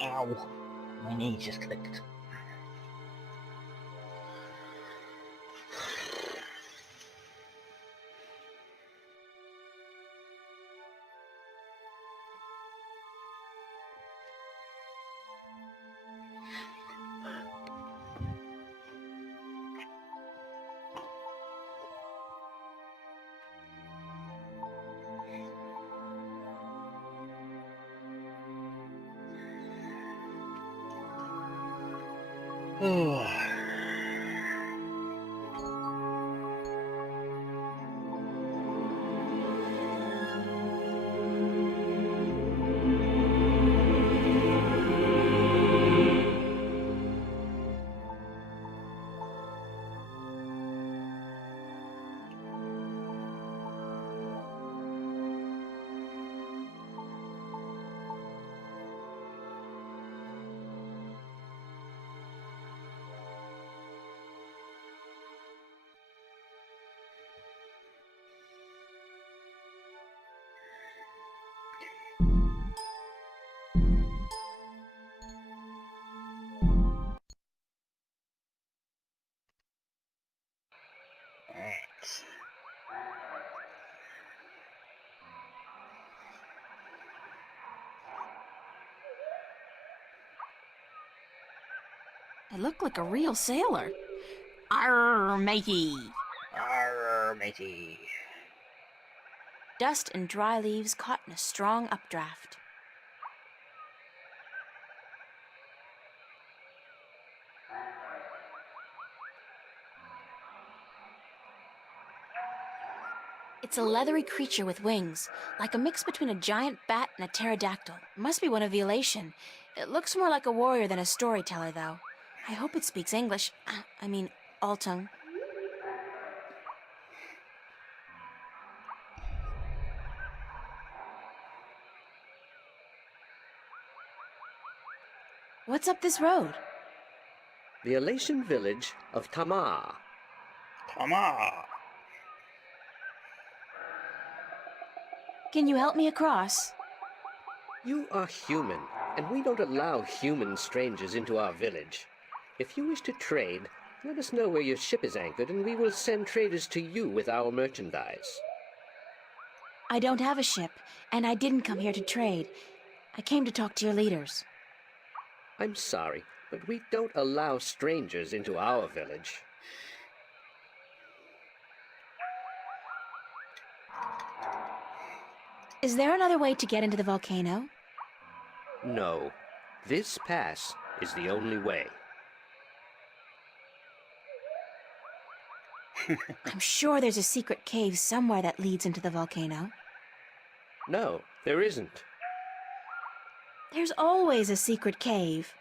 Ow, my knee just clicked. Thanks. I look like a real sailor. Arr, matey. Arr, matey. Dust and dry leaves caught in a strong updraft. It's a leathery creature with wings, like a mix between a giant bat and a pterodactyl. It must be one of the Elation. It looks more like a warrior than a storyteller, though. I hope it speaks English. I mean, Altung. What's up this road? The Elation village of Tamar. Tamar. Can you help me across? You are human, and we don't allow human strangers into our village. If you wish to trade, let us know where your ship is anchored, and we will send traders to you with our merchandise. I don't have a ship, and I didn't come here to trade. I came to talk to your leaders. I'm sorry, but we don't allow strangers into our village. Is there another way to get into the volcano? No, this pass is the only way. I'm sure there's a secret cave somewhere that leads into the volcano. No, there isn't. There's always a secret cave.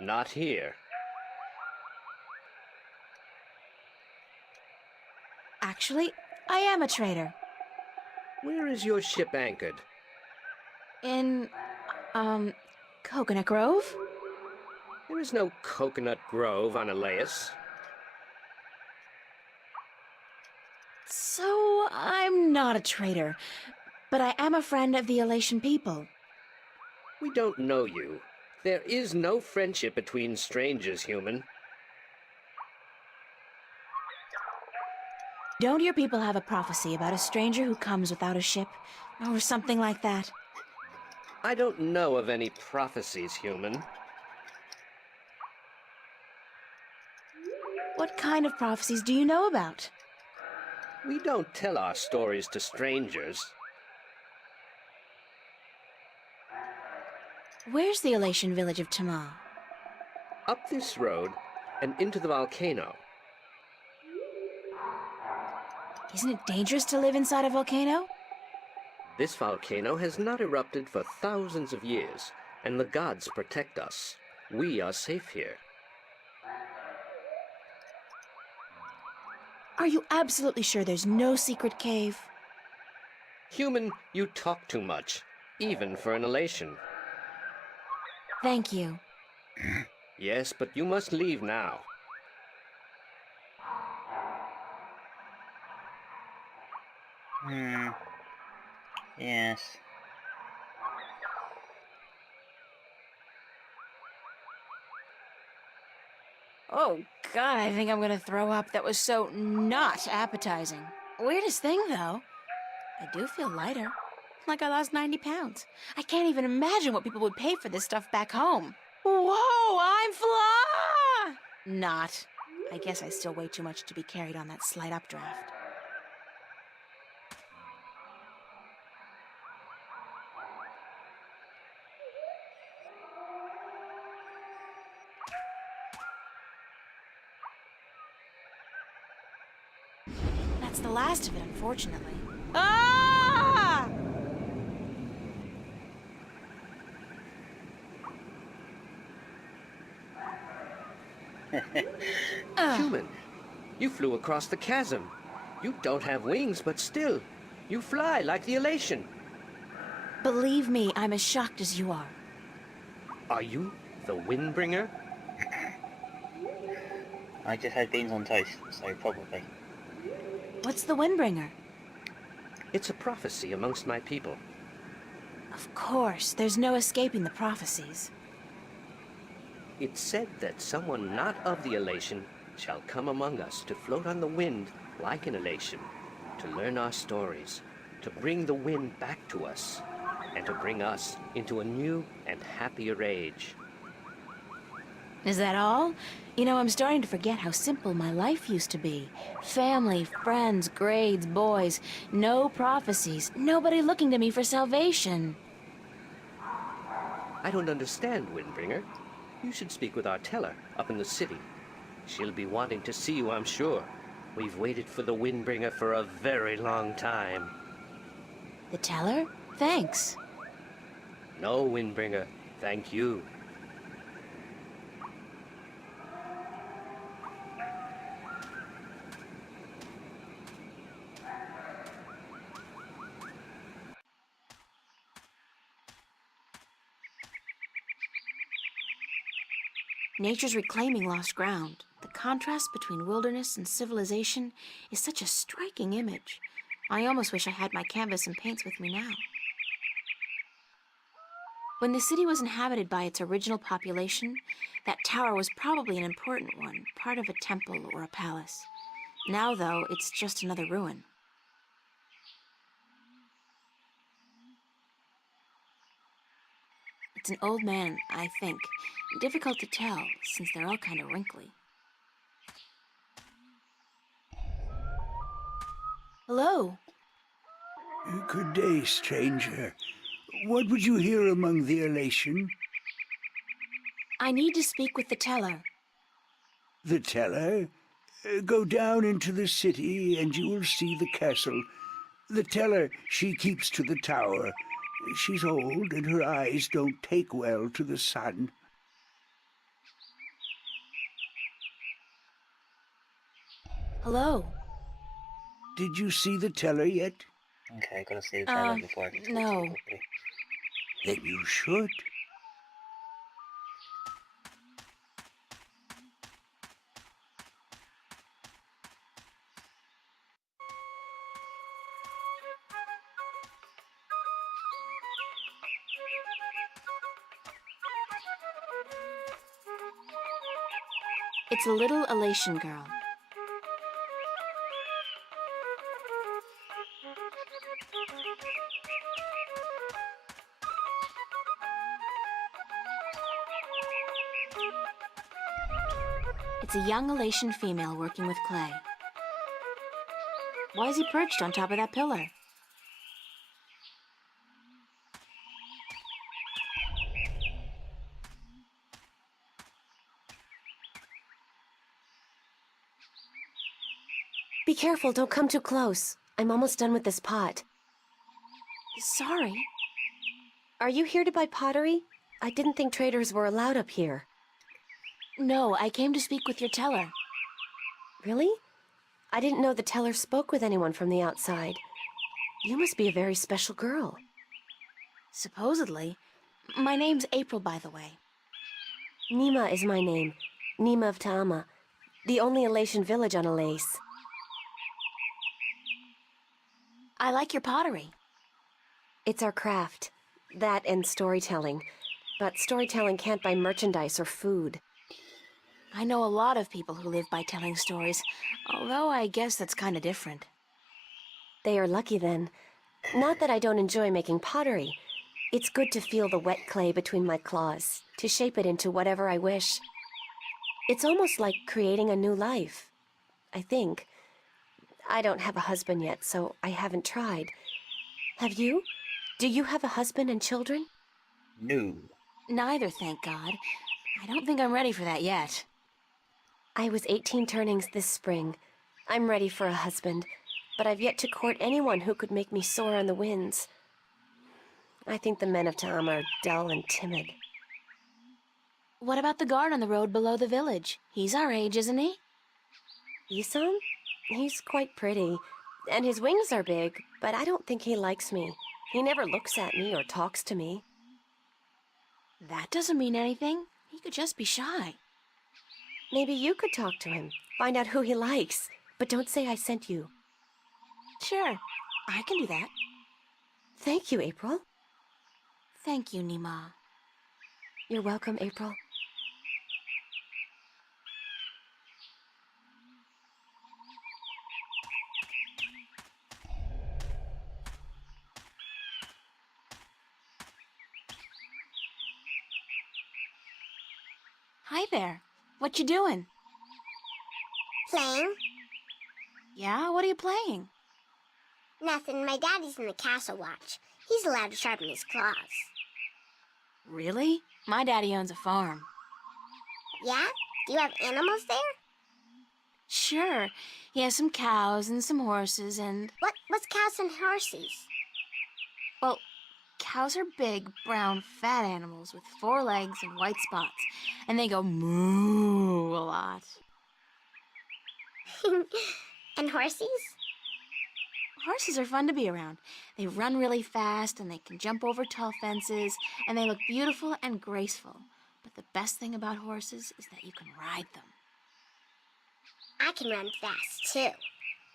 Not here. Actually, I am a trader. Where is your ship anchored? In, Coconut Grove? There is no coconut grove on Elias. So, I'm not a trader, but I am a friend of the Elation people. We don't know you. There is no friendship between strangers, human. Don't your people have a prophecy about a stranger who comes without a ship, or something like that? I don't know of any prophecies, human. What kind of prophecies do you know about? We don't tell our stories to strangers. Where's the Elation village of Tamar? Up this road and into the volcano. Isn't it dangerous to live inside a volcano? This volcano has not erupted for thousands of years, and the gods protect us. We are safe here. Are you absolutely sure there's no secret cave? Human, you talk too much, even for an elation. Thank you. Yes, but you must leave now. Yes. Oh, God, I think I'm gonna throw up. That was so not appetizing. Weirdest thing, though. I do feel lighter. Like I lost 90 pounds. I can't even imagine what people would pay for this stuff back home. Whoa, I'm fly! Not. I guess I still weigh too much to be carried on that slight updraft. That's the last of it, unfortunately. Ah! Human, you flew across the chasm. You don't have wings, but still, you fly like the elation. Believe me, I'm as shocked as you are. Are you the Windbringer? I just had beans on toast, so probably. What's the Windbringer? It's a prophecy amongst my people. Of course, there's no escaping the prophecies. It's said that someone not of the elation shall come among us to float on the wind like an elation, to learn our stories, to bring the wind back to us, and to bring us into a new and happier age. Is that all? You know, I'm starting to forget how simple my life used to be. Family, friends, grades, boys, no prophecies, nobody looking to me for salvation. I don't understand, Windbringer. You should speak with our teller up in the city. She'll be wanting to see you, I'm sure. We've waited for the Windbringer for a very long time. The teller? Thanks. No, Windbringer, thank you. Nature's reclaiming lost ground. The contrast between wilderness and civilization is such a striking image. I almost wish I had my canvas and paints with me now. When the city was inhabited by its original population, that tower was probably an important one, part of a temple or a palace. Now, though, it's just another ruin. It's an old man, I think. Difficult to tell, since they're all kind of wrinkly. Hello? Good day, stranger. What would you hear among the elation? I need to speak with the teller. The teller? Go down into the city and you will see the castle. The teller, she keeps to the tower. She's old and her eyes don't take well to the sun. Hello? Did you see the teller yet? Okay, gotta see the trailer before I can talk to you no. properly. Then you should. It's a little elation girl. It's a young elation female working with clay. Why is he perched on top of that pillar? Be careful, don't come too close. I'm almost done with this pot. Sorry. Are you here to buy pottery? I didn't think traders were allowed up here. No, I came to speak with your teller. Really? I didn't know the teller spoke with anyone from the outside. You must be a very special girl. Supposedly. My name's April, by the way. Nima is my name. Nima of Ta'ama. The only Elation village on Elace. I like your pottery. It's our craft. That and storytelling. But storytelling can't buy merchandise or food. I know a lot of people who live by telling stories, although I guess that's kind of different. They are lucky then. Not that I don't enjoy making pottery. It's good to feel the wet clay between my claws, to shape it into whatever I wish. It's almost like creating a new life, I think. I don't have a husband yet, so I haven't tried. Have you? Do you have a husband and children? No. Neither, thank God. I don't think I'm ready for that yet. I was 18 turnings this spring. I'm ready for a husband, but I've yet to court anyone who could make me soar on the winds. I think the men of Ta'ama are dull and timid. What about the guard on the road below the village? He's our age, isn't he? Isom? He's quite pretty, and his wings are big, but I don't think he likes me. He never looks at me or talks to me. That doesn't mean anything. He could just be shy. Maybe you could talk to him, find out who he likes, but don't say I sent you. Sure, I can do that. Thank you, April. Thank you, Nima. You're welcome, April. Hi there. What you doing? Playing? Yeah, what are you playing? Nothing. My daddy's in the castle watch. He's allowed to sharpen his claws. Really? My daddy owns a farm. Yeah? Do you have animals there? Sure. He has some cows and some horses and... What's cows and horses? Well, cows are big, brown, fat animals with 4 legs and white spots. And they go moo a lot. And horses? Horses are fun to be around. They run really fast and they can jump over tall fences and they look beautiful and graceful. But the best thing about horses is that you can ride them. I can run fast, too.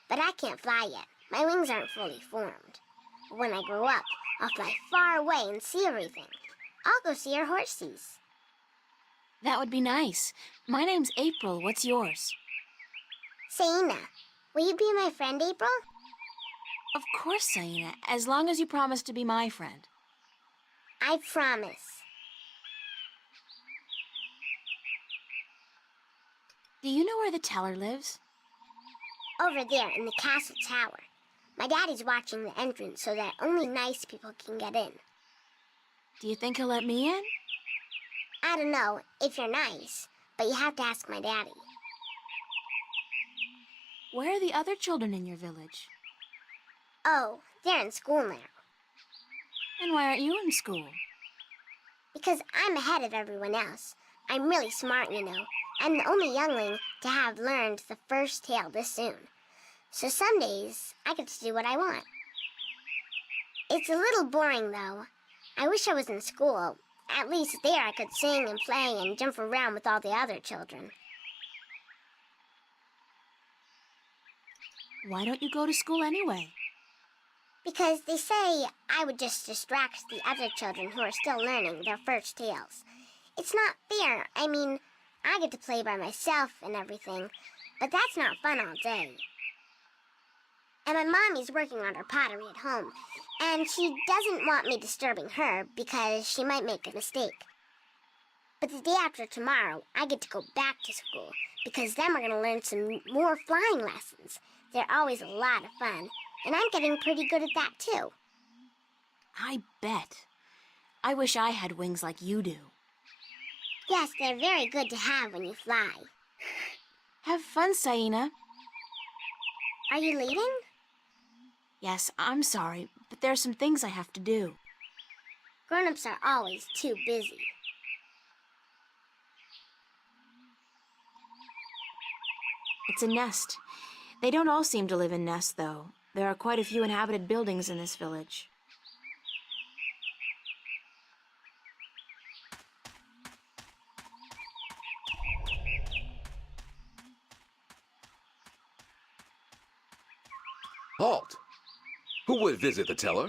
But I can't fly yet. My wings aren't fully formed. But when I grow up, I'll fly far away and see everything. I'll go see our horses. That would be nice. My name's April. What's yours? Saina, will you be my friend, April? Of course, Saina, as long as you promise to be my friend. I promise. Do you know where the teller lives? Over there in the castle tower. My daddy's watching the entrance so that only nice people can get in. Do you think he'll let me in? I don't know if you're nice, but you have to ask my daddy. Where are the other children in your village? Oh, they're in school now. And why aren't you in school? Because I'm ahead of everyone else. I'm really smart, you know. I'm the only youngling to have learned the first tale this soon. So some days, I get to do what I want. It's a little boring, though. I wish I was in school. At least there I could sing and play and jump around with all the other children. Why don't you go to school anyway? Because they say I would just distract the other children who are still learning their first tales. It's not fair. I mean, I get to play by myself and everything, but that's not fun all day. And my mommy's working on her pottery at home, and she doesn't want me disturbing her because she might make a mistake. But the day after tomorrow, I get to go back to school because then we're going to learn some more flying lessons. They're always a lot of fun, and I'm getting pretty good at that too. I bet. I wish I had wings like you do. Yes, they're very good to have when you fly. Have fun, Saina. Are you leaving? Yes, I'm sorry, but there are some things I have to do. Grown-ups are always too busy. It's a nest. They don't all seem to live in nests, though. There are quite a few inhabited buildings in this village. Halt! Who would visit the teller?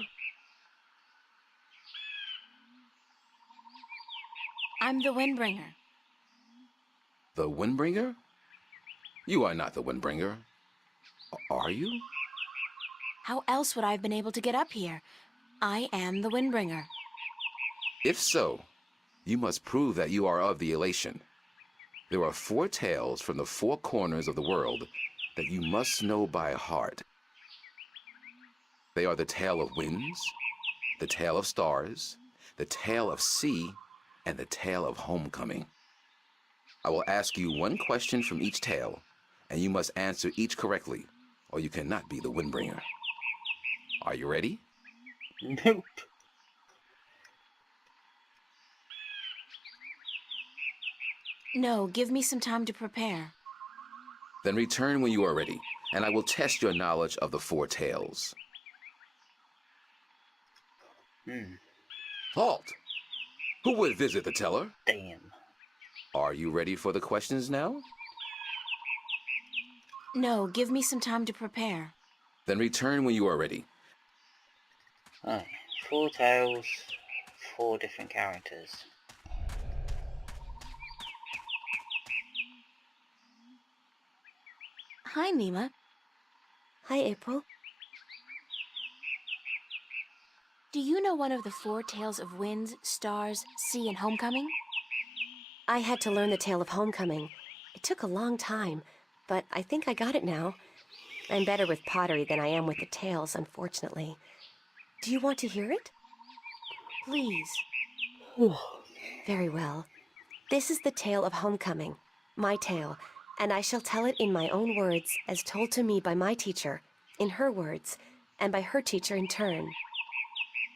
I'm the Windbringer. The Windbringer? You are not the Windbringer. Are you? How else would I have been able to get up here? I am the Windbringer. If so, you must prove that you are of the Elation. There are 4 tales from the 4 corners of the world that you must know by heart. They are the tale of winds, the tale of stars, the tale of sea, and the tale of homecoming. I will ask you 1 question from each tale, and you must answer each correctly, or you cannot be the Windbringer. Are you ready? Nope. No, give me some time to prepare. Then return when you are ready, and I will test your knowledge of the 4 tales. Halt! Who would visit the teller? Damn. Are you ready for the questions now? No, give me some time to prepare. Then return when you are ready. Alright, 4 tales, 4 different characters. Hi, Nima. Hi, April. Do you know one of the 4 tales of winds, stars, sea, and homecoming? I had to learn the tale of homecoming. It took a long time, but I think I got it now. I'm better with pottery than I am with the tales, unfortunately. Do you want to hear it? Please. Very well. This is the tale of homecoming, my tale, and I shall tell it in my own words, as told to me by my teacher, in her words, and by her teacher in turn.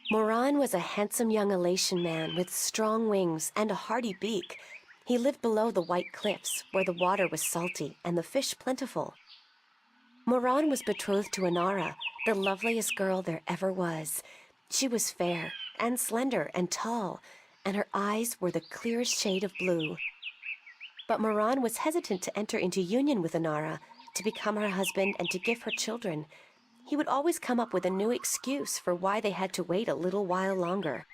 Moran was a handsome young Elation man with strong wings and a hardy beak. He lived below the white cliffs, where the water was salty and the fish plentiful. Moran was betrothed to Inara, the loveliest girl there ever was. She was fair and slender and tall, and her eyes were the clearest shade of blue. But Moran was hesitant to enter into union with Inara, to become her husband and to give her children. He would always come up with a new excuse for why they had to wait a little while longer.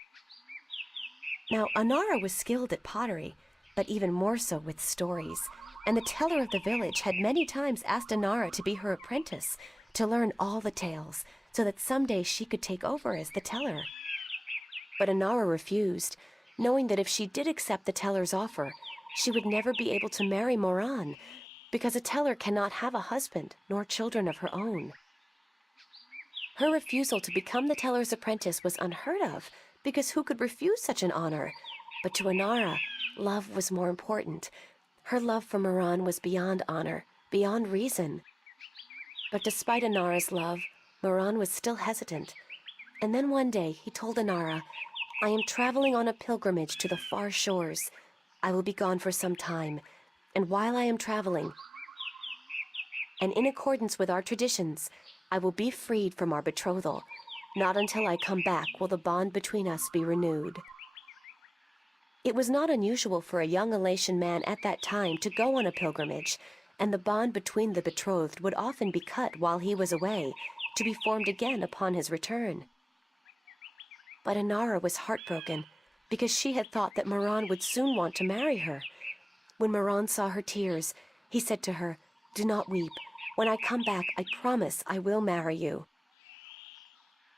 Now, Inara was skilled at pottery, but even more so with stories, and the teller of the village had many times asked Inara to be her apprentice, to learn all the tales, so that someday she could take over as the teller. But Inara refused, knowing that if she did accept the teller's offer, she would never be able to marry Moran, because a teller cannot have a husband nor children of her own. Her refusal to become the teller's apprentice was unheard of, because who could refuse such an honor? But to Inara, love was more important. Her love for Moran was beyond honor, beyond reason. But despite Inara's love, Moran was still hesitant. And then one day he told Inara, "I am traveling on a pilgrimage to the far shores. I will be gone for some time, and while I am traveling, and in accordance with our traditions, I will be freed from our betrothal. Not until I come back will the bond between us be renewed." It was not unusual for a young Elation man at that time to go on a pilgrimage, and the bond between the betrothed would often be cut while he was away, to be formed again upon his return. But Inara was heartbroken, because she had thought that Moran would soon want to marry her. When Moran saw her tears, he said to her, "Do not weep. When I come back, I promise I will marry you.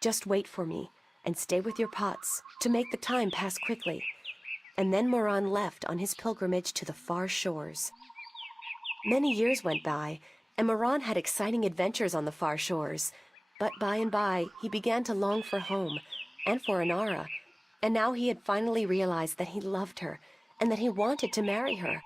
Just wait for me, and stay with your pots, to make the time pass quickly." And then Moran left on his pilgrimage to the far shores. Many years went by, and Moran had exciting adventures on the far shores. But by and by, he began to long for home, and for Inara, and now he had finally realized that he loved her, and that he wanted to marry her.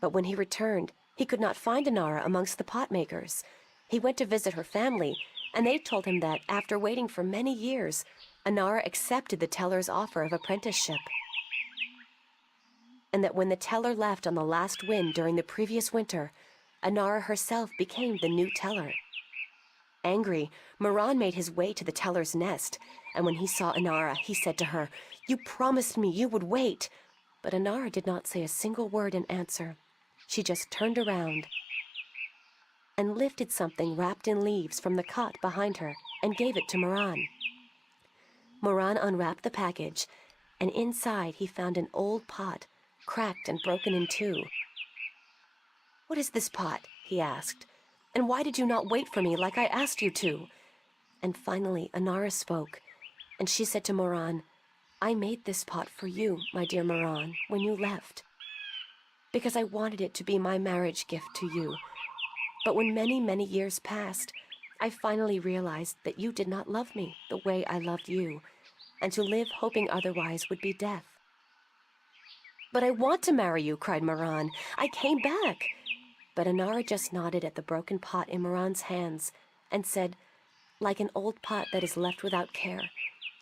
But when he returned, he could not find Inara amongst the pot makers. He went to visit her family, and they told him that, after waiting for many years, Inara accepted the teller's offer of apprenticeship. And that when the teller left on the last wind during the previous winter, Anara herself became the new teller. Angry, Moran made his way to the teller's nest, and when he saw Anara, he said to her, "You promised me you would wait." But Anara did not say a single word in answer. She just turned around and lifted something wrapped in leaves from the cot behind her and gave it to Moran. Moran unwrapped the package, and inside he found an old pot, cracked and broken in two. "What is this pot?" he asked. "And why did you not wait for me like I asked you to?" And finally Anara spoke, and she said to Moran, "I made this pot for you, my dear Moran, when you left, because I wanted it to be my marriage gift to you. But when many, many years passed, I finally realized that you did not love me the way I loved you, and to live hoping otherwise would be death." "But I want to marry you," cried Moran. "I came back." But Anara just nodded at the broken pot in Moran's hands and said, "Like an old pot that is left without care,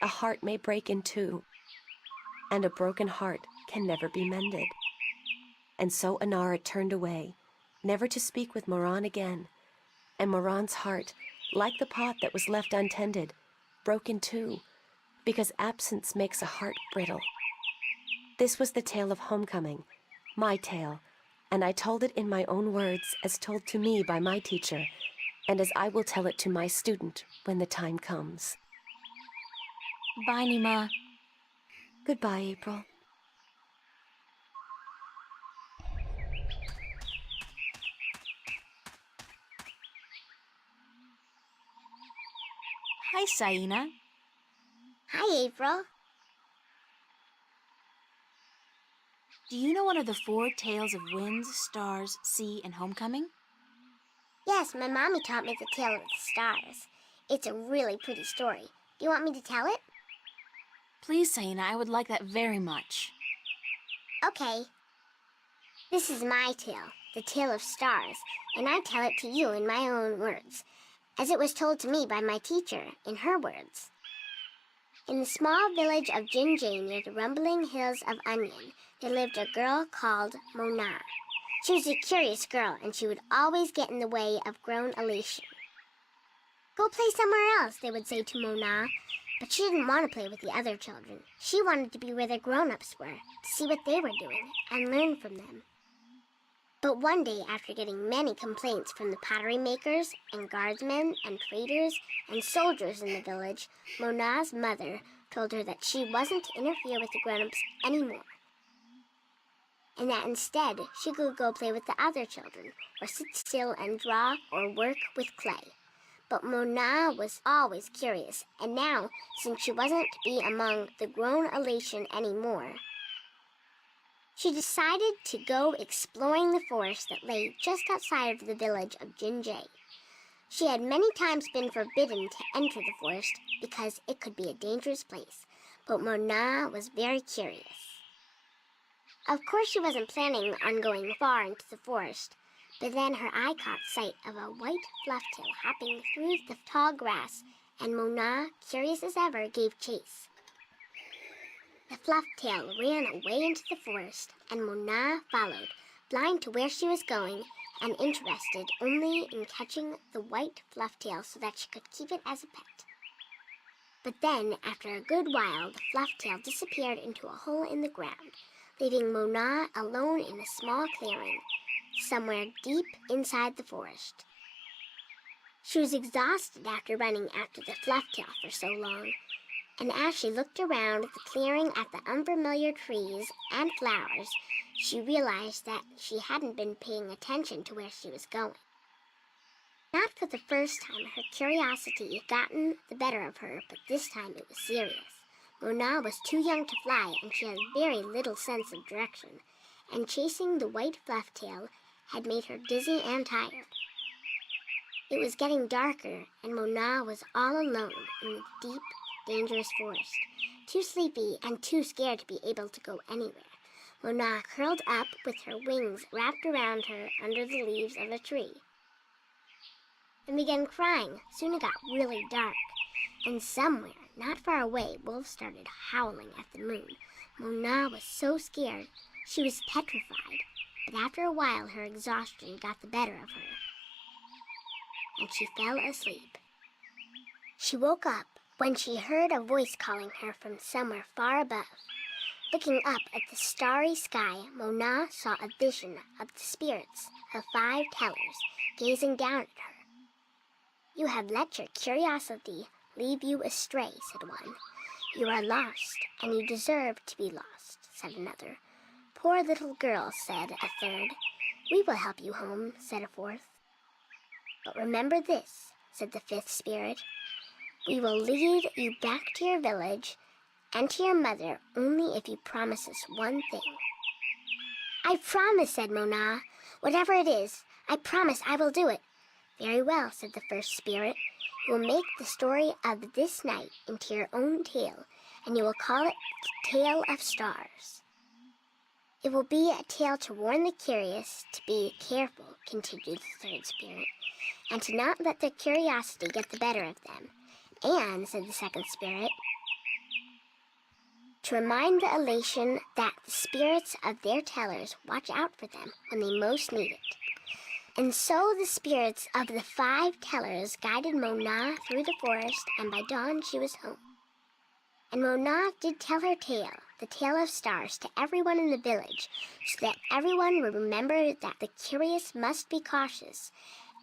a heart may break in two, and a broken heart can never be mended." And so Anara turned away, never to speak with Moran again, and Moran's heart, like the pot that was left untended, broke in two, because absence makes a heart brittle. This was the tale of homecoming, my tale, and I told it in my own words as told to me by my teacher, and as I will tell it to my student when the time comes. Bye, Nima. Goodbye, April. Hi, Saina. Hi, April. Do you know one of the 4 tales of winds, stars, sea, and homecoming? Yes, my mommy taught me the tale of the stars. It's a really pretty story. Do you want me to tell it? Please, Saina, I would like that very much. Okay. This is my tale, the tale of stars, and I tell it to you in my own words, as it was told to me by my teacher in her words. In the small village of Jinjay near the rumbling hills of Onion, there lived a girl called Mona. She was a curious girl, and she would always get in the way of grown elation. "Go play somewhere else," they would say to Mona, but she didn't want to play with the other children. She wanted to be where the grown-ups were, to see what they were doing, and learn from them. But one day, after getting many complaints from the pottery makers and guardsmen and traders and soldiers in the village, Mona's mother told her that she wasn't to interfere with the grown-ups anymore, and that instead she could go play with the other children, or sit still and draw or work with clay. But Mona was always curious, and now, since she wasn't to be among the grown elation anymore, she decided to go exploring the forest that lay just outside of the village of Jinjay. She had many times been forbidden to enter the forest because it could be a dangerous place, but Mona was very curious. Of course, she wasn't planning on going far into the forest, but then her eye caught sight of a white flufftail hopping through the tall grass, and Mona, curious as ever, gave chase. The flufftail ran away into the forest, and Mona followed, blind to where she was going and interested only in catching the white flufftail so that she could keep it as a pet. But then, after a good while, the flufftail disappeared into a hole in the ground, leaving Mona alone in a small clearing, somewhere deep inside the forest. She was exhausted after running after the flufftail for so long, and as she looked around the clearing at the unfamiliar trees and flowers, she realized that she hadn't been paying attention to where she was going. Not for the first time her curiosity had gotten the better of her, but this time it was serious. Mona was too young to fly, and she had very little sense of direction, and chasing the white flufftail had made her dizzy and tired. It was getting darker, and Mona was all alone in the deep, dangerous forest, too sleepy and too scared to be able to go anywhere. Mona curled up with her wings wrapped around her under the leaves of a tree and began crying. Soon it got really dark, and somewhere, not far away, wolves started howling at the moon. Mona was so scared she was petrified. but after a while her exhaustion got the better of her, and she fell asleep. She woke up when she heard a voice calling her from somewhere far above. Looking up at the starry sky, Mona saw a vision of the spirits of 5 tellers gazing down at her. "You have let your curiosity lead you astray," said one. "You are lost, and you deserve to be lost," said another. "Poor little girl," said a third. "We will help you home," said a fourth. "But remember this," said the 5th spirit. "We will lead you back to your village and to your mother only if you promise us one thing." "I promise," said Mona. "Whatever it is, I promise I will do it." "Very well," said the 1st spirit. "You will make the story of this night into your own tale, and you will call it the Tale of Stars." "It will be a tale to warn the curious to be careful," continued the 3rd spirit, "and to not let their curiosity get the better of them. And," said the 2nd spirit, "to remind the elation that the spirits of their tellers watch out for them when they most need it." And so the spirits of the 5 tellers guided Mona through the forest, and by dawn she was home. And Mona did tell her tale, the Tale of Stars, to everyone in the village, so that everyone would remember that the curious must be cautious,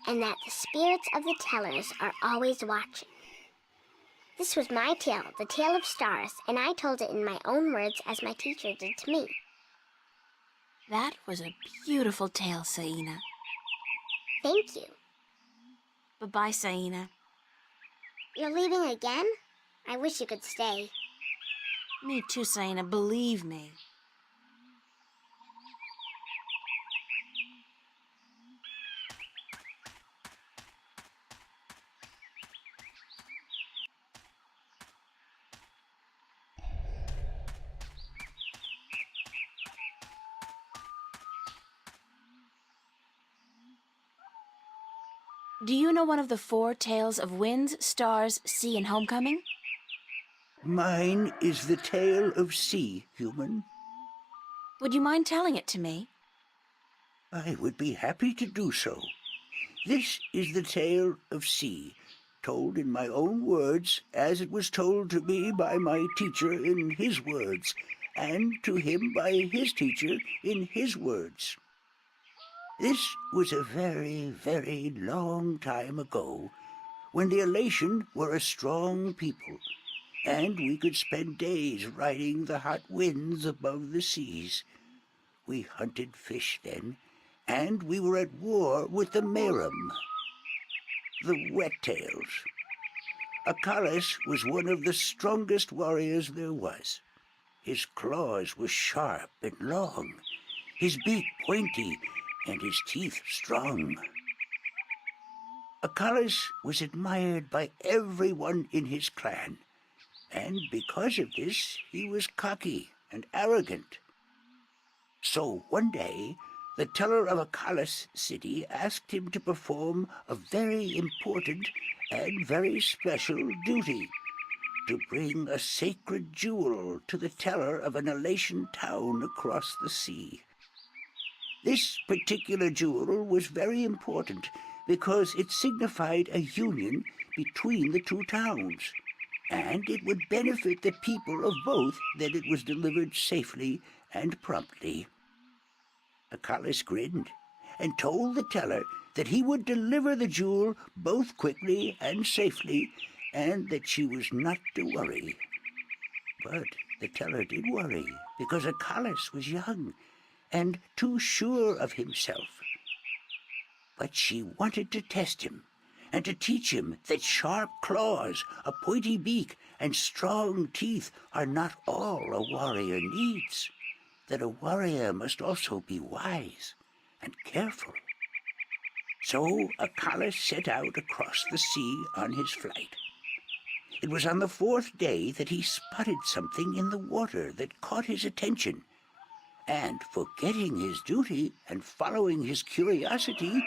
and that the spirits of the tellers are always watching. This was my tale, the Tale of Stars, and I told it in my own words as my teacher did to me. That was a beautiful tale, Saina. Thank you. Bye-bye, Saina. You're leaving again? I wish you could stay. Me too, Saina, believe me. Do you know one of the 4 tales of Winds, Stars, Sea, and Homecoming? Mine is the Tale of Sea, human. Would you mind telling it to me? I would be happy to do so. This is the Tale of Sea, told in my own words, as it was told to me by my teacher in his words, and to him by his teacher in his words. This was a very, very long time ago, when the Elation were a strong people, and we could spend days riding the hot winds above the seas. We hunted fish then, and we were at war with the Merum, the Wet-tails. Acalis was one of the strongest warriors there was. His claws were sharp and long, his beak pointy, and his teeth strong. Acalis was admired by everyone in his clan, and because of this he was cocky and arrogant. So one day the teller of Acalis city asked him to perform a very important and very special duty, to bring a sacred jewel to the teller of an Elation town across the sea. This particular jewel was very important because it signified a union between the 2 towns, and it would benefit the people of both that it was delivered safely and promptly. Acalis grinned and told the teller that he would deliver the jewel both quickly and safely, and that she was not to worry. But the teller did worry, because Acalis was young and too sure of himself. But she wanted to test him, and to teach him that sharp claws, a pointy beak, and strong teeth are not all a warrior needs, that a warrior must also be wise and careful. So Acalis set out across the sea on his flight. It was on the 4th day that he spotted something in the water that caught his attention, and forgetting his duty and following his curiosity,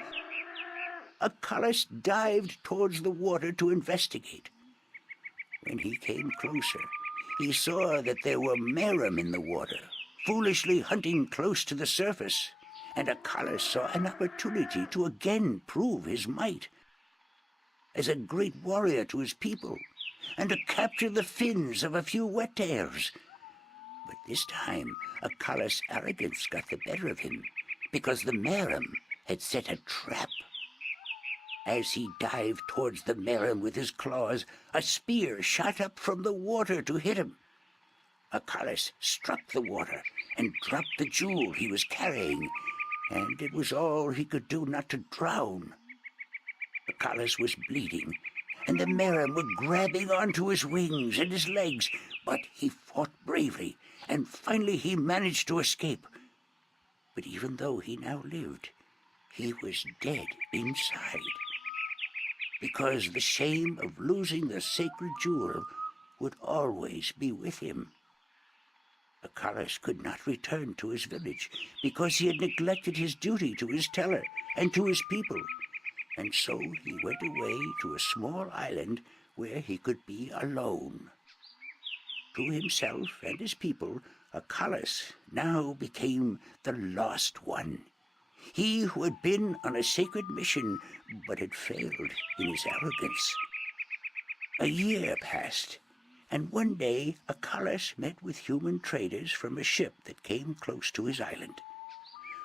Acalis dived towards the water to investigate. When he came closer, he saw that there were Merum in the water, foolishly hunting close to the surface, and Acalus saw an opportunity to again prove his might as a great warrior to his people, and to capture the fins of a few wet-tails. But this time, Acalus' arrogance got the better of him, because the Merum had set a trap. As he dived towards the Merum with his claws, a spear shot up from the water to hit him. Acalus struck the water and dropped the jewel he was carrying, and it was all he could do not to drown. Acalus was bleeding, and the Merum were grabbing onto his wings and his legs, but he fought bravely, and finally he managed to escape. But even though he now lived, he was dead inside, because the shame of losing the sacred jewel would always be with him. Acalus could not return to his village, because he had neglected his duty to his teller and to his people, and so he went away to a small island where he could be alone. To himself and his people, Acalus now became the Lost One, he who had been on a sacred mission but had failed in his arrogance. A year passed, and one day Acalus met with human traders from a ship that came close to his island.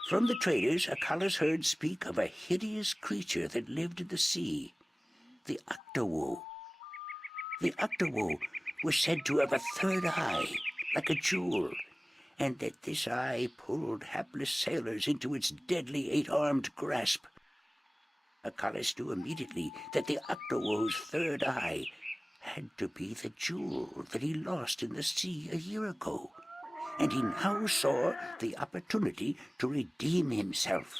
From the traders, Acalus heard speak of a hideous creature that lived in the sea, the Octowoe. The Octowoe was said to have a third eye, like a jewel, and that this eye pulled hapless sailors into its deadly eight-armed grasp. Acalus knew immediately that the Octowoe's third eye had to be the jewel that he lost in the sea a year ago, and he now saw the opportunity to redeem himself.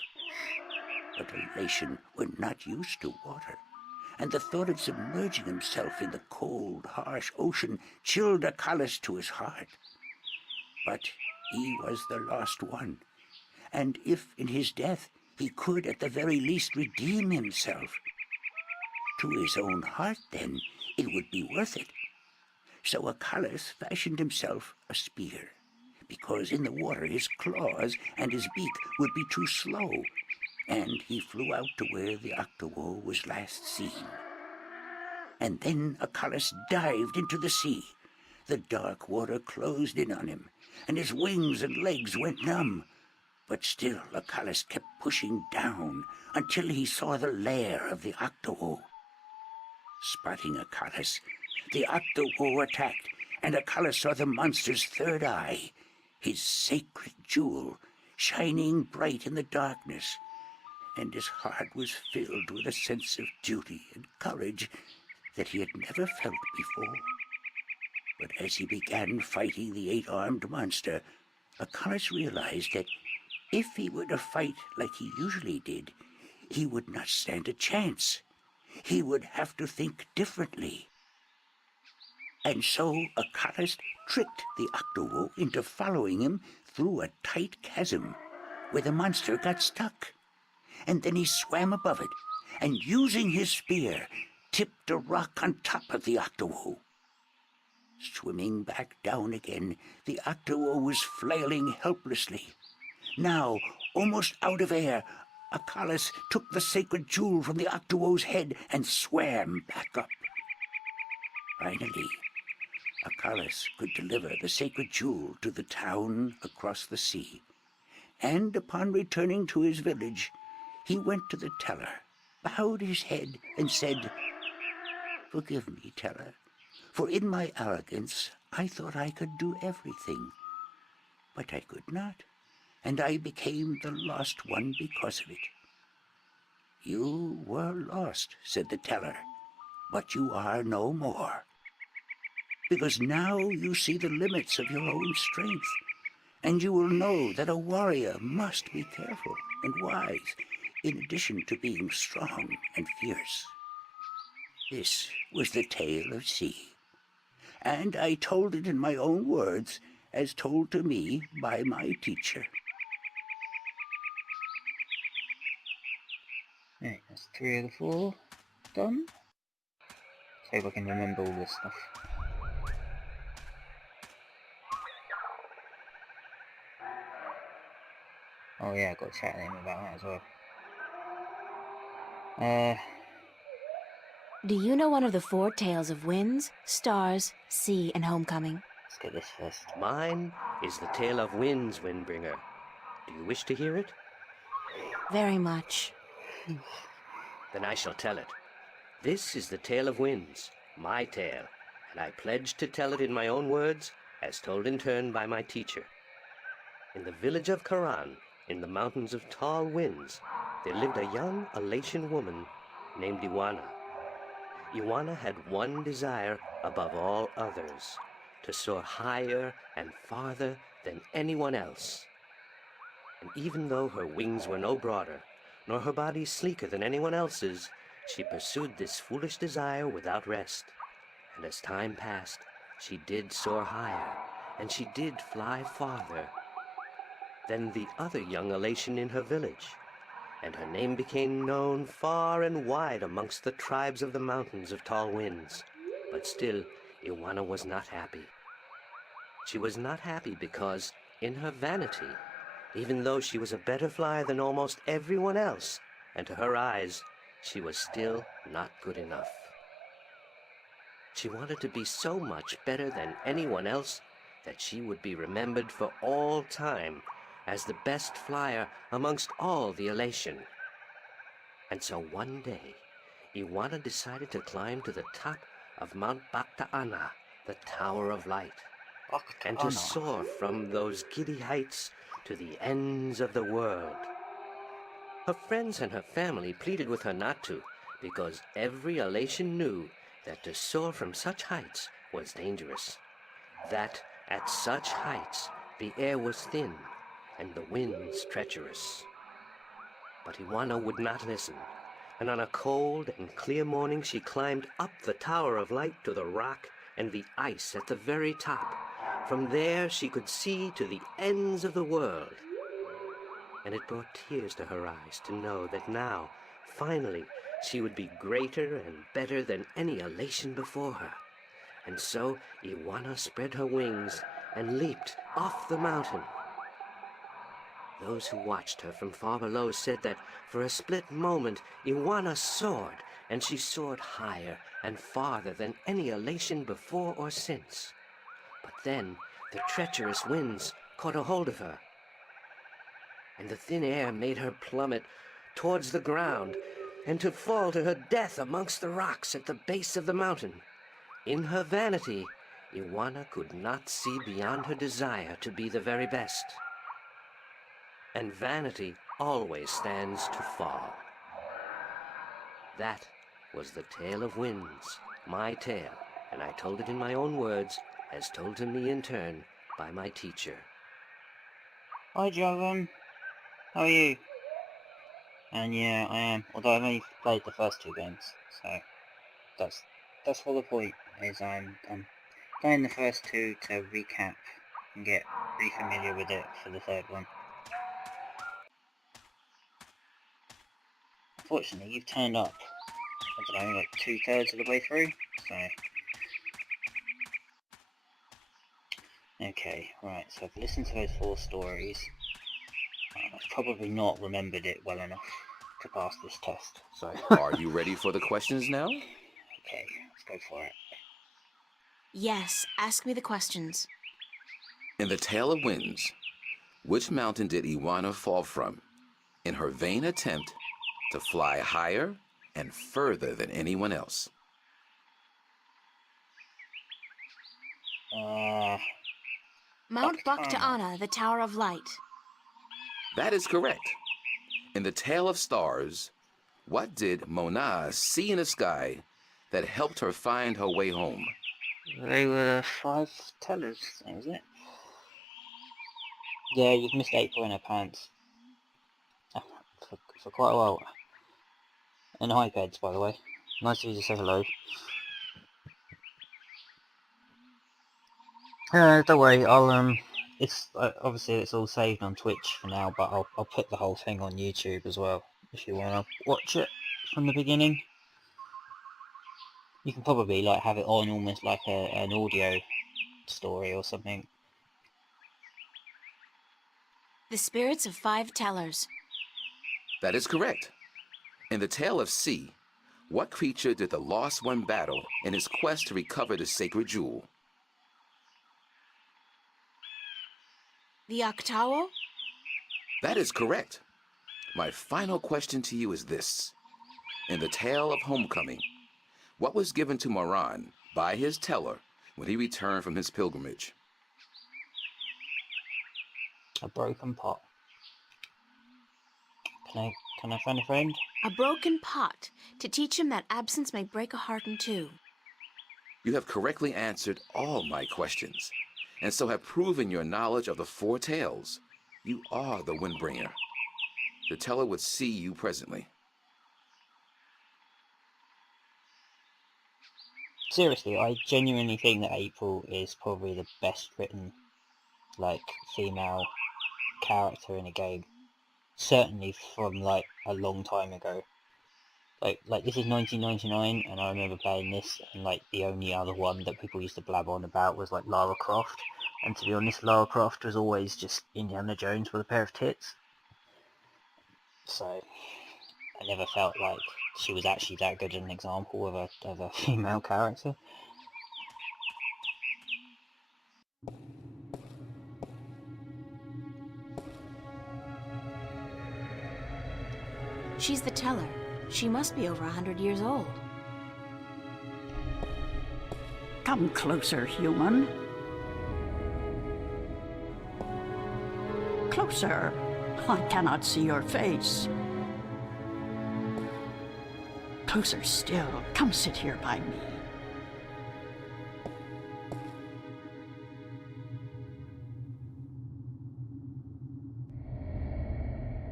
But elation were not used to water, and the thought of submerging himself in the cold, harsh ocean chilled Acalus to his heart. But he was the Lost One, and if in his death he could at the very least redeem himself, to his own heart then it would be worth it. So Acalus fashioned himself a spear, because in the water his claws and his beak would be too slow, and he flew out to where the Octowoe was last seen. And then Acalus dived into the sea. The dark water closed in on him, and his wings and legs went numb. But still Acalus kept pushing down until he saw the lair of the Octowoe. Spotting Acalus, the Octowoe attacked, and Acalus saw the monster's third eye, his sacred jewel, shining bright in the darkness, and his heart was filled with a sense of duty and courage that he had never felt before. But as he began fighting the eight-armed monster, Acalus realized that if he were to fight like he usually did, he would not stand a chance. He would have to think differently. And so Acalus tricked the Octowoe into following him through a tight chasm where the monster got stuck. And then he swam above it, and using his spear, tipped a rock on top of the Octowoe. Swimming back down again, the Octowoe was flailing helplessly. Now, almost out of air, Acalus took the sacred jewel from the Octowoe's head and swam back up. Finally, Acalus could deliver the sacred jewel to the town across the sea, and upon returning to his village, he went to the teller, bowed his head, and said, "Forgive me, teller, for in my arrogance I thought I could do everything. But I could not, and I became the Lost One because of it." "You were lost," said the teller, "but you are no more. Because now you see the limits of your own strength, and you will know that a warrior must be careful and wise, in addition to being strong and fierce." This was the tale of C, and I told it in my own words, as told to me by my teacher. Right, that's 3 of the 4 done. See if I can remember all this stuff. Oh yeah, I've got to chat to him about that as well. Do you know one of the 4 tales of winds, stars, sea, and homecoming? Let's get this first. Mine is the tale of winds, Windbringer. Do you wish to hear it? Very much. Then I shall tell it. This is the tale of winds, my tale, and I pledge to tell it in my own words, as told in turn by my teacher. In the village of Karan, in the mountains of tall winds, there lived a young Alatian woman named Iwana. Iwana had one desire above all others, to soar higher and farther than anyone else. And even though her wings were no broader, nor her body sleeker than anyone else's, she pursued this foolish desire without rest. And as time passed, she did soar higher, and she did fly farther than the other young Alatian in her village, and her name became known far and wide amongst the tribes of the mountains of tall winds. But still, Iwana was not happy. She was not happy because, in her vanity, even though she was a better flyer than almost everyone else, and to her eyes, she was still not good enough. She wanted to be so much better than anyone else that she would be remembered for all time as the best flyer amongst all the Alatian. And so one day, Iwana decided to climb to the top of Mount Bakta'ana, the Tower of Light, and to soar from those giddy heights to the ends of the world. Her friends and her family pleaded with her not to, because every Alatian knew that to soar from such heights was dangerous, that at such heights the air was thin and the winds treacherous. But Iwana would not listen, and on a cold and clear morning she climbed up the Tower of Light to the rock and the ice at the very top. From there she could see to the ends of the world. And it brought tears to her eyes to know that now, finally, she would be greater and better than any Alatian before her. And so Iwana spread her wings and leaped off the mountain. Those who watched her from far below said that for a split moment Iwana soared, and she soared higher and farther than any Alatian before or since. But then the treacherous winds caught a hold of her, and the thin air made her plummet towards the ground, and to fall to her death amongst the rocks at the base of the mountain. In her vanity, Iwana could not see beyond her desire to be the very best. And vanity always stands to fall. That was the tale of winds, my tale, and I told it in my own words, as told to me in turn by my teacher. Hi Jovan, how are you? And yeah, I am, although I've only played the first 2 games, so that's what the point is. I'm playing the first 2 to recap and get really familiar with it for the 3rd one. Unfortunately, you've turned up, I don't know, like 2/3 of the way through, so... Okay, right, so I've listened to those 4 stories. I've probably not remembered it well enough to pass this test, so... Are you ready for the questions now? Okay, let's go for it. Yes, ask me the questions. In the Tale of Winds, which mountain did Iwana fall from in her vain attempt to fly higher and further than anyone else? Mount Bakta'ana, the Tower of Light. That is correct. In the Tale of Stars, what did Mona see in the sky that helped her find her way home? They were 5 tellers, that was it. Yeah, you've missed April in her pants. For quite a while. And hi Peds, by the way. Nice of you to say hello. Don't worry, I'll it's obviously it's all saved on Twitch for now, but I'll put the whole thing on YouTube as well if you wanna watch it from the beginning. You can probably like have it on almost like an audio story or something. The spirits of 5 tellers. That is correct. In the Tale of C, what creature did the Lost One battle in his quest to recover the sacred jewel? The Octawo? That is correct. My final question to you is this. In the Tale of Homecoming, what was given to Moran by his teller when he returned from his pilgrimage? A broken pot. Can I find a friend? A broken pot, to teach him that absence may break a heart in two. You have correctly answered all my questions, and so have proven your knowledge of the 4 tales. You are the Windbringer. The teller would see you presently. Seriously, I genuinely think that April is probably the best written, female character in a game. Certainly from, a long time ago. This is 1999, and I remember playing this, and, the only other one that people used to blab on about was, Lara Croft. And to be honest, Lara Croft was always just Indiana Jones with a pair of tits. So, I never felt like she was actually that good an example of a female character. She's the teller. She must be over 100 years old. Come closer, human. Closer. I cannot see your face. Closer still. Come sit here by me.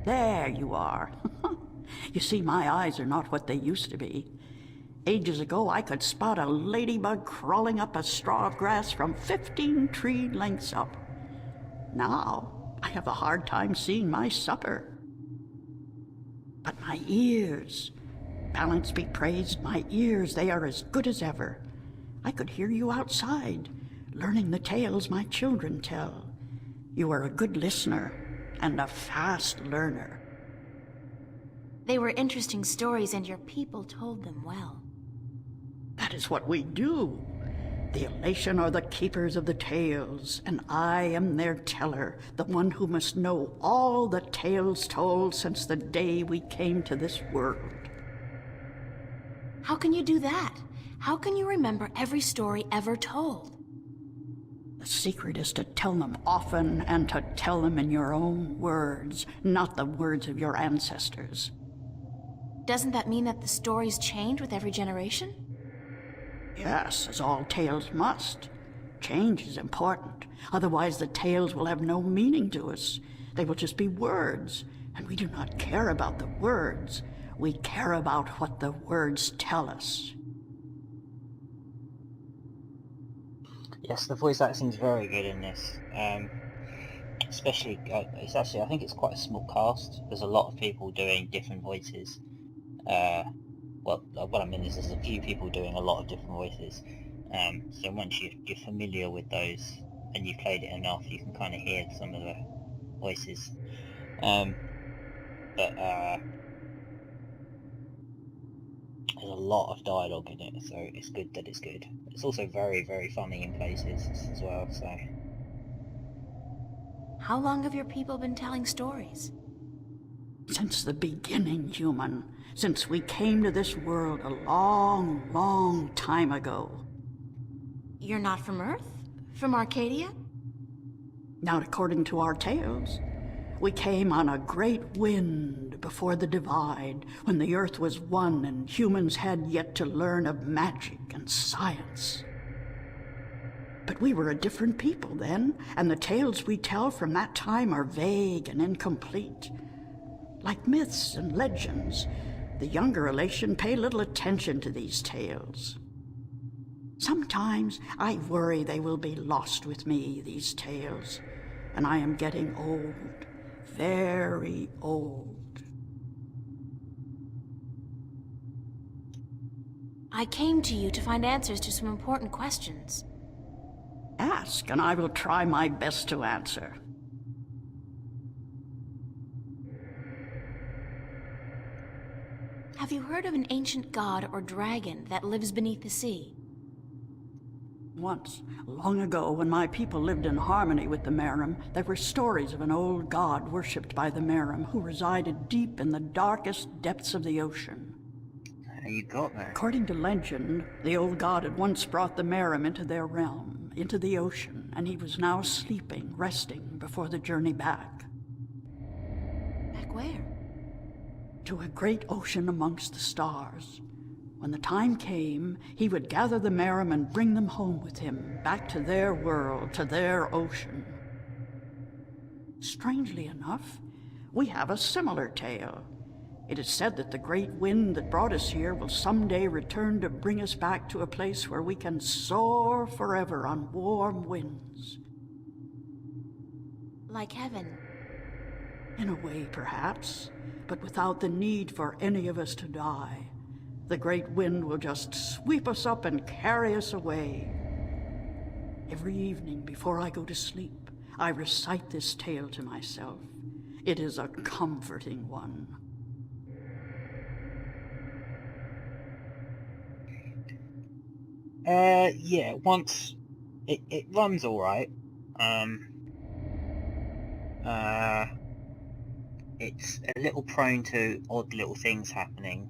There you are. You see, my eyes are not what they used to be. Ages ago, I could spot a ladybug crawling up a straw of grass from 15 tree lengths up. Now, I have a hard time seeing my supper. But my ears, balance be praised, my ears, they are as good as ever. I could hear you outside, learning the tales my children tell. You are a good listener and a fast learner. They were interesting stories, and your people told them well. That is what we do. The Elation are the keepers of the tales, and I am their teller, the one who must know all the tales told since the day we came to this world. How can you do that? How can you remember every story ever told? The secret is to tell them often and to tell them in your own words, not the words of your ancestors. Doesn't that mean that the stories change with every generation? Yes, as all tales must. Change is important. Otherwise, the tales will have no meaning to us. They will just be words, and we do not care about the words. We care about what the words tell us. Yes, the voice acting's very good in this. Especially, I think it's quite a small cast. There's a lot of people doing different voices. What I mean is there's a few people doing a lot of different voices. So once you're familiar with those and you've played it enough, you can kind of hear some of the voices. But there's a lot of dialogue in it, so it's good that it's good. It's also very, very funny in places as well, so... How long have your people been telling stories? Since the beginning, human. Since we came to this world a long, long time ago. You're not from Earth? From Arcadia? Not according to our tales. We came on a great wind before the divide, when the earth was one and humans had yet to learn of magic and science. But we were a different people then, and the tales we tell from that time are vague and incomplete. Like myths and legends, the younger Elation pay little attention to these tales. Sometimes I worry they will be lost with me, these tales, and I am getting old, very old. I came to you to find answers to some important questions. Ask, and I will try my best to answer. Have you heard of an ancient god or dragon that lives beneath the sea? Once, long ago, when my people lived in harmony with the Merim, there were stories of an old god worshipped by the Merim who resided deep in the darkest depths of the ocean. How you got there? According to legend, the old god had once brought the Merim into their realm, into the ocean, and he was now sleeping, resting before the journey back. Back where? To a great ocean amongst the stars. When the time came, he would gather the Merim and bring them home with him, back to their world, to their ocean. Strangely enough, we have a similar tale. It is said that the great wind that brought us here will someday return to bring us back to a place where we can soar forever on warm winds. Like heaven. In a way, perhaps, but without the need for any of us to die. The great wind will just sweep us up and carry us away. Every evening before I go to sleep, I recite this tale to myself. It is a comforting one. Yeah, once it runs alright. It's a little prone to odd little things happening.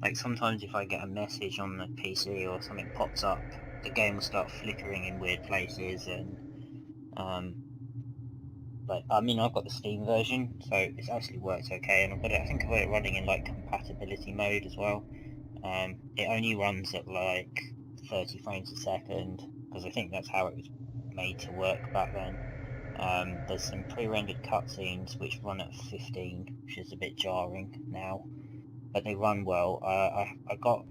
Like sometimes if I get a message on the PC or something pops up, the game will start flickering in weird places, and but I mean I've got the Steam version, so it's actually works okay, and I think I've got it running in like compatibility mode as well. It only runs at like 30 frames a second, because I think that's how it was made to work back then. There's some pre-rendered cutscenes which run at 15, which is a bit jarring now, but they run well. I got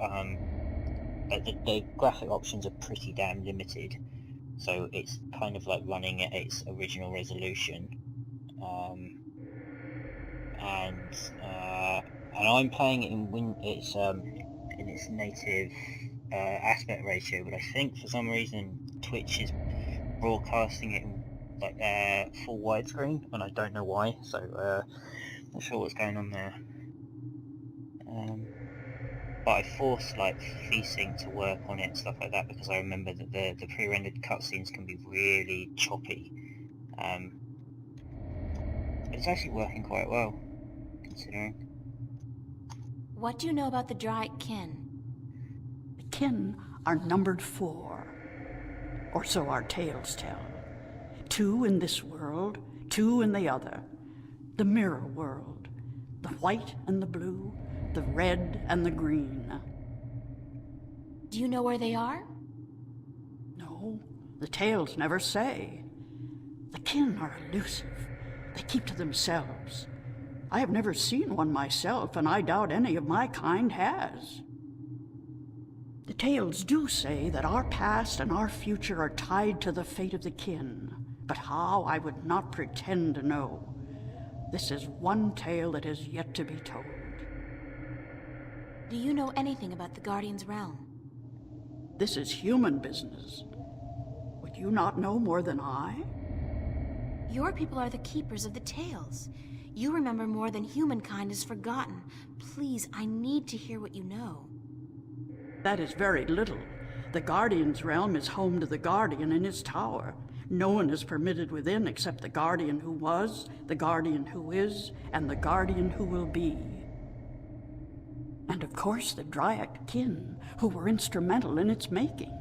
the graphic options are pretty damn limited, so it's kind of like running at its original resolution, and I'm playing it in its native aspect ratio, but I think for some reason Twitch is broadcasting it in like full widescreen, and I don't know why, so not sure what's going on there. But I forced like FeeSync to work on it and stuff like that, because I remember that the pre-rendered cutscenes can be really choppy. But it's actually working quite well, considering. What do you know about the Dryad kin? The kin are numbered 4, or so our tales tell. 2 in this world, 2 in the other. The mirror world, the white and the blue, the red and the green. Do you know where they are? No, the tales never say. The kin are elusive. They keep to themselves. I have never seen one myself, and I doubt any of my kind has. The tales do say that our past and our future are tied to the fate of the kin, but how I would not pretend to know. This is one tale that is yet to be told. Do you know anything about the Guardian's realm? This is human business. Would you not know more than I? Your people are the keepers of the tales. You remember more than humankind has forgotten. Please, I need to hear what you know. That is very little. The Guardian's realm is home to the Guardian in his tower. No one is permitted within except the Guardian who was, the Guardian who is, and the Guardian who will be. And of course the Dryad kin, who were instrumental in its making.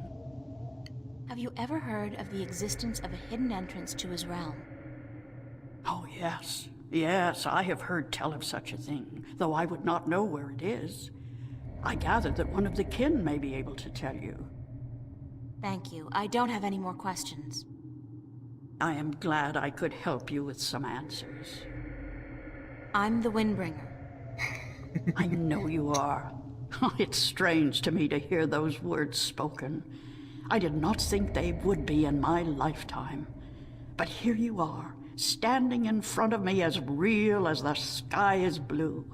Have you ever heard of the existence of a hidden entrance to his realm? Oh, yes. Yes, I have heard tell of such a thing, though I would not know where it is. I gather that one of the kin may be able to tell you. Thank you. I don't have any more questions. I am glad I could help you with some answers. I'm the Windbringer. I know you are. It's strange to me to hear those words spoken. I did not think they would be in my lifetime. But here you are, standing in front of me as real as the sky is blue.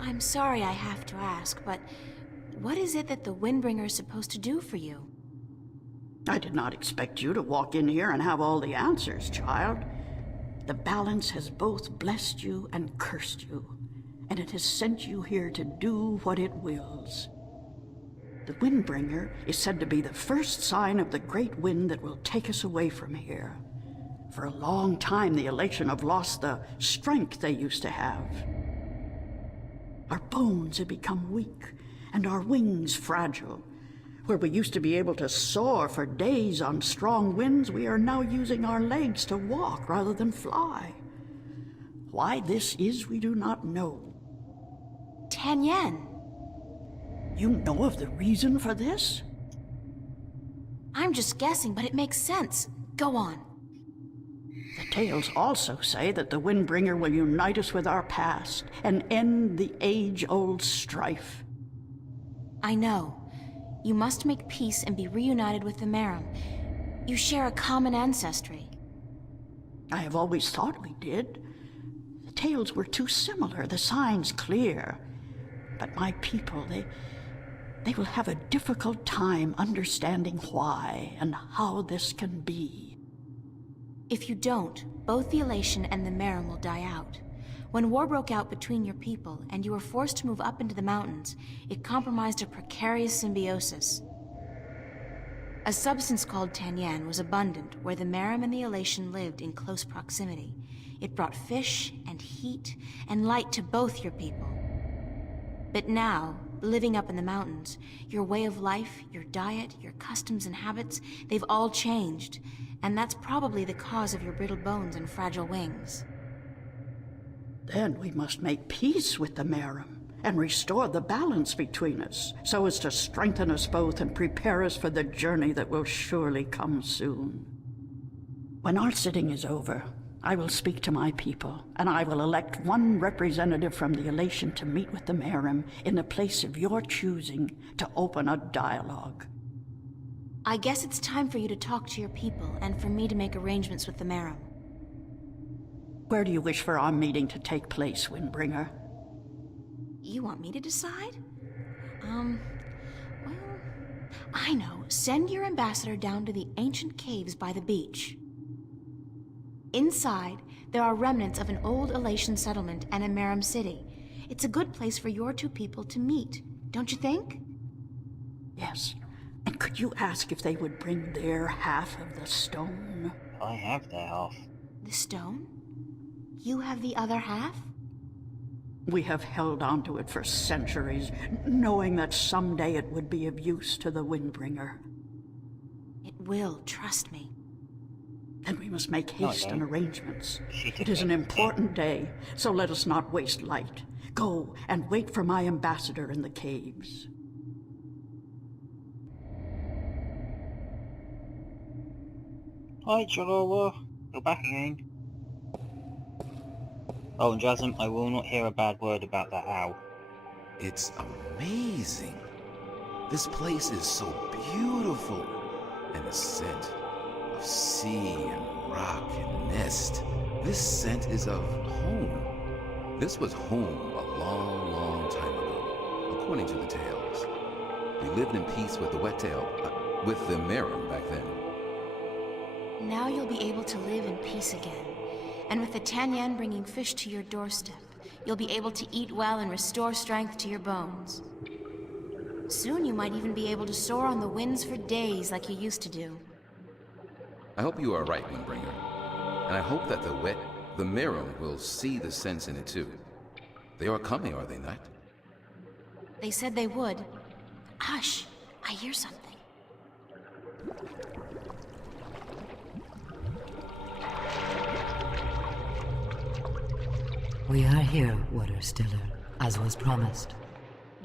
I'm sorry I have to ask, but what is it that the Windbringer is supposed to do for you? I did not expect you to walk in here and have all the answers, child. The balance has both blessed you and cursed you. and it has sent you here to do what it wills. The Windbringer is said to be the first sign of the great wind that will take us away from here. For a long time, the Elation have lost the strength they used to have. Our bones have become weak, and our wings fragile. Where we used to be able to soar for days on strong winds, we are now using our legs to walk rather than fly. Why this is, we do not know. Tan Yen. You know of the reason for this? I'm just guessing, but it makes sense. Go on. The tales also say that the Windbringer will unite us with our past and end the age-old strife. I know. You must make peace and be reunited with the Merim. You share a common ancestry. I have always thought we did. The tales were too similar, the signs clear. But my people, they will have a difficult time understanding why and how this can be. If you don't, both the Elation and the Merim will die out. When war broke out between your people and you were forced to move up into the mountains, it compromised a precarious symbiosis. A substance called Tan Yen was abundant where the Merim and the Elation lived in close proximity. It brought fish and heat and light to both your people. But now, living up in the mountains, your way of life, your diet, your customs and habits, they've all changed. And that's probably the cause of your brittle bones and fragile wings. Then we must make peace with the Merim and restore the balance between us, so as to strengthen us both and prepare us for the journey that will surely come soon. When our sitting is over, I will speak to my people, and I will elect one representative from the Elation to meet with the Merim in the place of your choosing to open a dialogue. I guess it's time for you to talk to your people and for me to make arrangements with the Merim. Where do you wish for our meeting to take place, Windbringer? You want me to decide? Well, I know. Send your ambassador down to the ancient caves by the beach. Inside, there are remnants of an old Elation settlement and a Merim city. It's a good place for your two people to meet, don't you think? Yes. And could you ask if they would bring their half of the stone? I have their half. The stone? You have the other half? We have held on to it for centuries, knowing that someday it would be of use to the Windbringer. It will, trust me. Then we must make haste and arrangements. She It is an important day, so let us not waste light. Go and wait for my ambassador in the caves. Hi, Jalora. You're back again. Oh, and Jasmine, I will not hear a bad word about that owl. It's amazing. This place is so beautiful. And the scent of sea and rock and nest. This scent is of home. This was home a long, long time ago, according to the tales. We lived in peace with the Wet-tail, with the Merim back then. Now you'll be able to live in peace again. And with the Tan Yen bringing fish to your doorstep, you'll be able to eat well and restore strength to your bones. Soon you might even be able to soar on the winds for days like you used to do. I hope you are right, Windbringer. And I hope that the Merim will see the sense in it too. They are coming, are they not? They said they would. Hush, I hear something. We are here, Waterstiller, as was promised.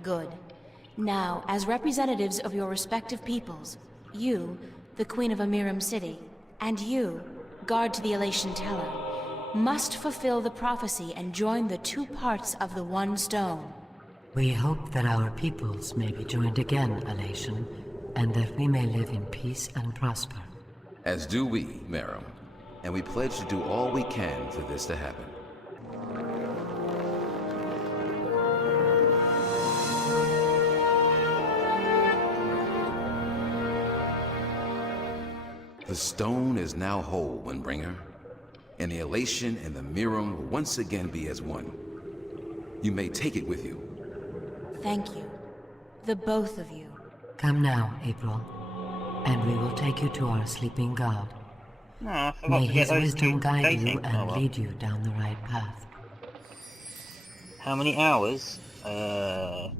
Good. Now, as representatives of your respective peoples, you, the Queen of a Merim city, and you, guard to the Elation Teller, must fulfill the prophecy and join the two parts of the one stone. We hope that our peoples may be joined again, Elation, and that we may live in peace and prosper. As do we, Merim. And we pledge to do all we can for this to happen. The stone is now whole, Windbringer, and the Elation and the Merim will once again be as one. You may take it with you. Thank you. The both of you. Come now, April, and we will take you to our sleeping god. No, I forgot May to get his those wisdom two guide you dating. and Oh, well. lead you down the right path. How many hours? I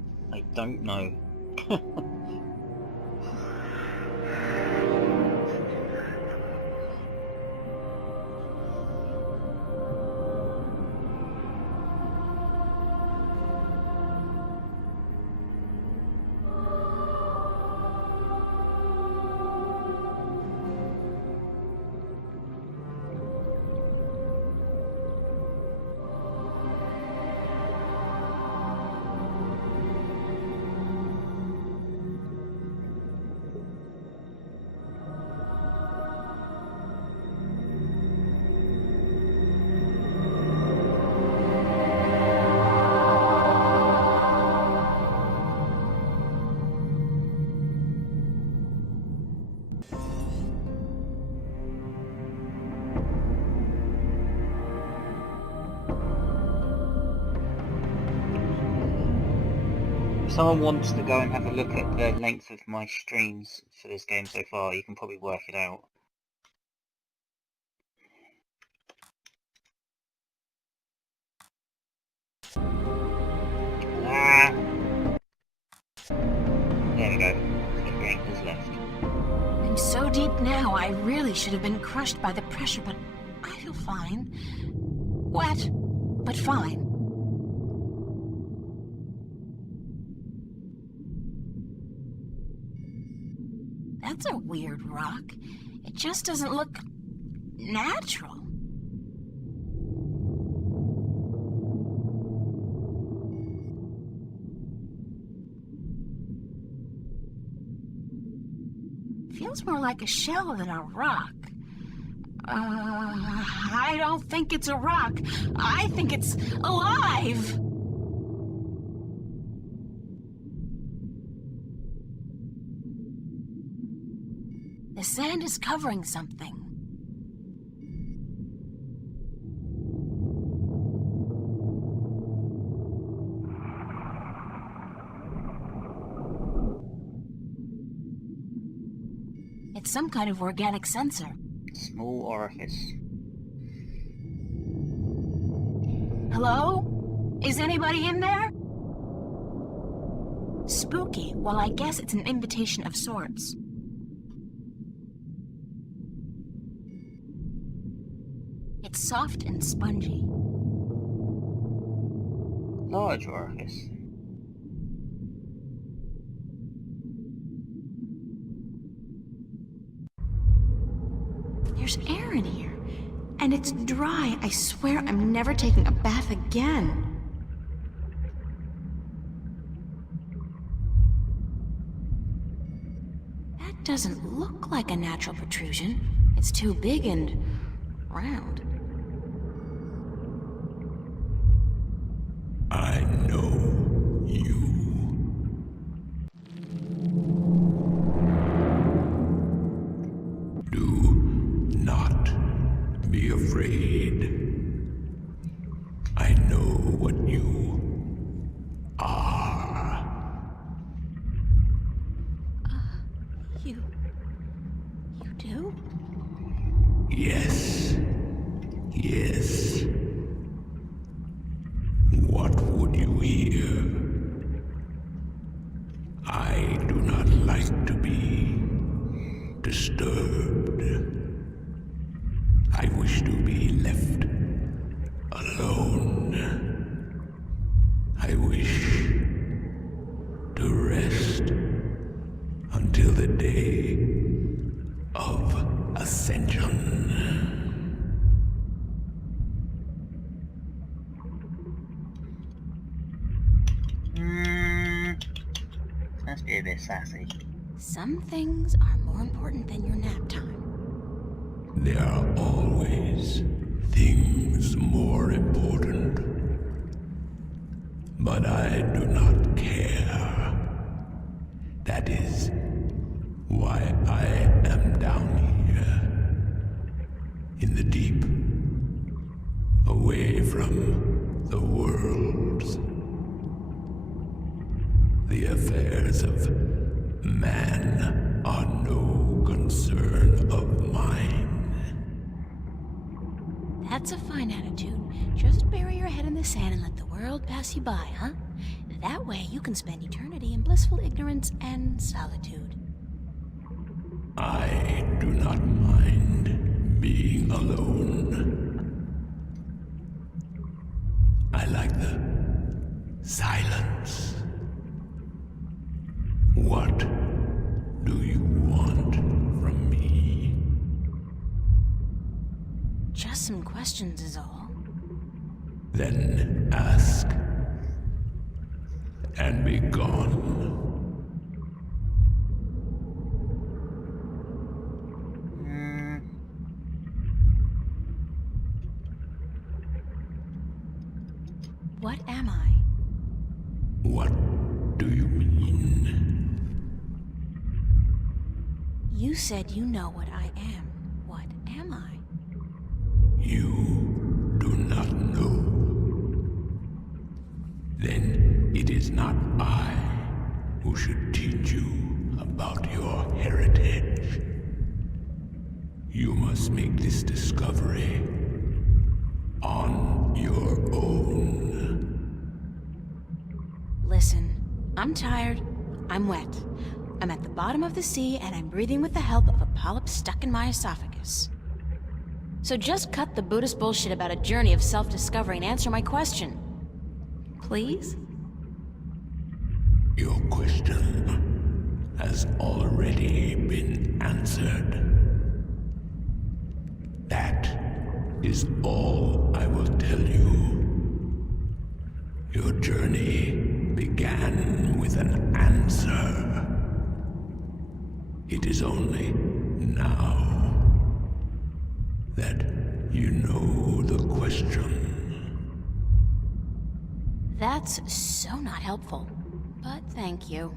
don't know. If someone wants to go and have a look at the length of my streams for this game so far, you can probably work it out. Ah! There we go. 3 anchors left. I'm so deep now, I really should have been crushed by the pressure, but I feel fine. Wet, but fine. That's a weird rock. It just doesn't look natural. Feels more like a shell than a rock. I don't think it's a rock. I think it's alive. The sand is covering something. It's some kind of organic sensor. Small orifice. Hello? Is anybody in there? Spooky. Well, I guess it's an invitation of sorts. It's soft and spongy. Large orifice. There's air in here. And it's dry. I swear I'm never taking a bath again. That doesn't look like a natural protrusion. It's too big and round. I know you. Do not be afraid. I know what you are. You do? Yes. Yes. What would you hear? I do not like to be disturbed. I wish to be left alone. I wish to rest until the day of ascension. Must be a bit sassy. Some things are more important than your nap time. There are always things more important. But I do not care. That is why I am down here. In the deep. Away from the world's affairs of man are no concern of mine. That's a fine attitude. Just bury your head in the sand and let the world pass you by, huh? That way you can spend eternity in blissful ignorance and solitude. I do not mind being alone. I like the silence. What do you want from me? Just some questions is all. Then ask and be gone. What am I? What do you mean? You said you know what I am. What am I? You do not know. Then it is not I who should teach you about your heritage. You must make this discovery on your own. Listen, I'm tired. I'm wet. I'm at the bottom of the sea, and I'm breathing with the help of a polyp stuck in my esophagus. So just cut the Buddhist bullshit about a journey of self-discovery and answer my question. Please? Your question has already been answered. That is all I will tell you. Your journey began with an answer. It is only now that you know the question. That's so not helpful, but thank you.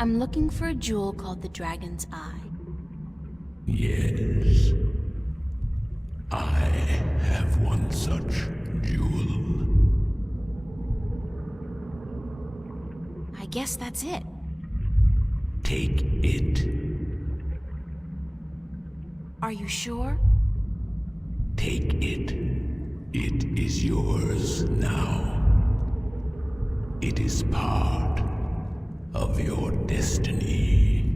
I'm looking for a jewel called the Dragon's Eye. Yes. I have one such jewel. I guess that's it. Take it. Are you sure? Take it. It is yours now. It is part of your destiny.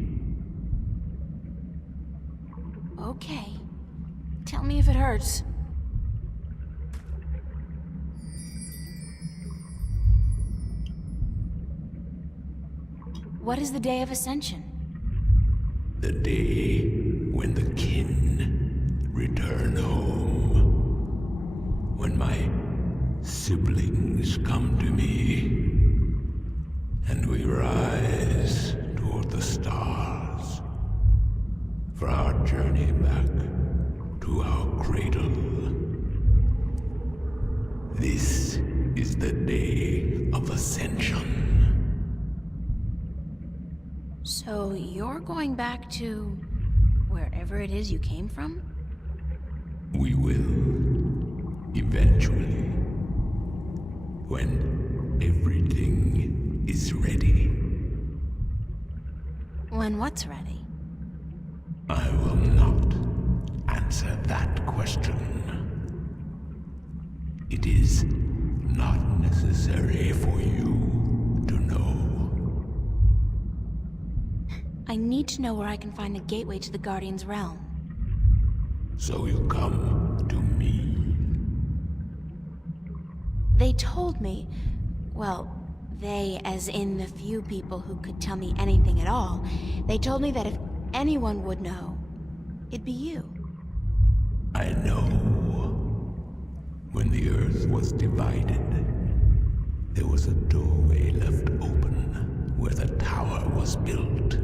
Okay. Tell me if it hurts. What is the Day of Ascension? The day when the kin return home. When my siblings come to me, and we rise toward the stars for our journey back to our cradle. This is the Day of Ascension. So you're going back to wherever it is you came from? We will, eventually, when everything is ready. When what's ready? I will not answer that question. It is not necessary for you to know. I need to know where I can find the gateway to the Guardian's realm. So you come to me. They told me, well, they as in the few people who could tell me anything at all, they told me that if anyone would know, it'd be you. I know. When the Earth was divided, there was a doorway left open where the tower was built.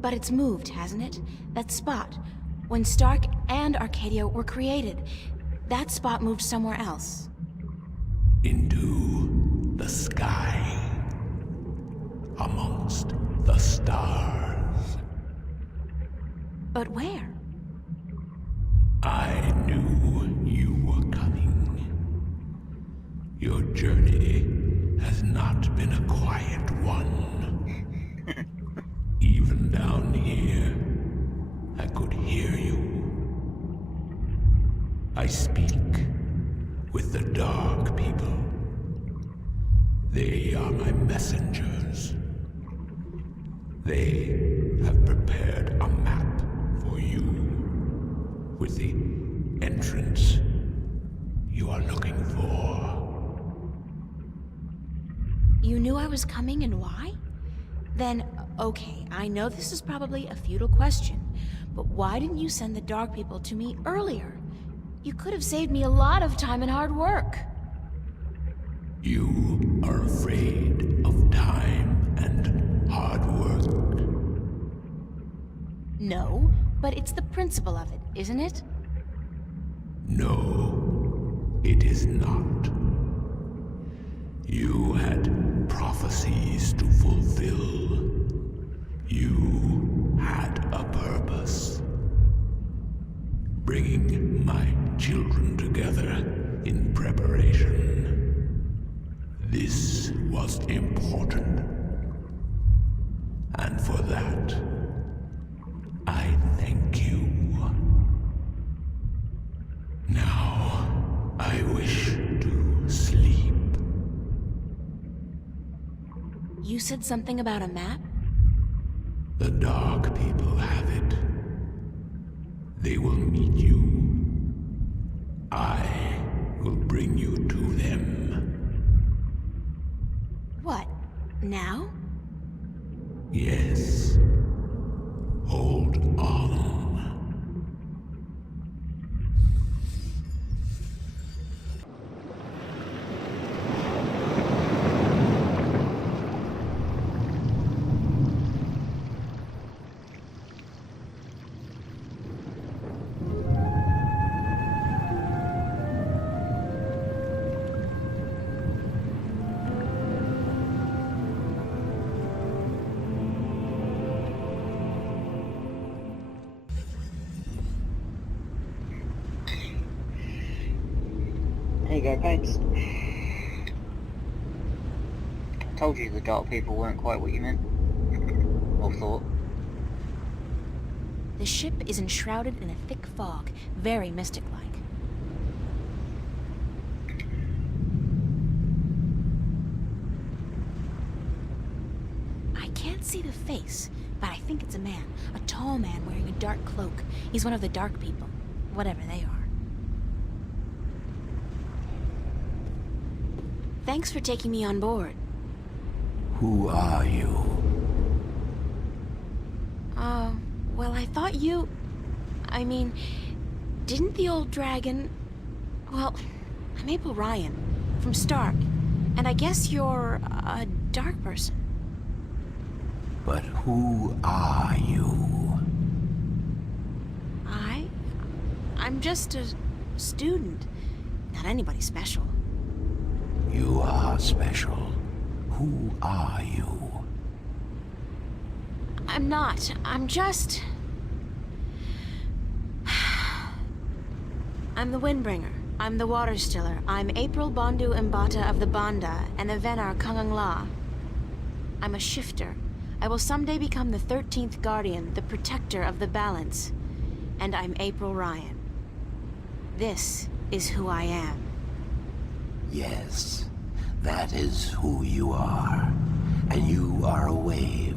But it's moved, hasn't it? That spot. When Stark and Arcadia were created, that spot moved somewhere else. Into the sky. Amongst the stars. But where? I knew Your journey has not been a quiet one. Even down here, I could hear you. I speak with the Dark People. They are my messengers. They have prepared a map for you with the entrance you are looking for. You knew I was coming and why? Then, okay, I know this is probably a futile question, but why didn't you send the Dark People to me earlier? You could have saved me a lot of time and hard work. You are afraid of time and hard work. No, but it's the principle of it, isn't it? No, it is not. You had prophecies to fulfill. You had a purpose. Bringing my children together in preparation. This was important. And for that, I thank you. Now, I wish to sleep. You said something about a map? The Dark People have it. They will meet you. I will bring you to them. What? Now? Yes. Hold on. There you go, babes. I told you the Dark People weren't quite what you meant. Or thought. The ship is enshrouded in a thick fog, very mystic-like. I can't see the face, but I think it's a man. A tall man wearing a dark cloak. He's one of the Dark People, whatever they are. Thanks for taking me on board. Who are you? Well, I thought you... I mean, didn't the old dragon... Well, I'm April Ryan, from Stark, and I guess you're a dark person. But who are you? I'm just a student, not anybody special. You are special. Who are you? I'm not. I'm just... I'm the Windbringer. I'm the Water Stiller. I'm April Bondu Mbata of the Banda and the Venar Kangang La. I'm a shifter. I will someday become the 13th Guardian, the protector of the balance. And I'm April Ryan. This is who I am. Yes, that is who you are. And you are a wave.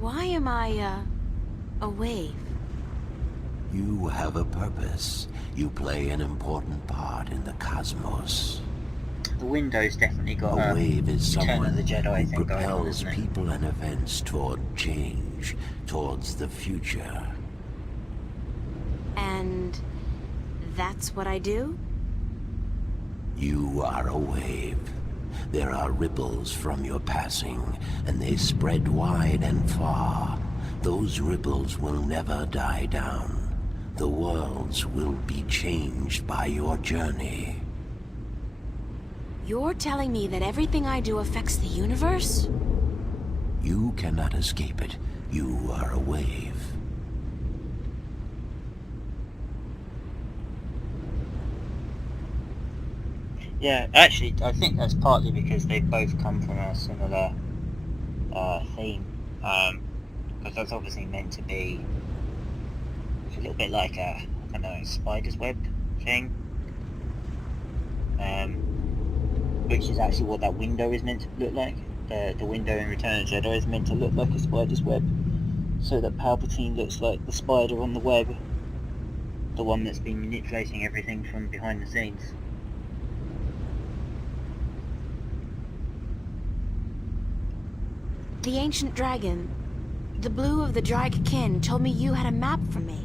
Why am I, a wave? You have a purpose. You play an important part in the cosmos. The window's definitely got A wave is Return someone of the Jedi who thing going on, propels isn't it? people and events toward change, towards the future. And that's what I do? You are a wave. There are ripples from your passing, and they spread wide and far. Those ripples will never die down. The worlds will be changed by your journey. You're telling me that everything I do affects the universe? You cannot escape it. You are a wave. Yeah, actually, I think that's partly because they both come from a similar theme. Because that's obviously meant to be a little bit like a, I don't know, spider's web thing. Which is actually what that window is meant to look like. The window in Return of the Jedi is meant to look like a spider's web, so that Palpatine looks like the spider on the web, the one that's been manipulating everything from behind the scenes. The ancient dragon, the blue of the Drag Kin, told me you had a map for me.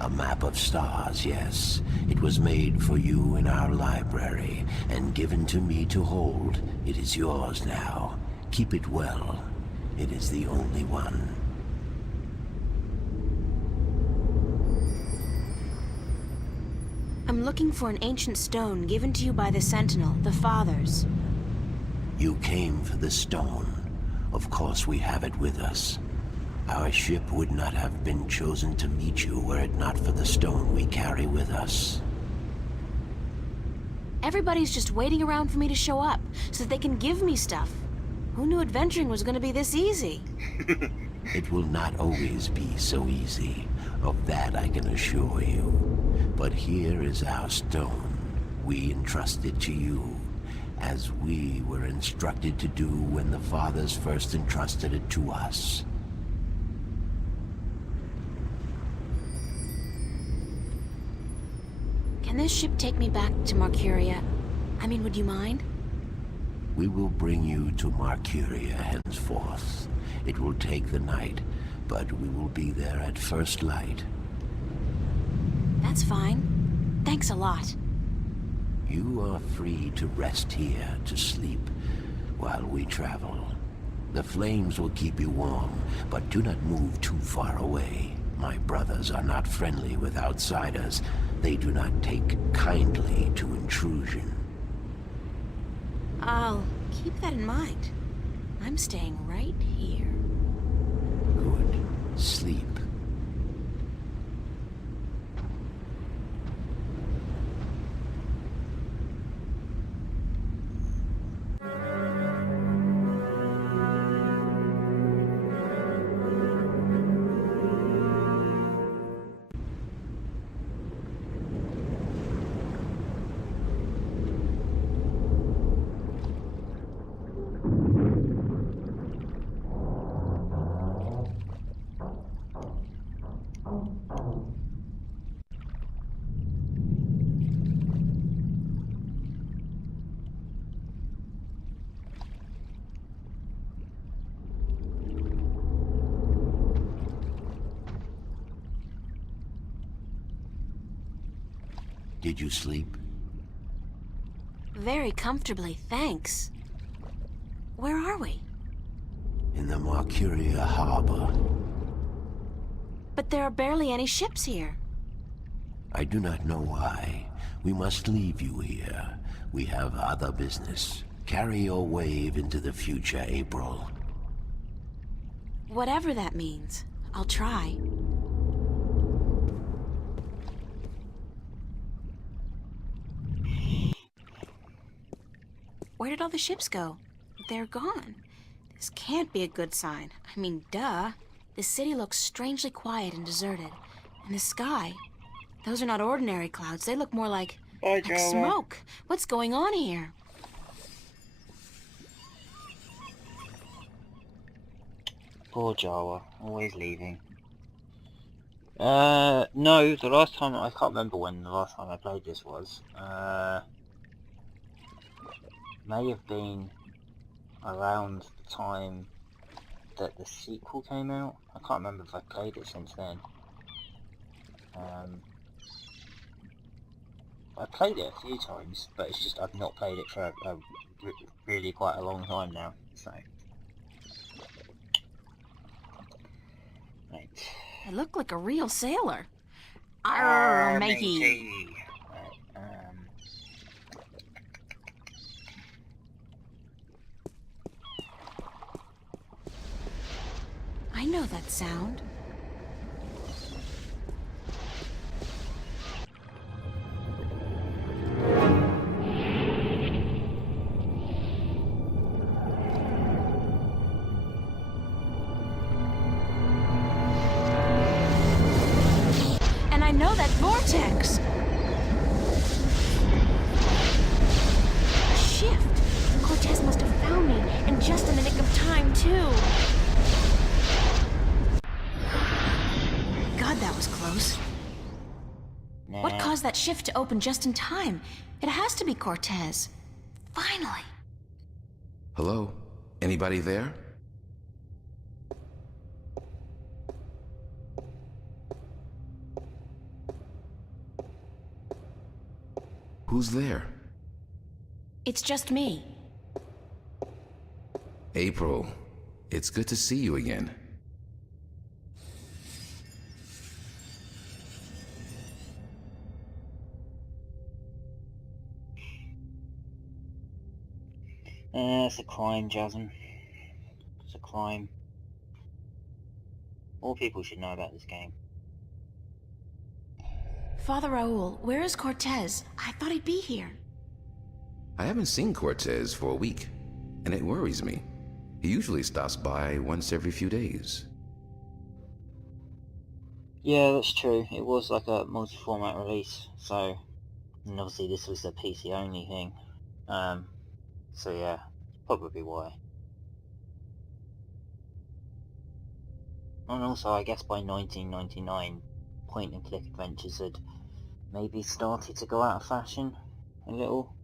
A map of stars, yes. It was made for you in our library, and given to me to hold. It is yours now. Keep it well. It is the only one. I'm looking for an ancient stone given to you by the Sentinel, the Fathers. You came for the stone. Of course we have it with us. Our ship would not have been chosen to meet you were it not for the stone we carry with us. Everybody's just waiting around for me to show up, so that they can give me stuff. Who knew adventuring was going to be this easy? It will not always be so easy. Of that I can assure you. But here is our stone. We entrust it to you, as we were instructed to do when the Fathers first entrusted it to us. Can this ship take me back to Marcuria? I mean, would you mind? We will bring you to Marcuria henceforth. It will take the night, but we will be there at first light. That's fine. Thanks a lot. You are free to rest here, to sleep, while we travel. The flames will keep you warm, but do not move too far away. My brothers are not friendly with outsiders. They do not take kindly to intrusion. I'll keep that in mind. I'm staying right here. Good. Sleep. Did you sleep? Very comfortably, thanks. Where are we? In the Marcuria harbor. But there are barely any ships here. I do not know why. We must leave you here. We have other business. Carry your wave into the future, April. Whatever that means, I'll try. Where did all the ships go? They're gone. This can't be a good sign. I mean, duh. The city looks strangely quiet and deserted. And the sky, those are not ordinary clouds. They look more like smoke. What's going on here? Poor Jawa, always leaving. No, the last time, I can't remember when the last time I played this was. May have been around the time that the sequel came out. I can't remember if I played it since then. I played it a few times, but it's just I've not played it for a really quite a long time now, so... Right. I look like a real sailor. Arr, matey. Right, I know that sound. vortex. A shift. Cortez must have found me, and just in the nick of time, too. God, that was close. Nah. What caused that shift to open just in time? It has to be Cortez. Finally. Hello? Anybody there? Who's there? It's just me. April, it's good to see you again. It's a crime, Jasmine. It's a crime. All people should know about this game. Father Raoul, where is Cortez? I thought he'd be here. I haven't seen Cortez for a week, and it worries me. He usually stops by once every few days. Yeah, that's true. It was like a multi-format release, so... And obviously this was the PC only thing. So yeah, probably why. And also, I guess by 1999, point-and-click adventures had maybe started to go out of fashion a little.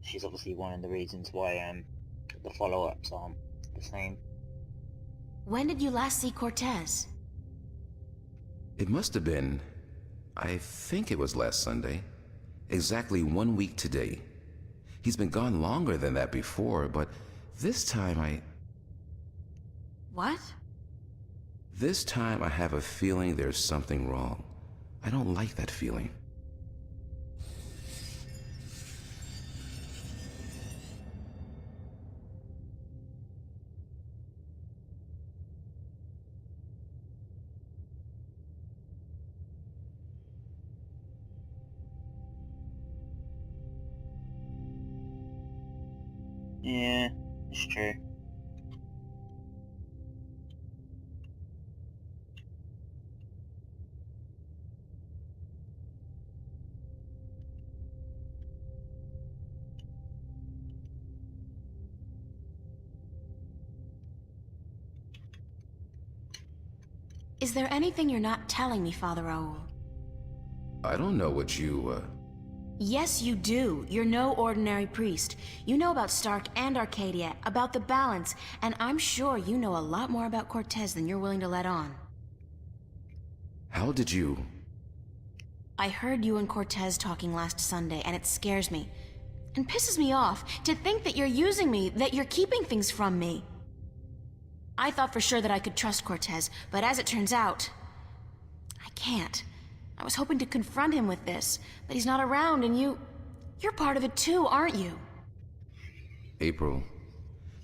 She's obviously one of the reasons why the follow-ups aren't the same. When did you last see Cortez? It must have been... I think it was last Sunday. Exactly 1 week today. He's been gone longer than that before, but this time What? This time I have a feeling there's something wrong. I don't like that feeling. Yeah, it's true. Is there anything you're not telling me, Father Raoul? I don't know what you, Yes, you do. You're no ordinary priest. You know about Stark and Arcadia, about the balance, and I'm sure you know a lot more about Cortez than you're willing to let on. How did you... I heard you and Cortez talking last Sunday, and it scares me. And pisses me off to think that you're using me, that you're keeping things from me. I thought for sure that I could trust Cortez, but as it turns out, I can't. I was hoping to confront him with this, but he's not around, and you're part of it too, aren't you? April,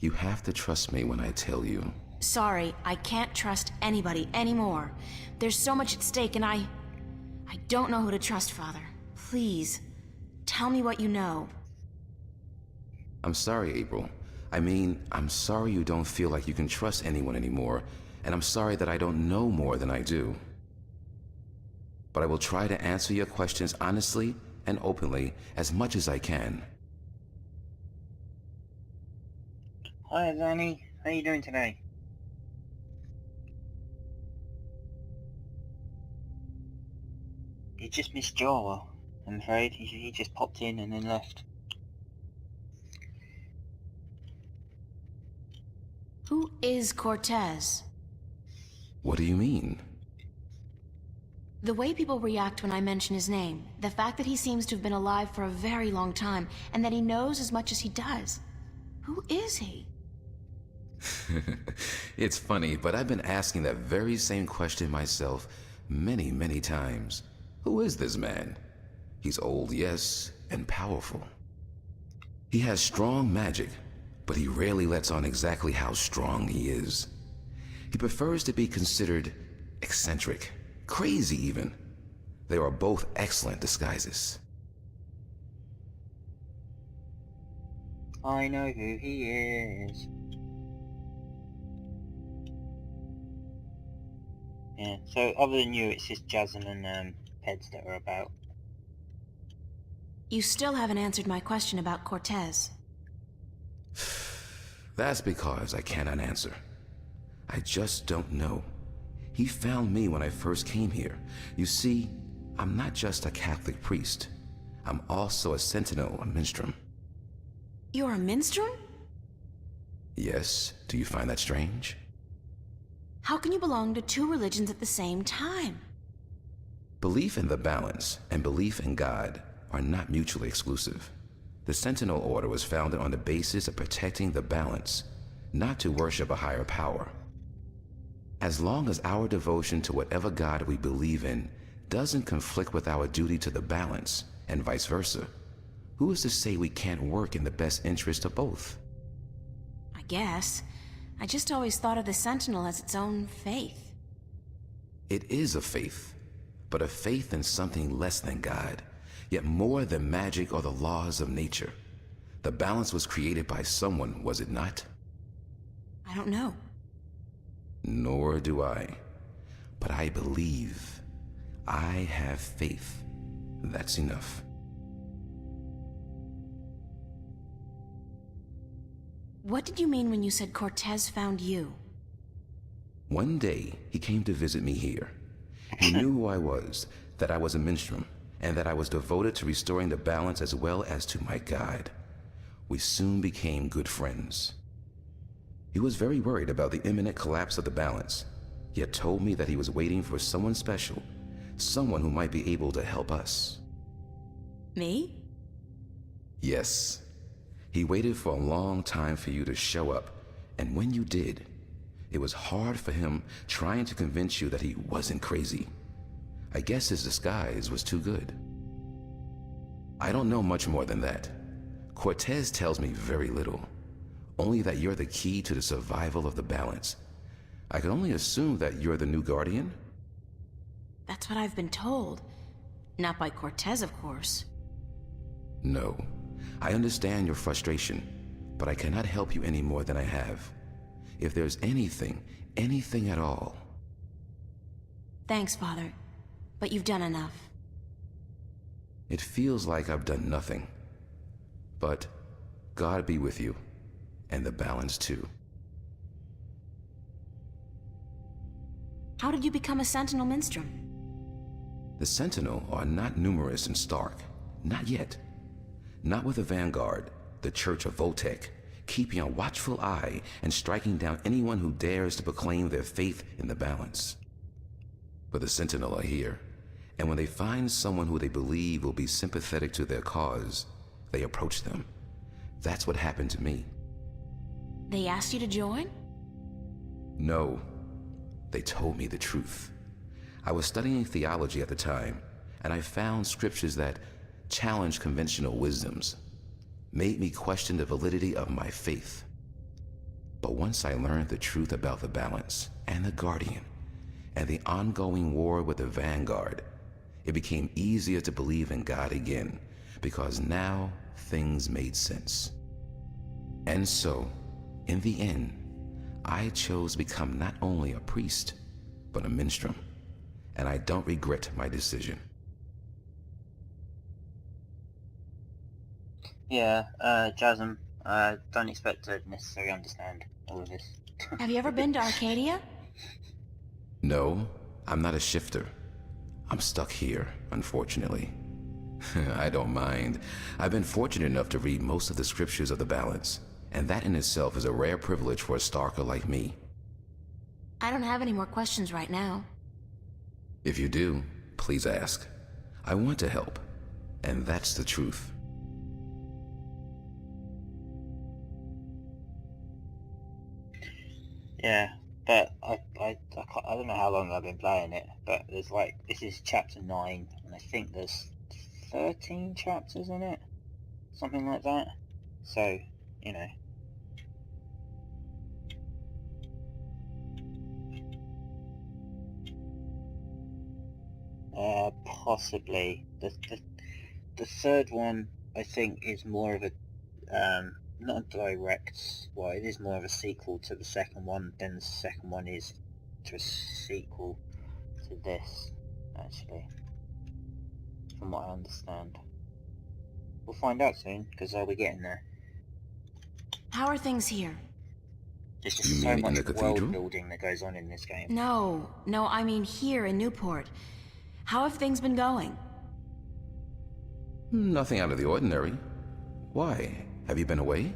you have to trust me when I tell you. Sorry, I can't trust anybody anymore. There's so much at stake, and I don't know who to trust, Father. Please, tell me what you know. I'm sorry, April. I mean, I'm sorry you don't feel like you can trust anyone anymore, and I'm sorry that I don't know more than I do. But I will try to answer your questions honestly and openly as much as I can. Hi, Zanny. How you doing today? You just missed Jara, I'm afraid. He just popped in and then left. Who is Cortez? What do you mean? The way people react when I mention his name, the fact that he seems to have been alive for a very long time, and that he knows as much as he does. Who is he? It's funny, but I've been asking that very same question myself many, many times. Who is this man? He's old, yes, and powerful. He has strong magic, but he rarely lets on exactly how strong he is. He prefers to be considered eccentric, crazy even. They are both excellent disguises. I know who he is. Yeah, so other than you, it's just Jasmine and Peds that are about. You still haven't answered my question about Cortez. That's because I cannot answer. I just don't know. He found me when I first came here. You see, I'm not just a Catholic priest. I'm also a sentinel, a minstrel. You're a minstrel? Yes, do you find that strange? How can you belong to two religions at the same time? Belief in the balance and belief in God are not mutually exclusive. The Sentinel Order was founded on the basis of protecting the balance, not to worship a higher power. As long as our devotion to whatever God we believe in doesn't conflict with our duty to the balance, and vice versa, who is to say we can't work in the best interest of both? I guess. I just always thought of the Sentinel as its own faith. It is a faith, but a faith in something less than God, yet more than magic or the laws of nature. The balance was created by someone, was it not? I don't know. Nor do I. But I believe. I have faith. That's enough. What did you mean when you said Cortez found you? One day, he came to visit me here. He knew who I was, that I was a minstrel, and that I was devoted to restoring the balance as well as to my God. We soon became good friends. He was very worried about the imminent collapse of the balance, yet told me that he was waiting for someone special, someone who might be able to help us. Me? Yes. He waited for a long time for you to show up, and when you did, it was hard for him trying to convince you that he wasn't crazy. I guess his disguise was too good. I don't know much more than that. Cortez tells me very little, only that you're the key to the survival of the balance. I can only assume that you're the new guardian? That's what I've been told. Not by Cortez, of course. No. I understand your frustration, but I cannot help you any more than I have. If there's anything at all... Thanks, Father. But you've done enough. It feels like I've done nothing. But God be with you, and the balance too. How did you become a Sentinel Minstrel? The Sentinel are not numerous in Stark. Not yet. Not with the Vanguard, the Church of Voltec, keeping a watchful eye and striking down anyone who dares to proclaim their faith in the balance. But the Sentinel are here, and when they find someone who they believe will be sympathetic to their cause, they approach them. That's what happened to me. They asked you to join? No. They told me the truth. I was studying theology at the time, and I found scriptures that challenged conventional wisdoms, made me question the validity of my faith. But once I learned the truth about the balance and the Guardian and the ongoing war with the Vanguard, it became easier to believe in God again, because now things made sense. And so, in the end, I chose to become not only a priest, but a minstrel, and I don't regret my decision. Yeah, Jasmine, don't expect to necessarily understand all of this. Have you ever been to Arcadia? No, I'm not a shifter. I'm stuck here, unfortunately. I don't mind. I've been fortunate enough to read most of the scriptures of the balance, and that in itself is a rare privilege for a Starker like me. I don't have any more questions right now. If you do, please ask. I want to help, and that's the truth. Yeah, but I don't know how long I've been playing it, but there's like, this is chapter 9, and I think there's 13 chapters in it, something like that. So, you know. Possibly. The third one, I think, is more of a, not a direct, well, it is more of a sequel to the second one than the second one is to a sequel. to this, actually, from what I understand. We'll find out soon, because we're getting there. How are things here? There's You just so mean in much the cathedral? world building that goes on in this game. No, I mean here in Newport. How have things been going? Nothing out of the ordinary. Why? Have you been away?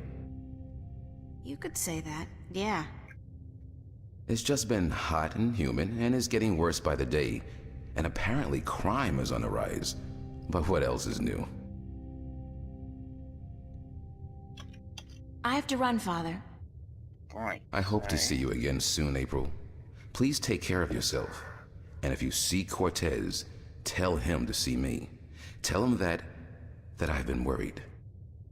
You could say that, yeah. It's just been hot and humid, and is getting worse by the day. And apparently crime is on the rise. But what else is new? I have to run, Father. Right. I hope to so- see you again soon, April. Please take care of yourself. And if you see Cortez, tell him to see me. Tell him that I've been worried.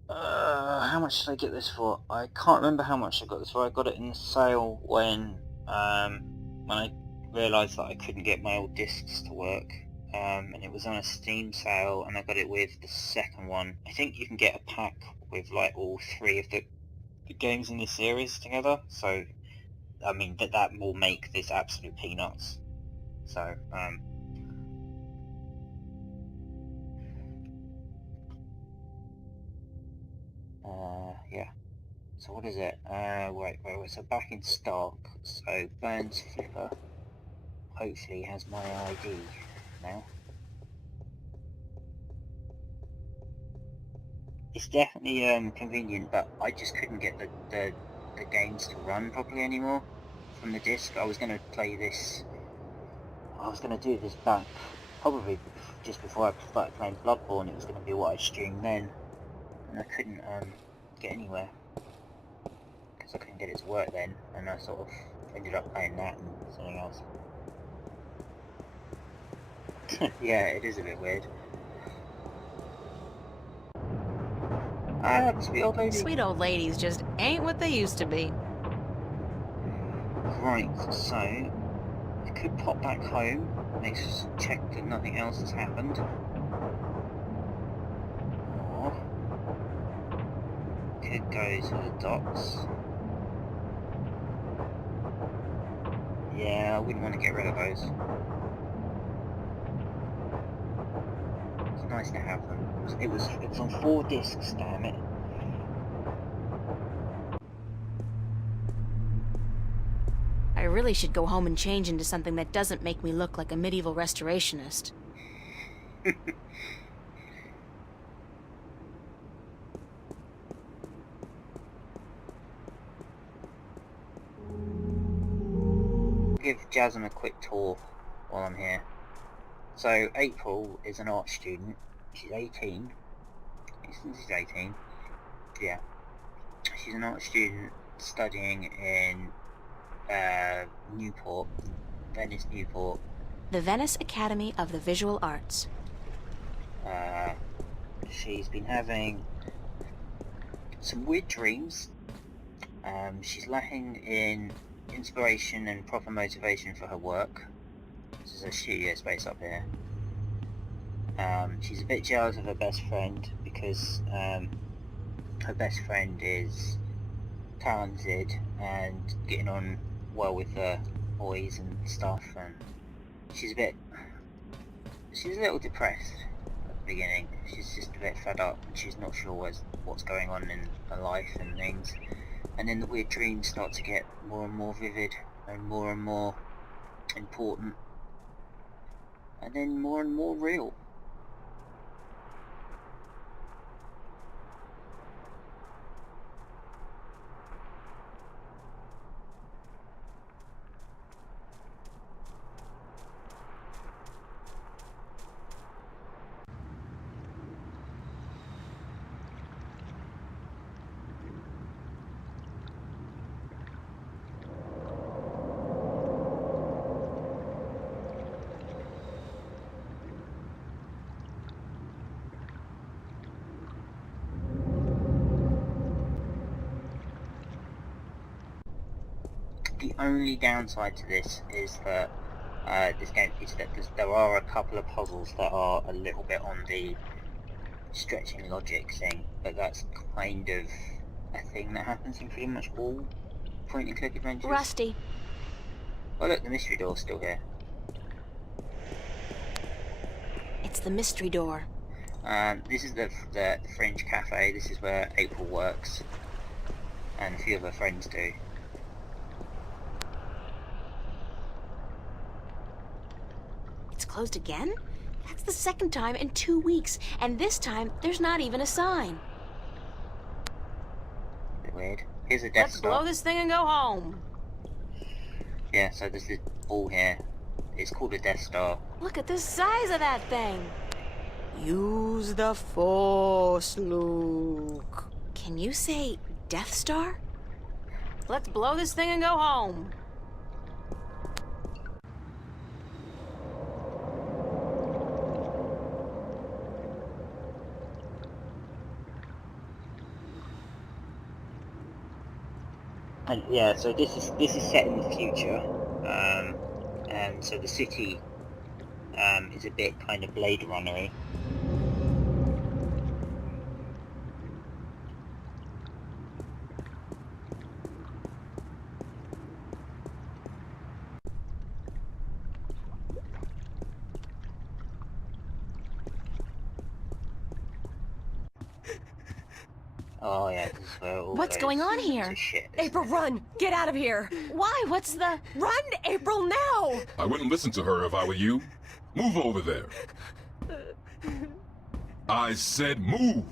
How much did I get this for? I can't remember how much I got this for. I got it in the sale when I realised that I couldn't get my old discs to work. And it was on a Steam sale, and I got it with the second one. I think you can get a pack with like all 3 of the games in this series together. So, I mean, that will make this absolute peanuts. So, yeah. So what is it? Wait, so back in stock. So Burns Flipper hopefully has my ID now. It's definitely convenient, but I just couldn't get the games to run properly anymore from the disc. I was going to play this, I was going to do this back probably just before I started playing Bloodborne. It was going to be what I streamed then, and I couldn't get anywhere because I couldn't get it to work then, and I sort of ended up playing that and something else. Yeah, it is a bit weird. Ah, sweet old lady. Sweet old ladies just ain't what they used to be. Right, so I could pop back home, check that nothing else has happened. Or could go to the docks. Yeah, I wouldn't want to get rid of those. It's nice to have them. It was on 4 discs, damn it. I really should go home and change into something that doesn't make me look like a medieval restorationist. Give Jasmine a quick tour while I'm here. So April is an art student. She's 18. She's 18. Yeah. She's an art student studying in Newport, Venice, Newport. The Venice Academy of the Visual Arts. She's been having some weird dreams. She's lacking in inspiration and proper motivation for her work. This is a studio space up here. She's a bit jealous of her best friend because her best friend is talented and getting on well with the boys and stuff, and she's a little depressed at the beginning. She's just a bit fed up and she's not sure what's going on in her life and things. And then the weird dreams start to get more and more vivid and more important, and then more and more real. The only downside to this is that there are a couple of puzzles that are a little bit on the stretching logic thing, but that's kind of a thing that happens in pretty much all point and click adventures. Rusty. Oh look, the mystery door's still here. It's the mystery door. This is the Fringe Cafe. This is where April works, and a few of her friends do. It's closed again? That's the second time in 2 weeks, and this time there's not even a sign. Bit weird. Here's a Death Let's Star. blow this thing and go home. Yeah, so there's this ball here. It's called a Death Star. Look at the size of that thing. Use the Force, Luke. Can you say Death Star? Let's blow this thing and go home. And yeah, so this is set in the future, and so the city is a bit kind of Blade Runner-y. Oh yeah, this is where all What's goes going on to here? shit, isn't April, it? run! Get out of here! Why? What's the... Run, April, now! I wouldn't listen to her if I were you. Move over there. I said move.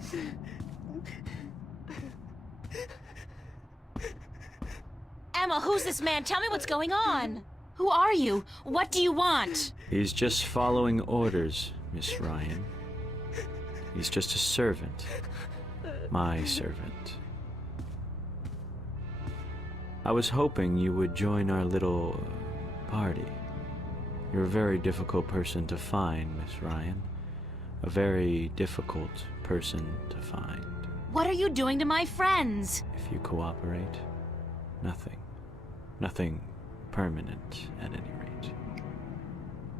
Emma, who's this man? Tell me what's going on. Who are you? What do you want? He's just following orders, Miss Ryan. He's just a servant. My servant. I was hoping you would join our little party. You're a very difficult person to find, Miss Ryan. A very difficult person to find. What are you doing to my friends? If you cooperate, nothing. Nothing permanent, at any rate.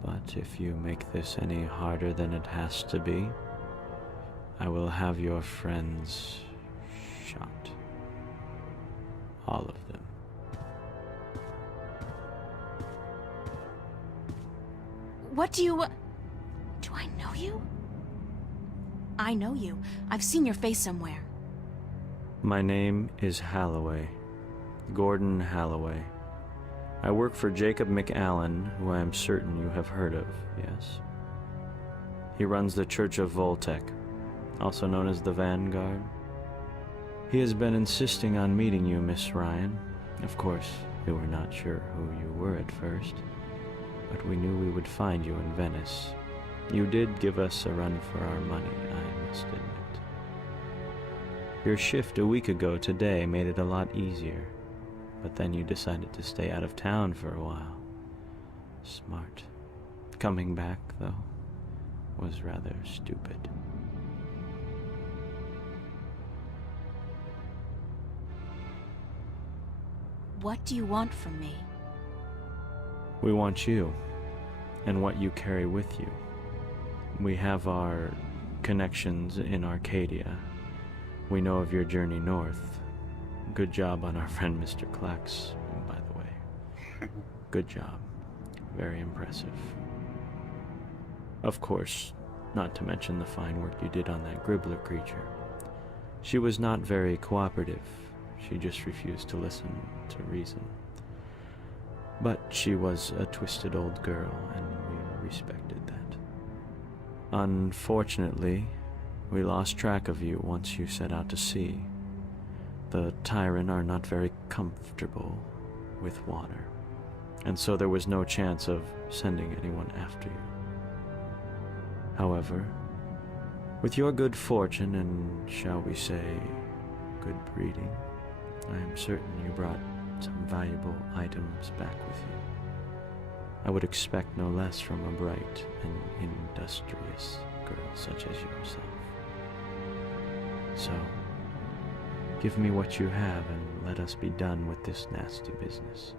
But if you make this any harder than it has to be, I will have your friends shot. All of them. What do you... Do I know you? I know you. I've seen your face somewhere. My name is Halloway. Gordon Halloway. I work for Jacob McAllen, who I am certain you have heard of, yes? He runs the Church of Voltec, also known as the Vanguard. He has been insisting on meeting you, Miss Ryan. Of course, we were not sure who you were at first, but we knew we would find you in Venice. You did give us a run for our money, I must admit. Your shift a week ago today made it a lot easier, but then you decided to stay out of town for a while. Smart. Coming back, though, was rather stupid. What do you want from me? We want you, and what you carry with you. We have our connections in Arcadia. We know of your journey north. Good job on our friend Mr. Klex, by the way. Good job. Very impressive. Of course, not to mention the fine work you did on that Gribbler creature. She was not very cooperative. She just refused to listen to reason. But she was a twisted old girl, and we respected that. Unfortunately, we lost track of you once you set out to sea. The Tyran are not very comfortable with water, and so there was no chance of sending anyone after you. However, with your good fortune and, shall we say, good breeding, I am certain you brought some valuable items back with you. I would expect no less from a bright and industrious girl such as yourself. So, give me what you have and let us be done with this nasty business.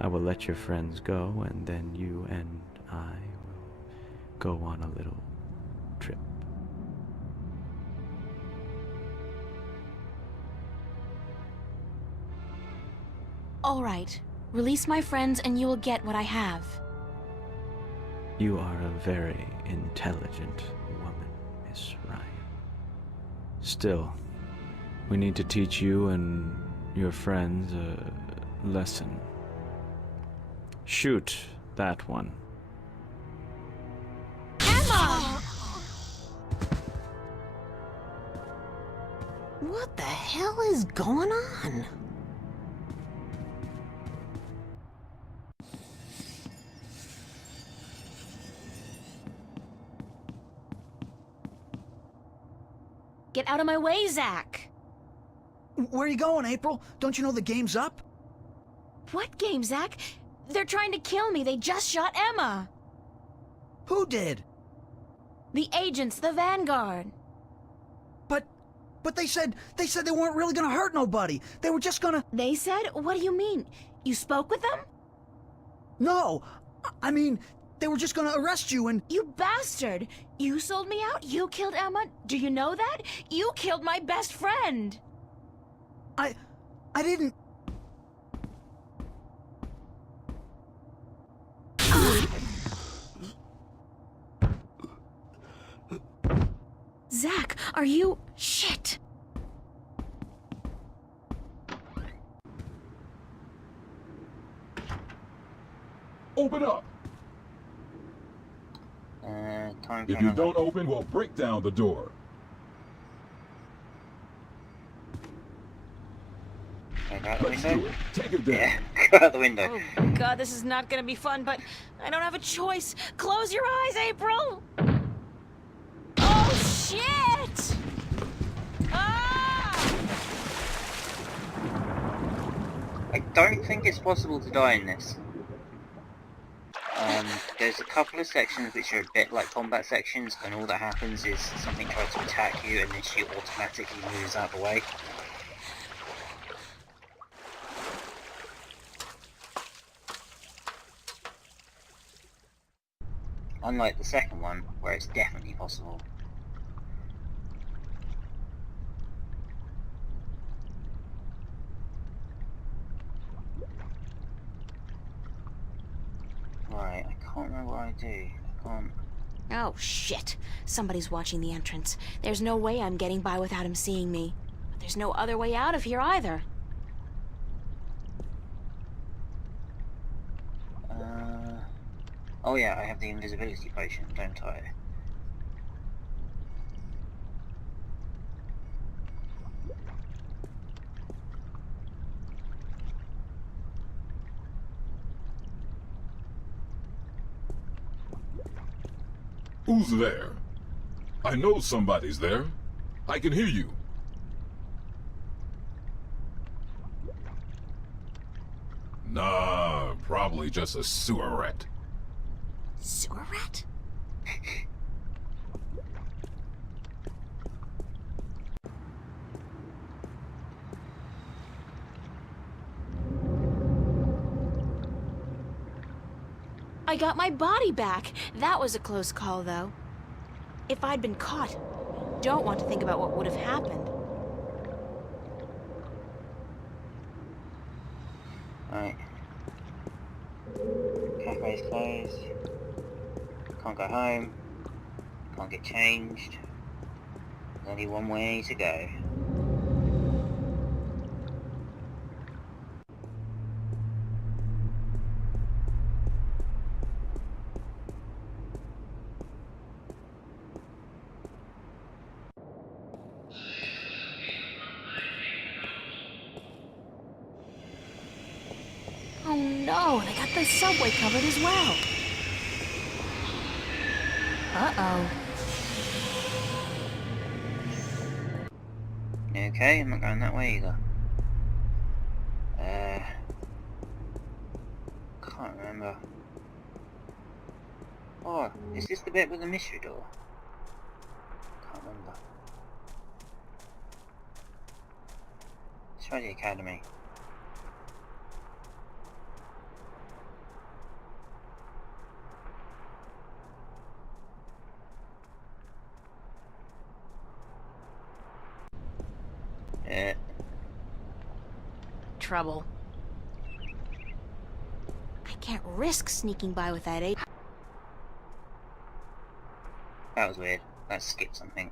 I will let your friends go, and then you and I will go on a little trip. All right. Release my friends and you will get what I have. You are a very intelligent woman, Miss Ryan. Still, we need to teach you and your friends a lesson. Shoot that one. Emma! What the hell is going on? Get out of my way, Zach! Where are you going, April? Don't you know the game's up? What game, Zach? They're trying to kill me. They just shot Emma. Who did? The agents, the Vanguard. But they said they weren't really gonna hurt nobody. They were just gonna... They said? What do you mean? You spoke with them? No! I mean, they were just gonna arrest you and... You bastard! You sold me out? You killed Emma? Do you know that? You killed my best friend! I didn't... Zach, are you... Shit! Open up! Time If you don't open, we'll break down the door. Go out the Let's window? do it. Take it down. Yeah, go out the window. Oh, God, this is not gonna be fun, but I don't have a choice. Close your eyes, April! Oh, shit! Ah! I don't think it's possible to die in this. There's a couple of sections which are a bit like combat sections, and all that happens is something tries to attack you and then she automatically moves out of the way. Unlike the second one, where it's definitely possible. Right, I can't remember what I do. I can't... Oh, shit. Somebody's watching the entrance. There's no way I'm getting by without him seeing me. But there's no other way out of here either. Oh yeah, I have the invisibility potion, don't I? Who's there? I know somebody's there. I can hear you. Nah, probably just a sewer rat. Sewer rat? I got my body back. That was a close call, though. If I'd been caught, I don't want to think about what would have happened. Right. Cafe's closed. Can't go home. Can't get changed. There's only one way to go. Oh no, they got the subway covered as well. Uh-oh. Okay, I'm not going that way either. Can't remember. Oh, is this the bit with the mystery door? Can't remember. Let's try the academy. Trouble. I can't risk sneaking by with that ape. That was weird. Let's skip something.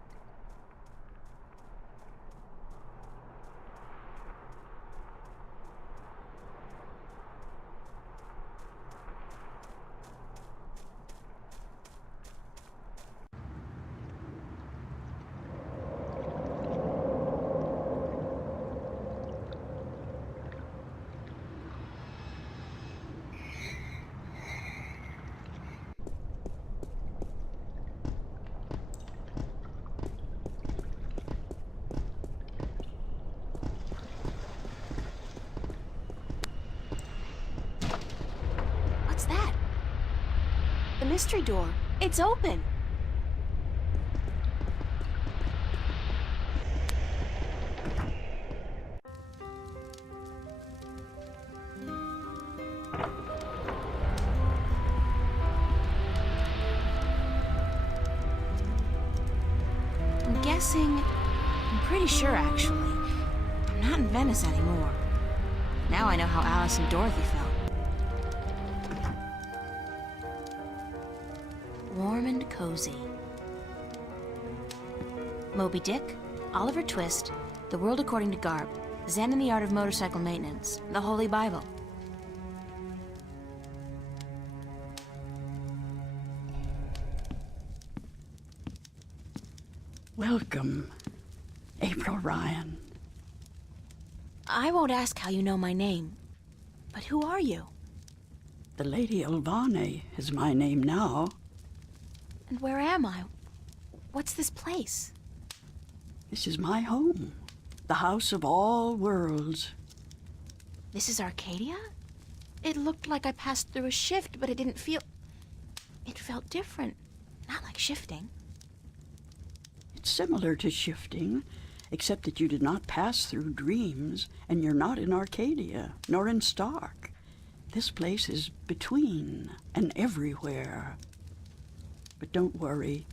What's that? The mystery door. It's open. I'm guessing... I'm pretty sure, actually. I'm not in Venice anymore. Now I know how Alice and Dorothy felt. Warm and cozy. Moby Dick, Oliver Twist, The World According to Garp, Zen and the Art of Motorcycle Maintenance, the Holy Bible. Welcome, April Ryan. I won't ask how you know my name, but who are you? The Lady Elvane is my name now. And where am I? What's this place? This is my home, the house of all worlds. This is Arcadia? It looked like I passed through a shift, but it didn't feel... It felt different. Not like shifting. It's similar to shifting, except that you did not pass through dreams, and you're not in Arcadia, nor in Stark. This place is between and everywhere. But don't worry.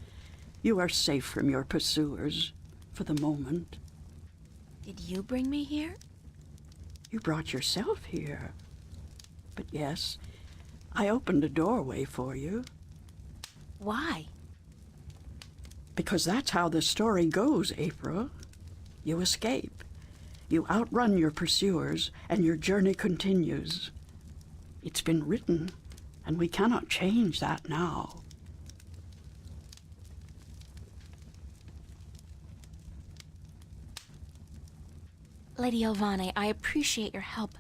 You are safe from your pursuers, for the moment. Did you bring me here? You brought yourself here. But yes, I opened a doorway for you. Why? Because that's how the story goes, April. You escape. You outrun your pursuers, and your journey continues. It's been written, and we cannot change that now. Lady Elvane, I appreciate your help,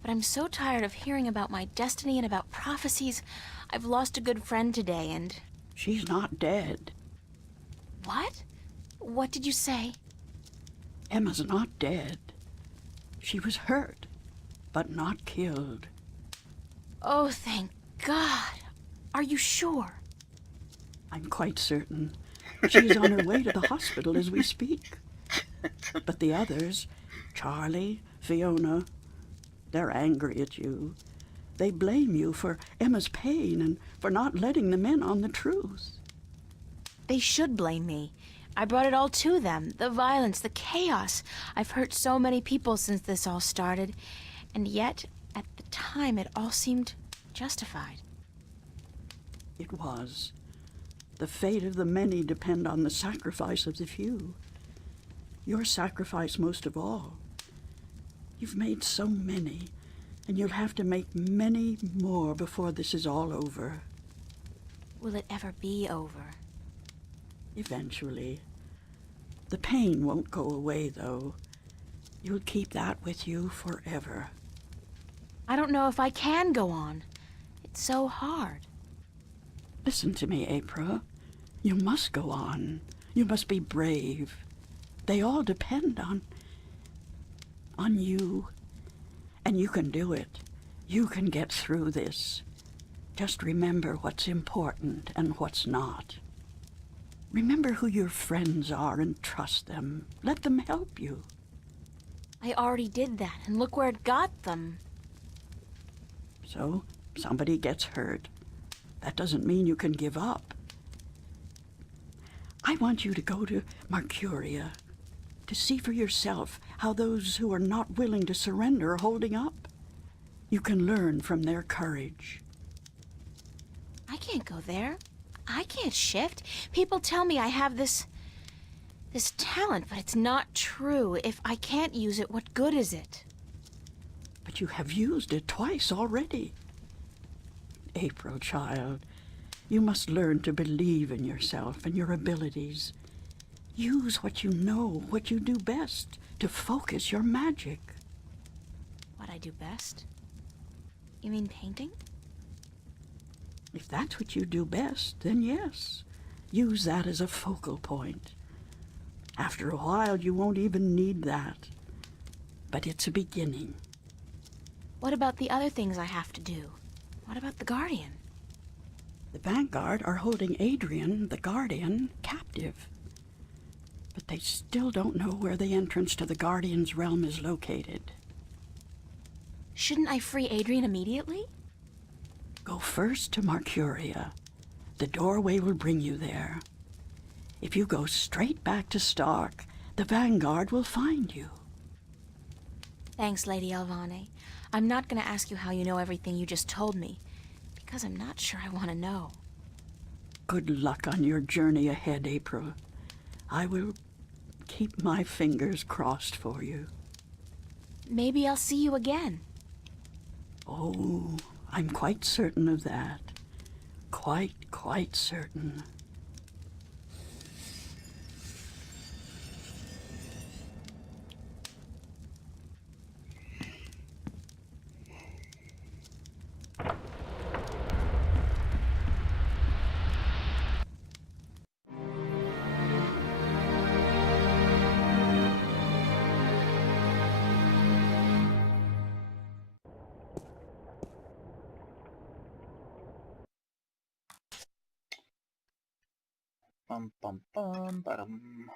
but I'm so tired of hearing about my destiny and about prophecies. I've lost a good friend today, and... She's not dead. What? What did you say? Emma's not dead. She was hurt, but not killed. Oh, thank God. Are you sure? I'm quite certain. She's on her way to the hospital as we speak. But the others, Charlie, Fiona, they're angry at you. They blame you for Emma's pain and for not letting them in on the truth. They should blame me. I brought it all to them. The violence, the chaos. I've hurt so many people since this all started. And yet, at the time, it all seemed justified. It was. The fate of the many depend on the sacrifice of the few. Your sacrifice most of all. You've made so many, and you'll have to make many more before this is all over. Will it ever be over? Eventually. The pain won't go away, though. You'll keep that with you forever. I don't know if I can go on. It's so hard. Listen to me, April. You must go on. You must be brave. They all depend on you. And you can do it. You can get through this. Just remember what's important and what's not. Remember who your friends are and trust them. Let them help you. I already did that, and look where it got them. So, somebody gets hurt. That doesn't mean you can give up. I want you to go to Mercuria, to see for yourself how those who are not willing to surrender are holding up. You can learn from their courage. I can't go there. I can't shift. People tell me I have this talent, but it's not true. If I can't use it, what good is it? But you have used it twice already. April, child, you must learn to believe in yourself and your abilities. Use what you know, what you do best, to focus your magic. What I do best? You mean painting? If that's what you do best, then yes. Use that as a focal point. After a while, you won't even need that. But it's a beginning. What about the other things I have to do? What about the Guardian? The Vanguard are holding Adrian, the Guardian, captive. But they still don't know where the entrance to the Guardian's realm is located. Shouldn't I free Adrian immediately? Go first to Marcuria. The doorway will bring you there. If you go straight back to Stark, the Vanguard will find you. Thanks, Lady Alvane. I'm not going to ask you how you know everything you just told me, because I'm not sure I want to know. Good luck on your journey ahead, April. I will keep my fingers crossed for you. Maybe I'll see you again. Oh, I'm quite certain of that. Quite certain. Bum bum bum ba-dum.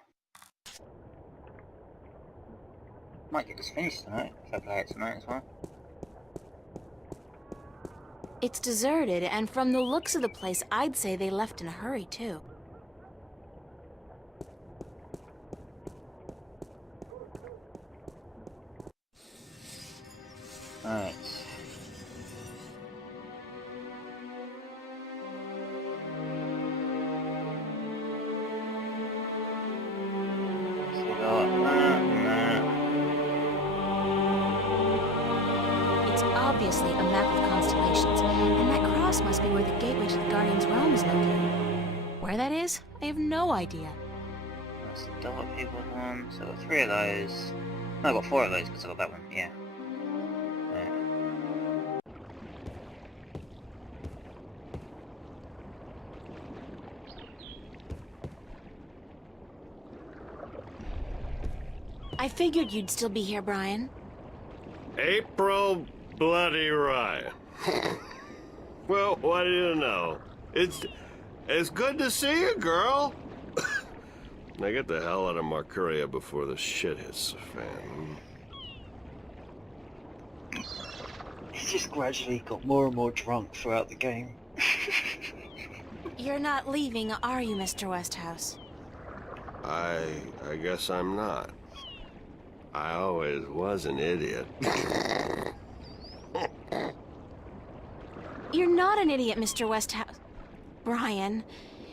Might get this finished tonight if I play it tonight as well. It's deserted, and from the looks of the place, I'd say they left in a hurry, too. Alright. It's obviously a map of constellations, and that cross must be where the gateway to the Guardian's realm is located. Where that is, I have no idea. That's the Double People one, so I've got 3 of those. No, I've got 4 of those because I got that one, yeah. I figured you'd still be here, Brian. April Bloody Ryan. Well, what do you know? It's good to see you, girl. Now get the hell out of Marcuria before the shit hits the fan. He just gradually got more and more drunk throughout the game. You're not leaving, are you, Mr. Westhouse? I guess I'm not. I always was an idiot. You're not an idiot, Mr. Westhouse. Brian,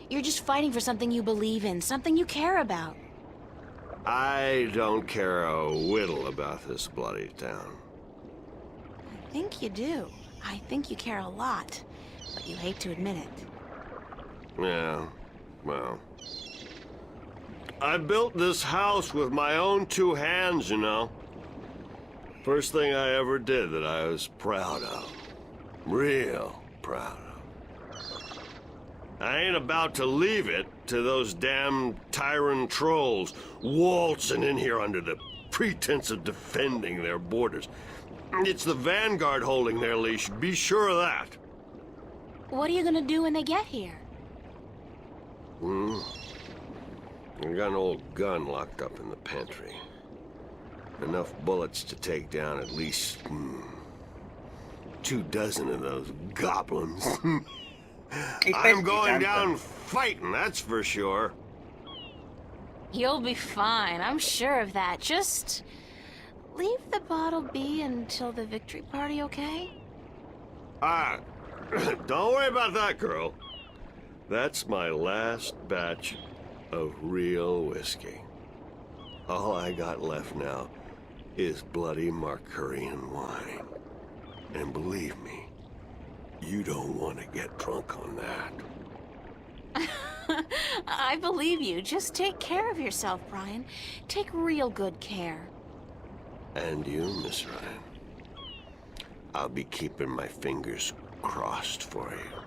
you're just fighting for something you believe in, something you care about. I don't care a whittle about this bloody town. I think you do. I think you care a lot, but you hate to admit it. Yeah, well... I built this house with my own 2 hands, you know. First thing I ever did that I was proud of. Real proud of. I ain't about to leave it to those damn tyrant trolls waltzing in here under the pretense of defending their borders. It's the Vanguard holding their leash, be sure of that. What are you gonna do when they get here? I got an old gun locked up in the pantry. Enough bullets to take down at least 24 of those goblins. I'm going down fighting, that's for sure. You'll be fine, I'm sure of that. Just leave the bottle be until the victory party, okay? Don't worry about that, girl. That's my last batch of real whiskey. All I got left now is bloody Markurian wine. And believe me, you don't want to get drunk on that. I believe you. Just take care of yourself, Brian. Take real good care. And you, Miss Ryan. I'll be keeping my fingers crossed for you.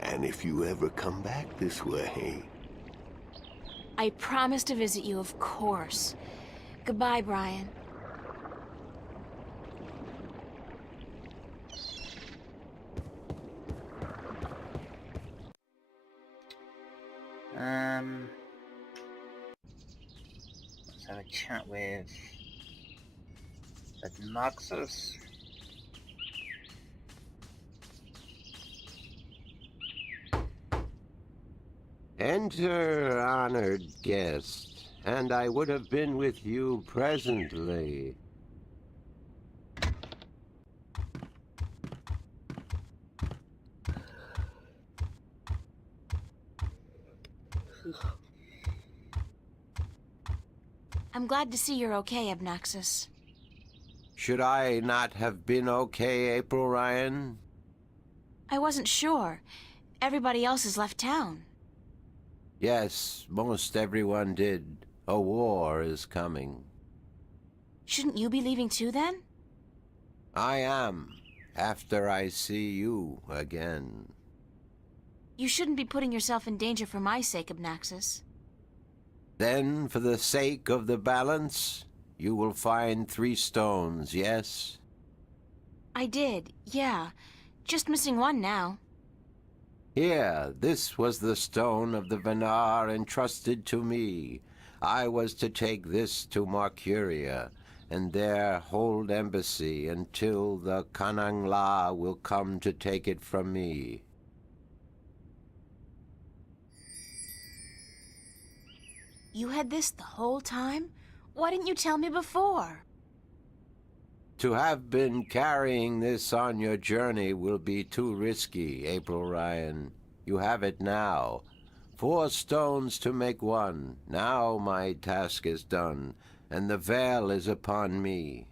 And if you ever come back this way... I promise to visit you, of course. Goodbye, Brian. Let's have a chat with Noxus. Enter, honored guest, and I would have been with you presently. I'm glad to see you're okay, Abnaxus. Should I not have been okay, April Ryan? I wasn't sure. Everybody else has left town. Yes, most everyone did. A war is coming. Shouldn't you be leaving too, then? I am, after I see you again. You shouldn't be putting yourself in danger for my sake, Abnaxus. Then, for the sake of the balance, you will find 3 stones, yes? I did, yeah. Just missing one now. Here, this was the stone of the Venar entrusted to me. I was to take this to Marcuria, and there hold embassy until the Kanangla will come to take it from me. You had this the whole time? Why didn't you tell me before? To have been carrying this on your journey will be too risky, April Ryan. You have it now. 4 stones to make 1. Now my task is done, and the veil is upon me.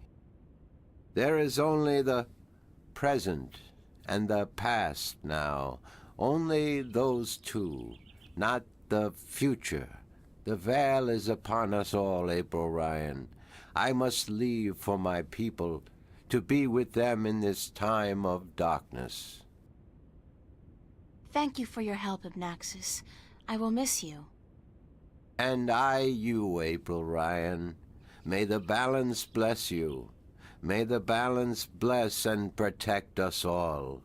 There is only the present and the past now. Only those 2, not the future. The veil is upon us all, April Ryan. I must leave for my people, to be with them in this time of darkness. Thank you for your help, Abnaxus. I will miss you. And I you, April Ryan. May the balance bless you. May the balance bless and protect us all.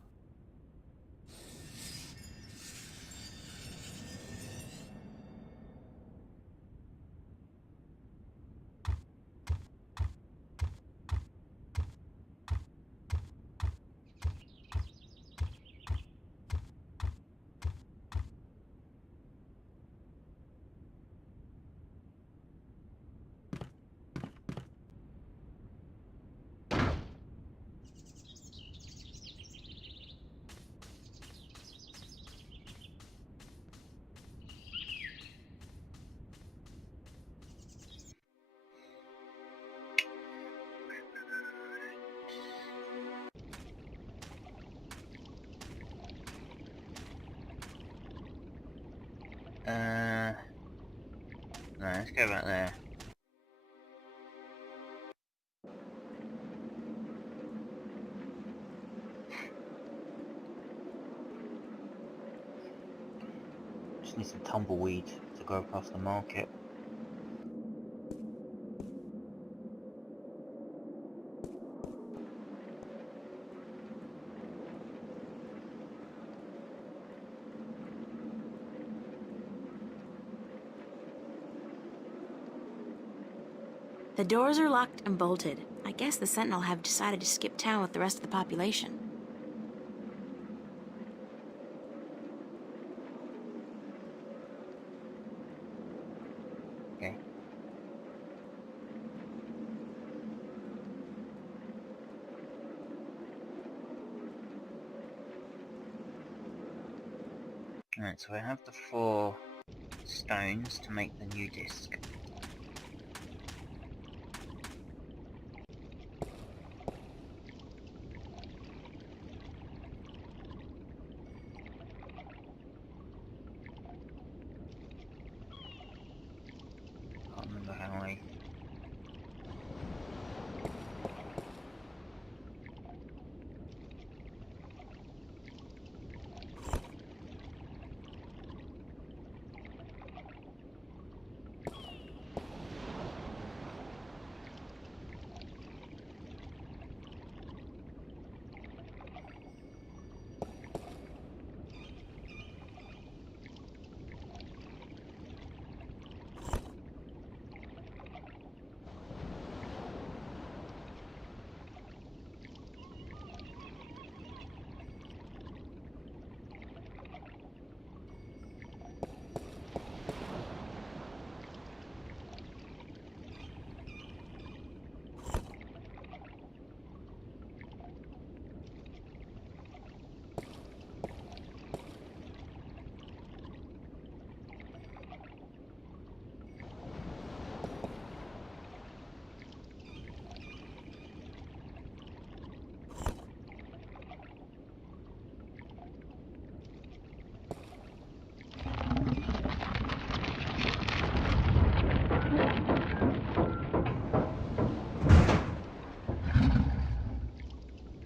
No, let's go back there. Just need some tumbleweed to go across the market. The doors are locked and bolted. I guess the Sentinel have decided to skip town with the rest of the population. Okay. Alright, so I have the 4 stones to make the new disc. Can't remember how I...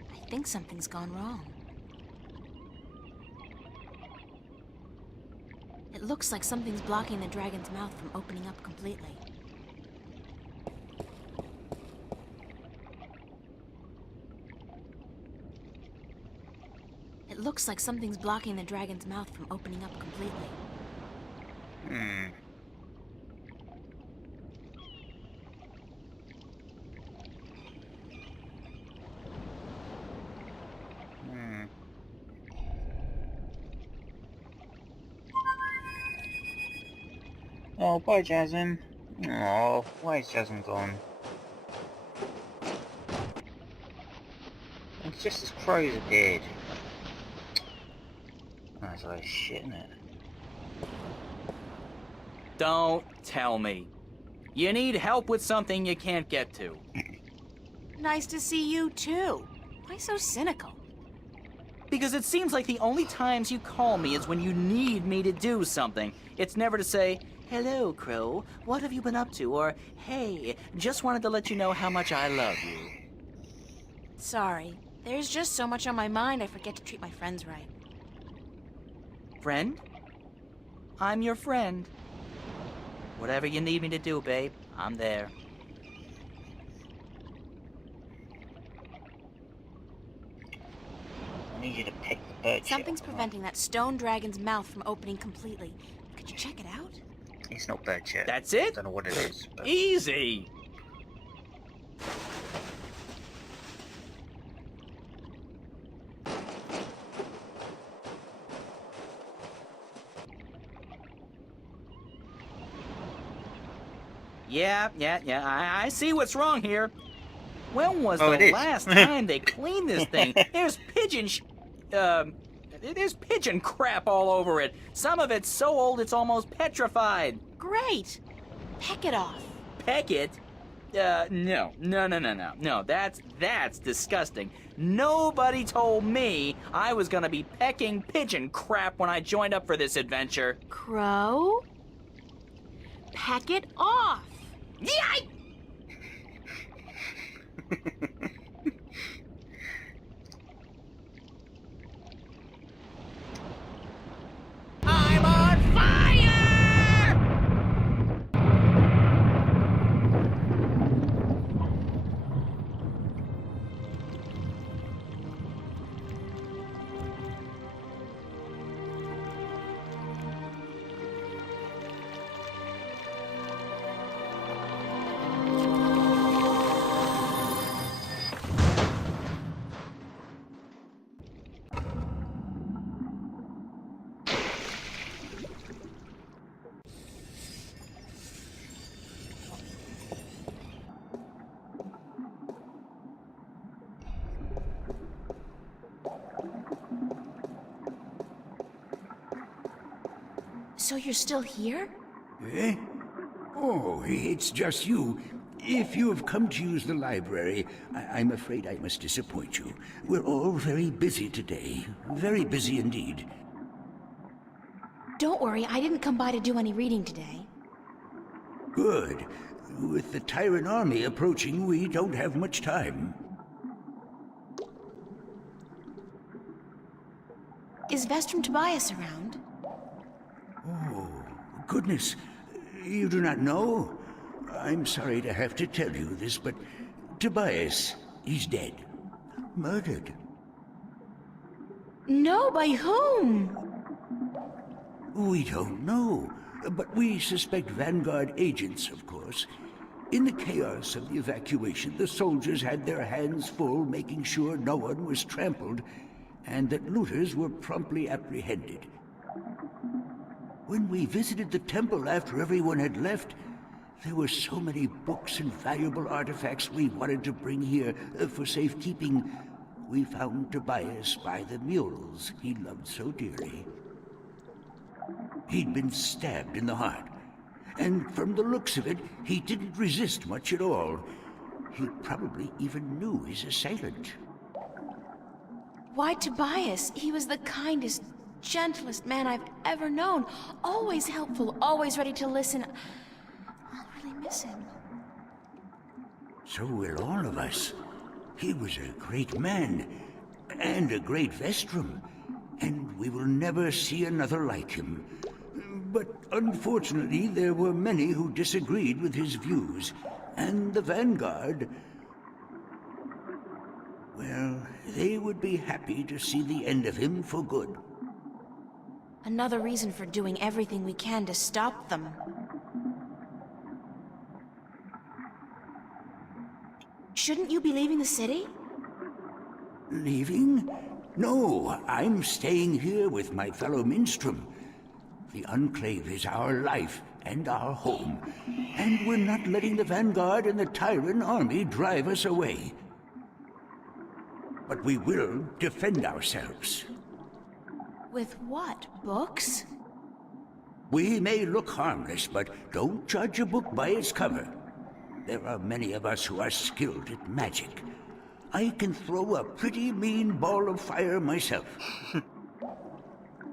I think something's gone wrong. It looks like something's blocking the dragon's mouth from opening up completely. It looks like something's blocking the dragon's mouth from opening up completely. Oh, bye, Jasmine. Oh, why is Jasmine gone? It's just as crows appeared. That's a lot of shit, isn't it? Don't tell me. You need help with something you can't get to. Nice to see you, too. Why so cynical? Because it seems like the only times you call me is when you need me to do something. It's never to say, "Hello, Crow, what have you been up to?" Or, "Hey, just wanted to let you know how much I love you." Sorry. There's just so much on my mind I forget to treat my friends right. Friend? I'm your friend. Whatever you need me to do, babe, I'm there. I need you to pick the bird shit Something's off the preventing that stone dragon's mouth from opening completely. Could you check it out? map. It's not bird shit. That's it? I don't know what it is. But... Easy! Yeah, I see what's wrong here. When was the last time they cleaned this thing? There's there's pigeon crap all over it. Some of it's so old it's almost petrified. Great! Peck it off. Peck it? No, that's disgusting. Nobody told me I was gonna be pecking pigeon crap when I joined up for this adventure. Crow? Peck it off! Yikes! I'm on fire! So you're still here? Eh? Oh, it's just you. If you have come to use the library, I'm afraid I must disappoint you. We're all very busy today. Very busy indeed. Don't worry, I didn't come by to do any reading today. Good. With the Tyrant army approaching, we don't have much time. Is Vestrum Tobias around? Oh, goodness. You do not know? I'm sorry to have to tell you this, but Tobias, he's dead. Murdered. No, by whom? We don't know, but we suspect Vanguard agents, of course. In the chaos of the evacuation, the soldiers had their hands full making sure no one was trampled, and that looters were promptly apprehended. When we visited the temple after everyone had left, there were so many books and valuable artifacts we wanted to bring here for safekeeping. We found Tobias by the mules he loved so dearly. He'd been stabbed in the heart, and from the looks of it, he didn't resist much at all. He probably even knew his assailant. Why Tobias? He was the kindest, gentlest man I've ever known. Always helpful, always ready to listen. I'll really miss him. So will all of us. He was a great man, and a great Vestrum, and we will never see another like him. But unfortunately, there were many who disagreed with his views, and the Vanguard, well, they would be happy to see the end of him for good. Another reason for doing everything we can to stop them. Shouldn't you be leaving the city? Leaving? No, I'm staying here with my fellow Minstrom. The Enclave is our life and our home, and we're not letting the Vanguard and the Tyrant army drive us away. But we will defend ourselves. With what? Books? We may look harmless, but don't judge a book by its cover. There are many of us who are skilled at magic. I can throw a pretty mean ball of fire myself.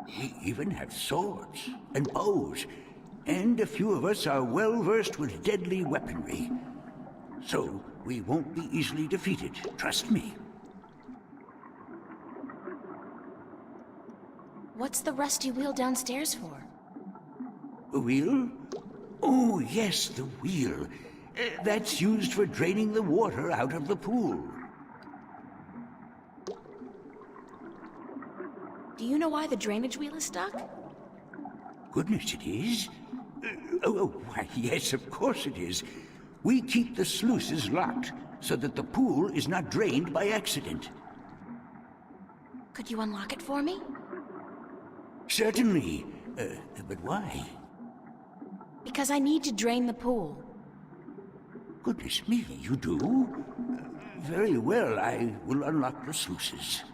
We even have swords and bows, and a few of us are well versed with deadly weaponry. So we won't be easily defeated, trust me. What's the rusty wheel downstairs for? A wheel? Oh, yes, the wheel. That's used for draining the water out of the pool. Do you know why the drainage wheel is stuck? Goodness, it is. Why, yes, of course it is. We keep the sluices locked so that the pool is not drained by accident. Could you unlock it for me? Certainly. But why? Because I need to drain the pool. Goodness me, you do? Very well, I will unlock the sluices.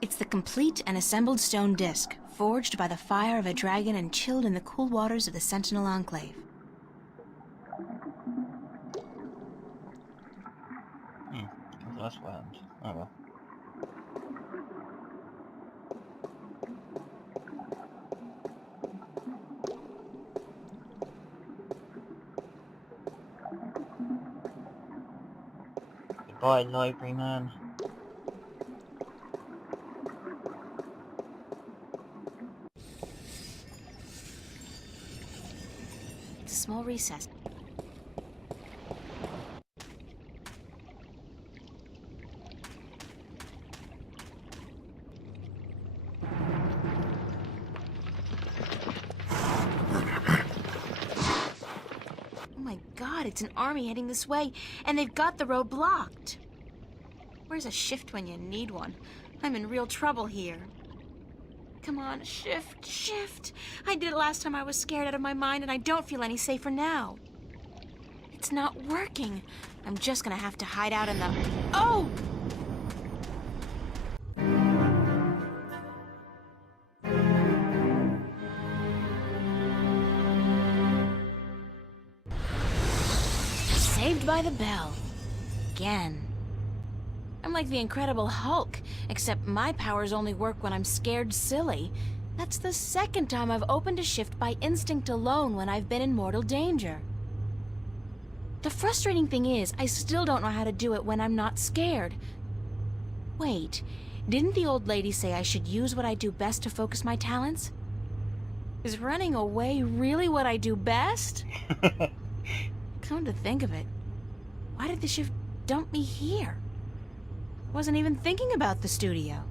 It's the complete and assembled stone disc, forged by the fire of a dragon and chilled in the cool waters of the Sentinel Enclave. That's wound. Oh well. Goodbye, library man. It's a small recess. God, it's an army heading this way, and they've got the road blocked. Where's a shift when you need one? I'm in real trouble here. Come on, shift, shift. I did it last time I was scared out of my mind, and I don't feel any safer now. It's not working. I'm just gonna have to hide out in the... Oh! Saved by the bell. Again. I'm like the Incredible Hulk, except my powers only work when I'm scared silly. That's the second time I've opened a shift by instinct alone when I've been in mortal danger. The frustrating thing is, I still don't know how to do it when I'm not scared. Wait, didn't the old lady say I should use what I do best to focus my talents? Is running away really what I do best? Come to think of it, why did the shift dump me here? Wasn't even thinking about the studio.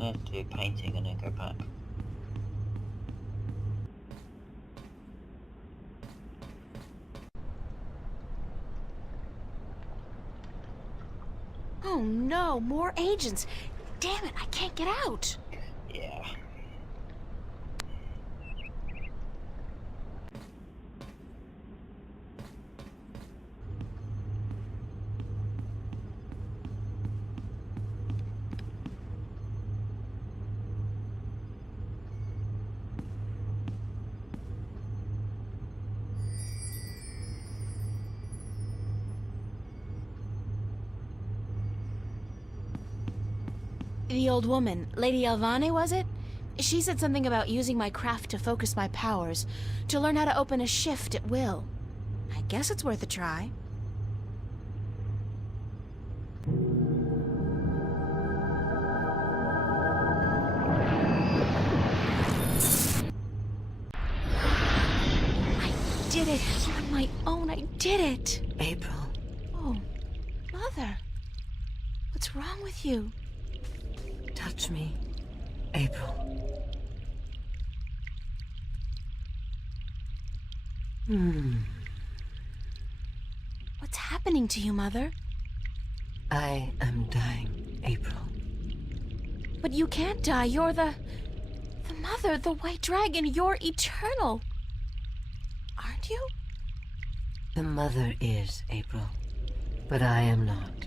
I have to do painting and then go back. Oh no, more agents! Damn it, I can't get out! Yeah. The old woman, Lady Elvane, was it? She said something about using my craft to focus my powers, to learn how to open a shift at will. I guess it's worth a try. I did it! On my own, I did it! April. Oh, Mother. What's wrong with you? Touch me, April. What's happening to you, Mother? I am dying, April. But you can't die. You're the Mother, the White Dragon. You're eternal. Aren't you? The mother is, April, but I am not.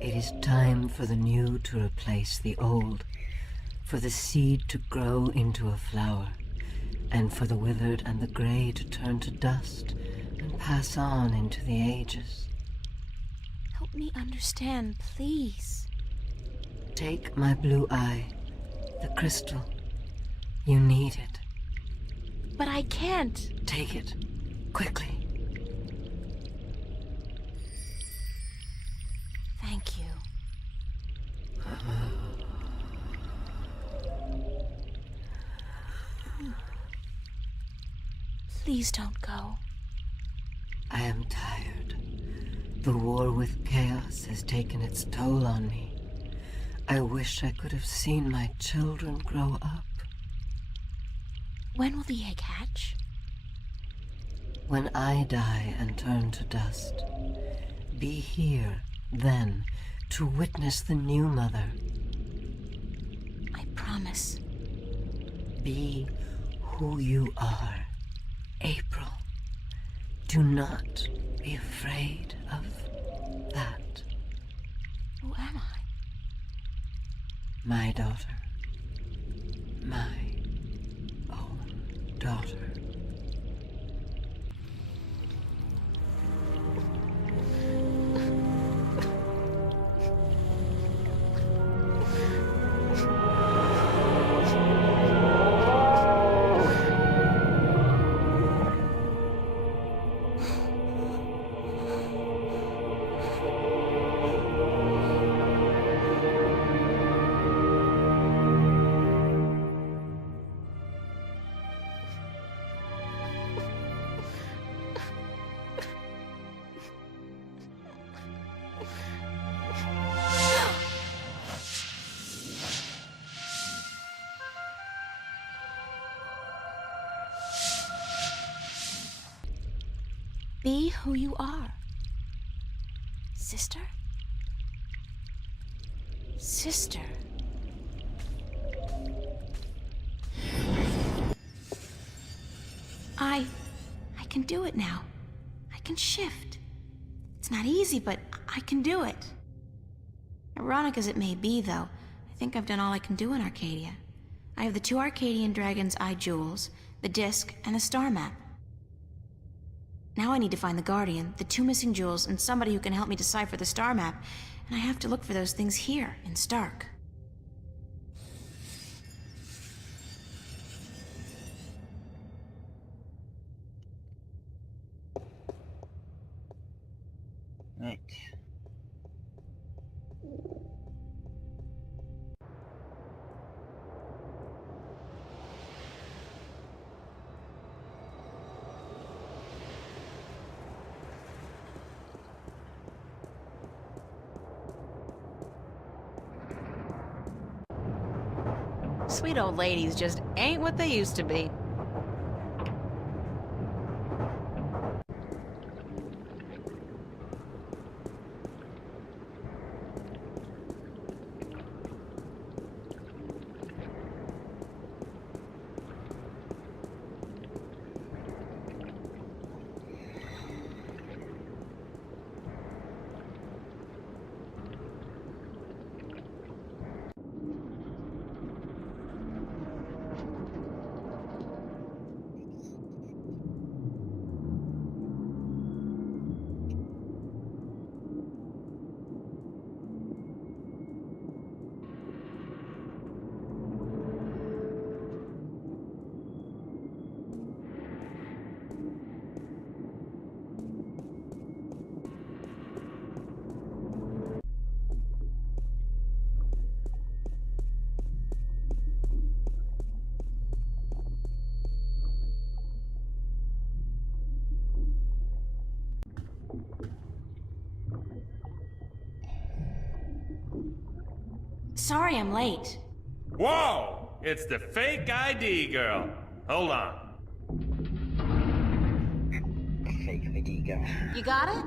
It is time for the new to replace the old, for the seed to grow into a flower, and for the withered and the gray to turn to dust and pass on into the ages. Help me understand, please. Take my blue eye, the crystal. You need it. But I can't. Take it, quickly. Thank you. Please don't go. I am tired. The war with chaos has taken its toll on me. I wish I could have seen my children grow up. When will the egg hatch? When I die and turn to dust, be here then to witness the new mother. I promise. Be who you are, April. Do not be afraid of that. Who am I? My daughter. My own daughter. Be who you are. Sister? Sister. I can do it now. I can shift. It's not easy, but I can do it. Ironic as it may be, though, I think I've done all I can do in Arcadia. I have the 2 Arcadian Dragon's Eye jewels, the disc, and the star map. Now I need to find the Guardian, the 2 missing jewels, and somebody who can help me decipher the star map, and I have to look for those things here, in Stark. Right. Sweet old ladies just ain't what they used to be. Sorry I'm late. Whoa! It's the fake ID girl. Hold on. Fake ID girl. You got it?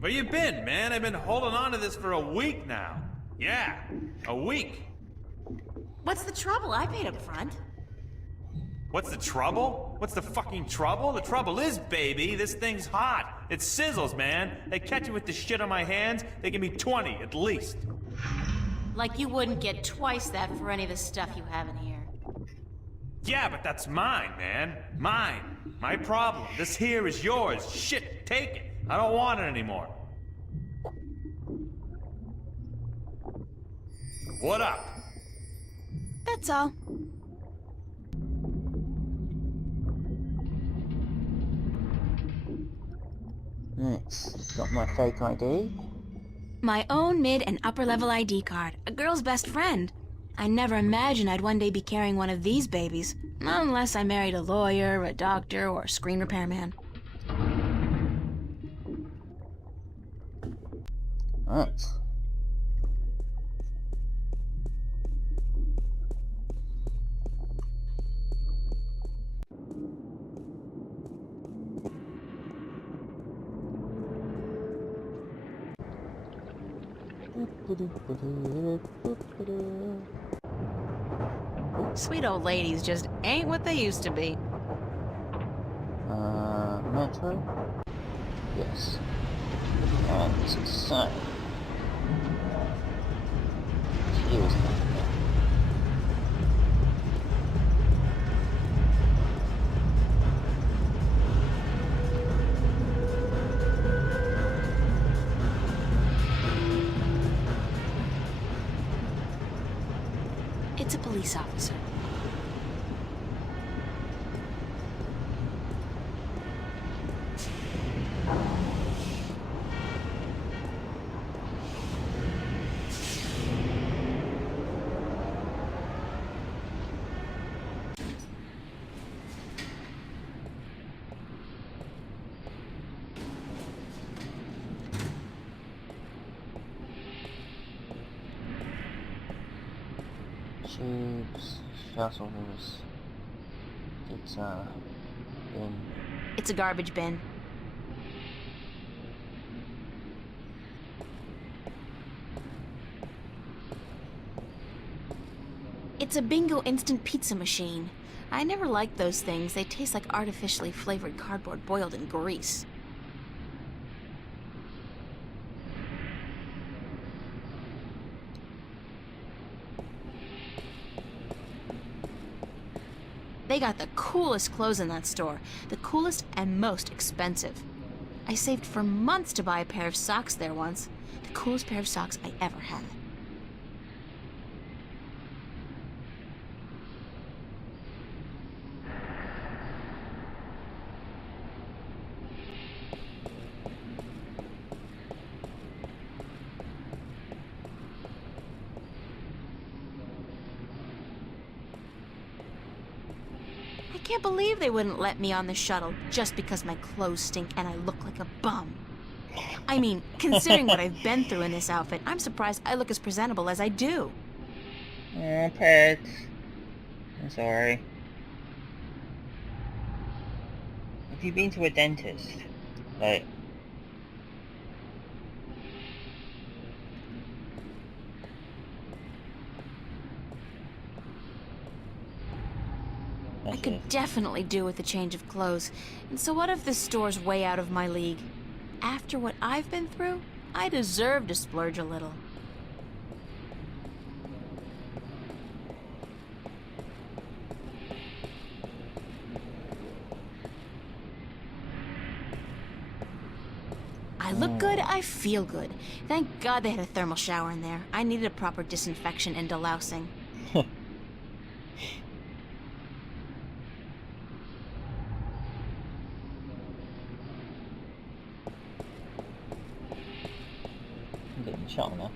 Where you been, man? I've been holding on to this for a week now. Yeah, a week. What's the trouble? I paid up front. What's the trouble? What's the fucking trouble? The trouble is, baby, this thing's hot. It sizzles, man. They catch me with the shit on my hands, they give me 20 at least. Like you wouldn't get twice that for any of the stuff you have in here. Yeah, but that's mine, man. Mine. My problem. This here is yours. Shit, take it. I don't want it anymore. What up? That's all. Nice. Got my fake ID. My own mid and upper level ID card. A girl's best friend. I never imagined I'd one day be carrying one of these babies. Unless I married a lawyer, a doctor, or a screen repairman. Right. Sweet old ladies just ain't what they used to be. Metro? Yes. And so... Here's the... It's a police officer. Tubes, shuttles, it's bin. It's a garbage bin. It's a Bingo instant pizza machine. I never liked those things. They taste like artificially flavored cardboard boiled in grease. They got the coolest clothes in that store. The coolest and most expensive. I saved for months to buy a pair of socks there once. The coolest pair of socks I ever had. I can't believe they wouldn't let me on the shuttle just because my clothes stink and I look like a bum. I mean, considering what I've been through in this outfit, I'm surprised I look as presentable as I do. Oh, pets. I'm sorry. Have you been to a dentist? Like... I could definitely do with a change of clothes. And so what if this store's way out of my league? After what I've been through, I deserve to splurge a little. I look good, I feel good. Thank God they had a thermal shower in there. I needed a proper disinfection and delousing. I'm getting shot now.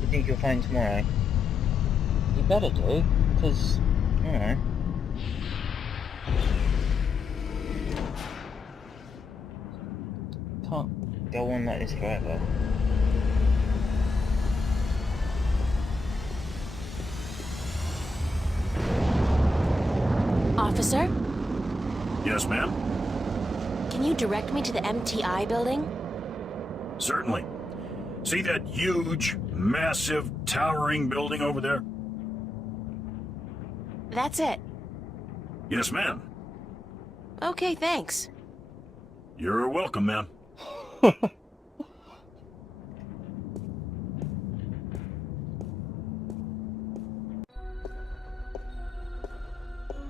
You think you'll find tomorrow? You better do, because, I don't know. Can't go on like this forever. Officer? Yes, ma'am? Can you direct me to the MTI building? Certainly. See that huge, massive, towering building over there? That's it. Yes, ma'am. Okay, thanks. You're welcome, ma'am.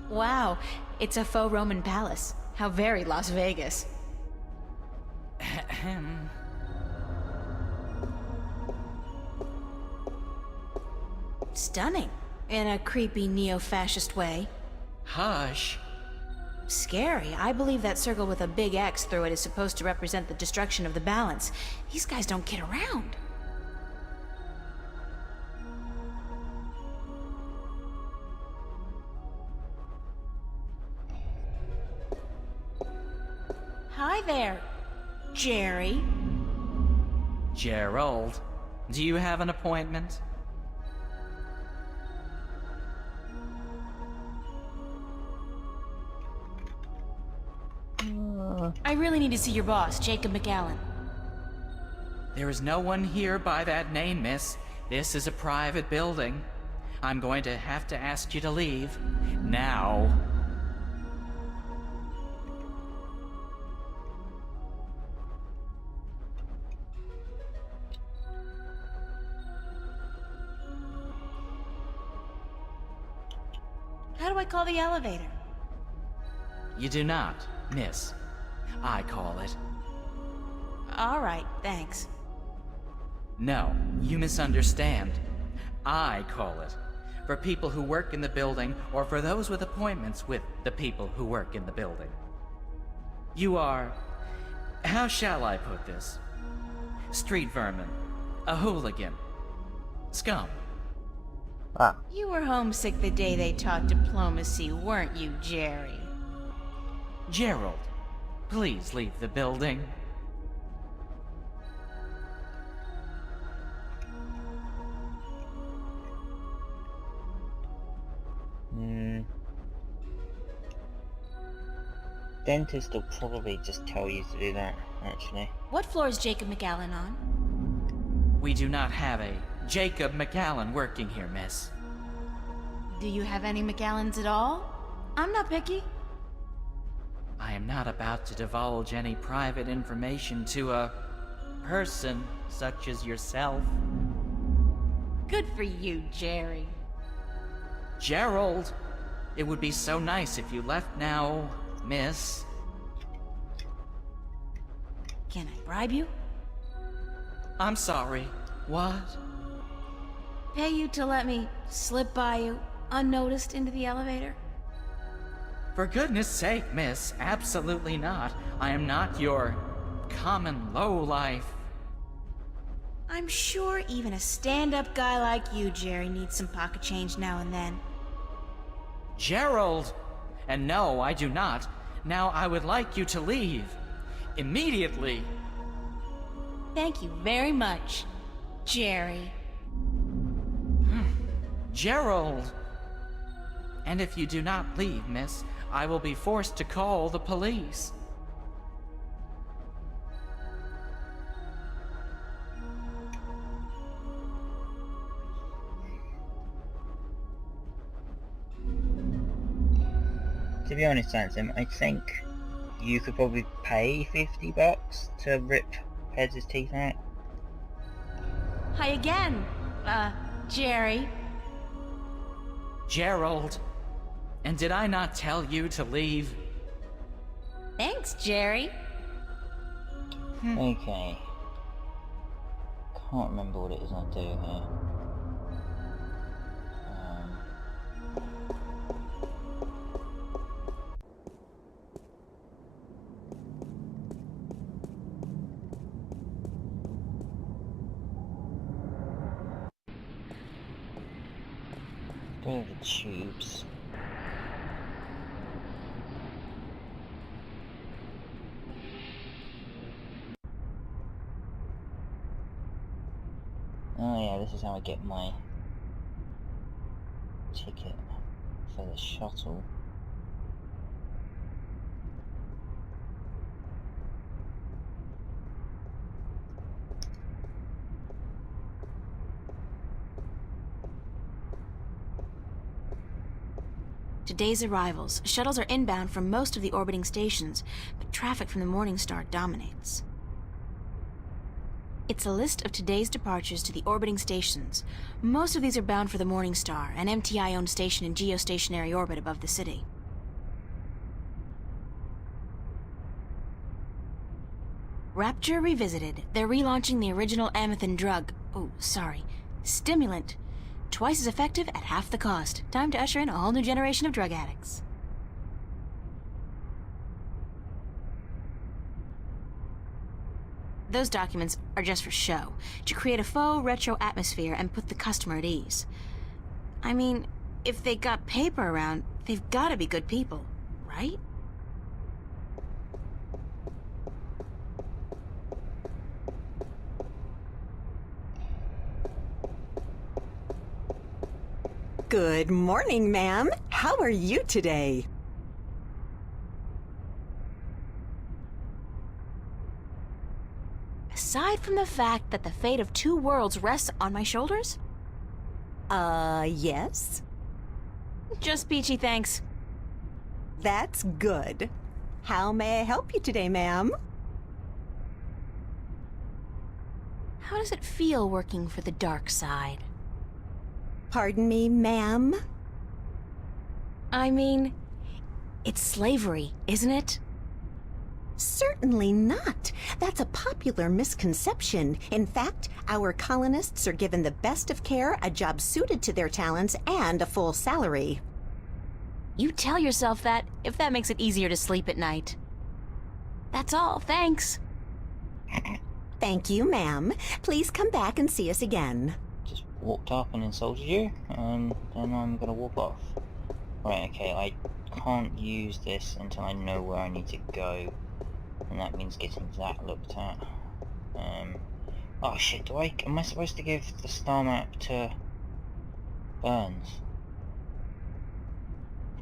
Wow, it's a faux Roman palace. How very Las Vegas. Stunning. In a creepy neo-fascist way. Hush. Scary. I believe that circle with a big X through it is supposed to represent the destruction of the balance. These guys don't kid around. Hi there, Jerry. Gerald, do you have an appointment? I really need to see your boss, Jacob McAllen. There is no one here by that name, miss. This is a private building. I'm going to have to ask you to leave. Now. How do I call the elevator? You do not, miss. I call it. All right, thanks. No, you misunderstand. I call it. For people who work in the building, or for those with appointments with the people who work in the building. You are... how shall I put this? Street vermin. A hooligan. Scum. You were homesick the day they taught diplomacy, weren't you, Jerry? Gerald, please leave the building. Dentist will probably just tell you to do that, actually. What floor is Jacob McAllen on? We do not have a Jacob McAllen working here, miss. Do you have any McAllens at all? I'm not picky. I am not about to divulge any private information to a person such as yourself. Good for you, Jerry. Gerald, it would be so nice if you left now, miss. Can I bribe you? I'm sorry. What? Pay you to let me slip by you unnoticed into the elevator? For goodness sake, miss, absolutely not. I am not your common lowlife. I'm sure even a stand-up guy like you, Jerry, needs some pocket change now and then. Gerald! And no, I do not. Now I would like you to leave. Immediately. Thank you very much, Jerry. Gerald! And if you do not leave, miss, I will be forced to call the police. To be honest, Ansem, I think you could probably pay $50 to rip Pez's teeth out. Hi again, Jerry. Gerald, and did I not tell you to leave? Thanks, Jerry. Okay. Can't remember what it is I do here. Go to the tubes. Oh yeah, this is how I get my ticket for the shuttle. Today's arrivals. Shuttles are inbound from most of the orbiting stations, but traffic from the Morningstar dominates. It's a list of today's departures to the orbiting stations. Most of these are bound for the Morningstar, an MTI-owned station in geostationary orbit above the city. Rapture Revisited. They're relaunching the original Amethyst drug. Oh, sorry. Stimulant. Twice as effective at half the cost. Time to usher in a whole new generation of drug addicts. Those documents are just for show, to create a faux retro atmosphere and put the customer at ease. I mean, if they got paper around, they've got to be good people, right? Good morning, ma'am. How are you today? Aside from the fact that the fate of two worlds rests on my shoulders? Yes? Just peachy, thanks. That's good. How may I help you today, ma'am? How does it feel working for the dark side? Pardon me, ma'am? I mean, it's slavery, isn't it? Certainly not. That's a popular misconception. In fact, our colonists are given the best of care, a job suited to their talents, and a full salary. You tell yourself that if that makes it easier to sleep at night. That's all, thanks. Thank you, ma'am. Please come back and see us again. Just walked up and insulted you, and then I'm gonna walk off. Right, okay, I can't use this until I know where I need to go. And that means getting that looked at. Oh shit, am I supposed to give the star map to Burns?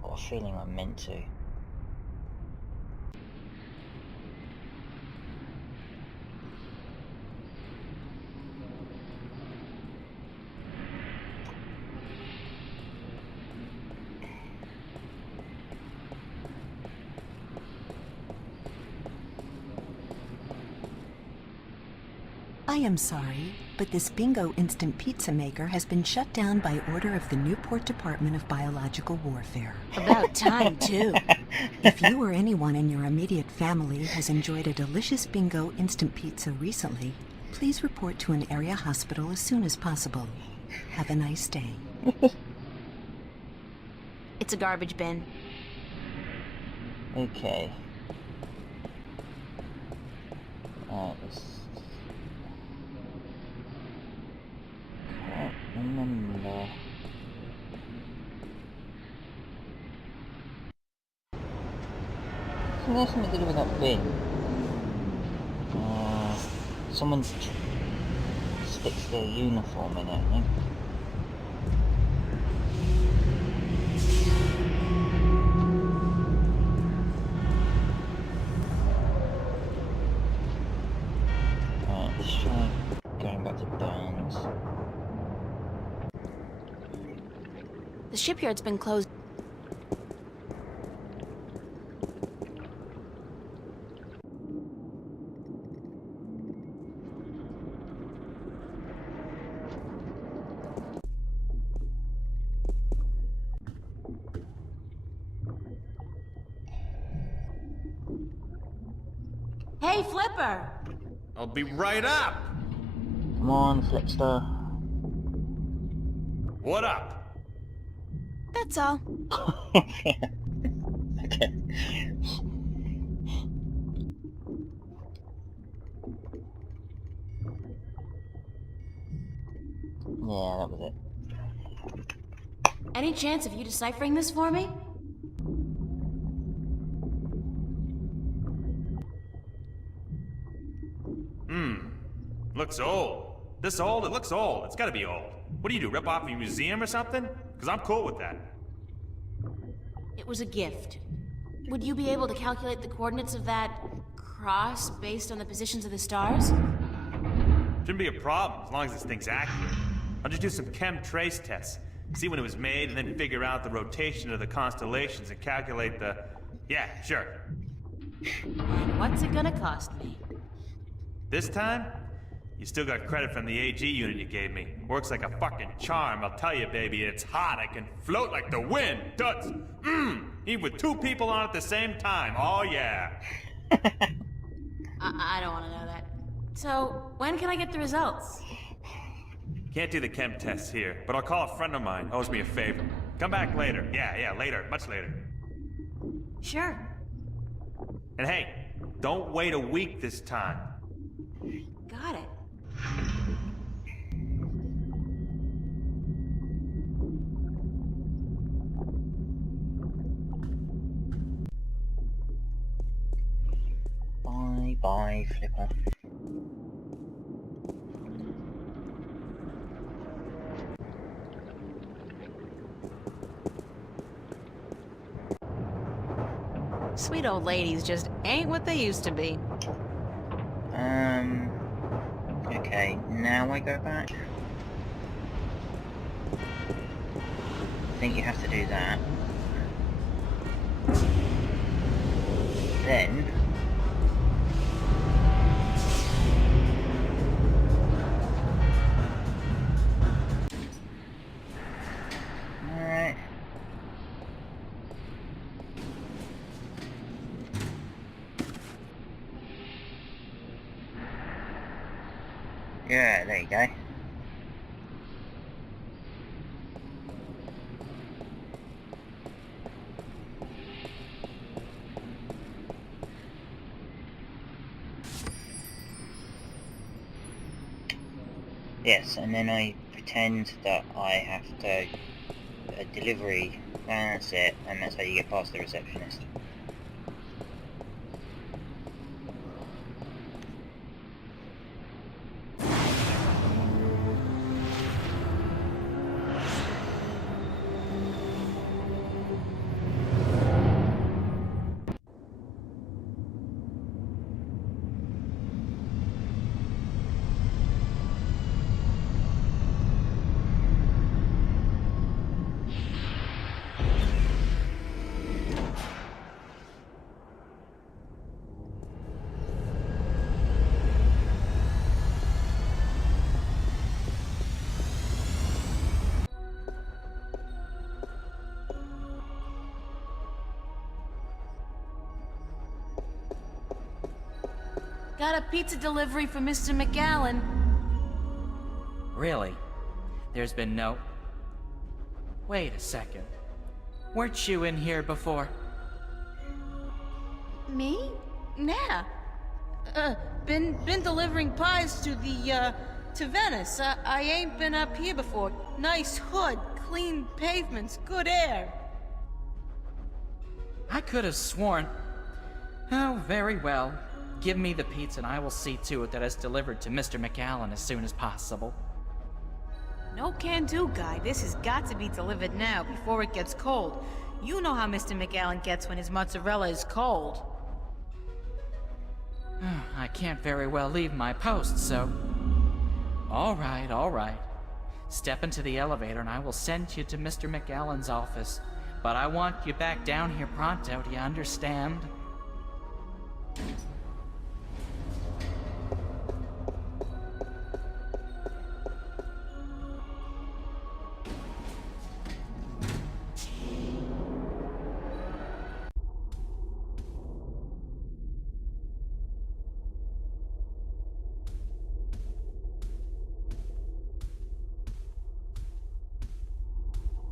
got a feeling I'm meant to. I am sorry, but this Bingo instant pizza maker has been shut down by order of the Newport Department of Biological Warfare. About time, too. If you or anyone in your immediate family has enjoyed a delicious Bingo instant pizza recently, please report to an area hospital as soon as possible. Have a nice day. It's a garbage bin. Okay. This... Can't remember. I think there's something to do with that bin. Someone sticks their uniform in it, I think. Let's try going back to Burns. The shipyard's been closed. Hey, Flipper! I'll be right up! Come on, Flipster. What up? That's all. Okay. Yeah, that was it. Any chance of you deciphering this for me? Looks old. This old? It looks old. It's gotta be old. What do you do, rip off a museum or something? Because I'm cool with that. It was a gift. Would you be able to calculate the coordinates of that cross based on the positions of the stars? Shouldn't be a problem, as long as this thing's accurate. I'll just do some chem trace tests. See when it was made, and then figure out the rotation of the constellations and calculate the... Yeah, sure. And what's it gonna cost me? This time, you still got credit from the AG unit you gave me. Works like a fucking charm, I'll tell you, baby. It's hot. I can float like the wind. Duds. Even with two people on at the same time. Oh, yeah. I don't want to know that. So, when can I get the results? Can't do the chem tests here, but I'll call a friend of mine. Owes me a favor. Come back later. Yeah, later. Much later. Sure. And hey, don't wait a week this time. Got it. Bye, Flipper. Sweet old ladies just ain't what they used to be. Okay, now I go back. I think you have to do that. Then... Alright. Yeah, there you go. Yes, and then I pretend that I have to a delivery, that's it, and that's how you get past the receptionist. Got a pizza delivery for Mr. McAllen. Really? There's been no... Wait a second. Weren't you in here before? Me? Nah. Been delivering pies to to Venice. I ain't been up here before. Nice hood, clean pavements, good air. I could have sworn... Oh, very well. Give me the pizza and I will see to it that it's delivered to Mr. McAllen as soon as possible. No can-do, guy. This has got to be delivered now, before it gets cold. You know how Mr. McAllen gets when his mozzarella is cold. I can't very well leave my post, so... All right. Step into the elevator and I will send you to Mr. McAllen's office. But I want you back down here pronto, do you understand?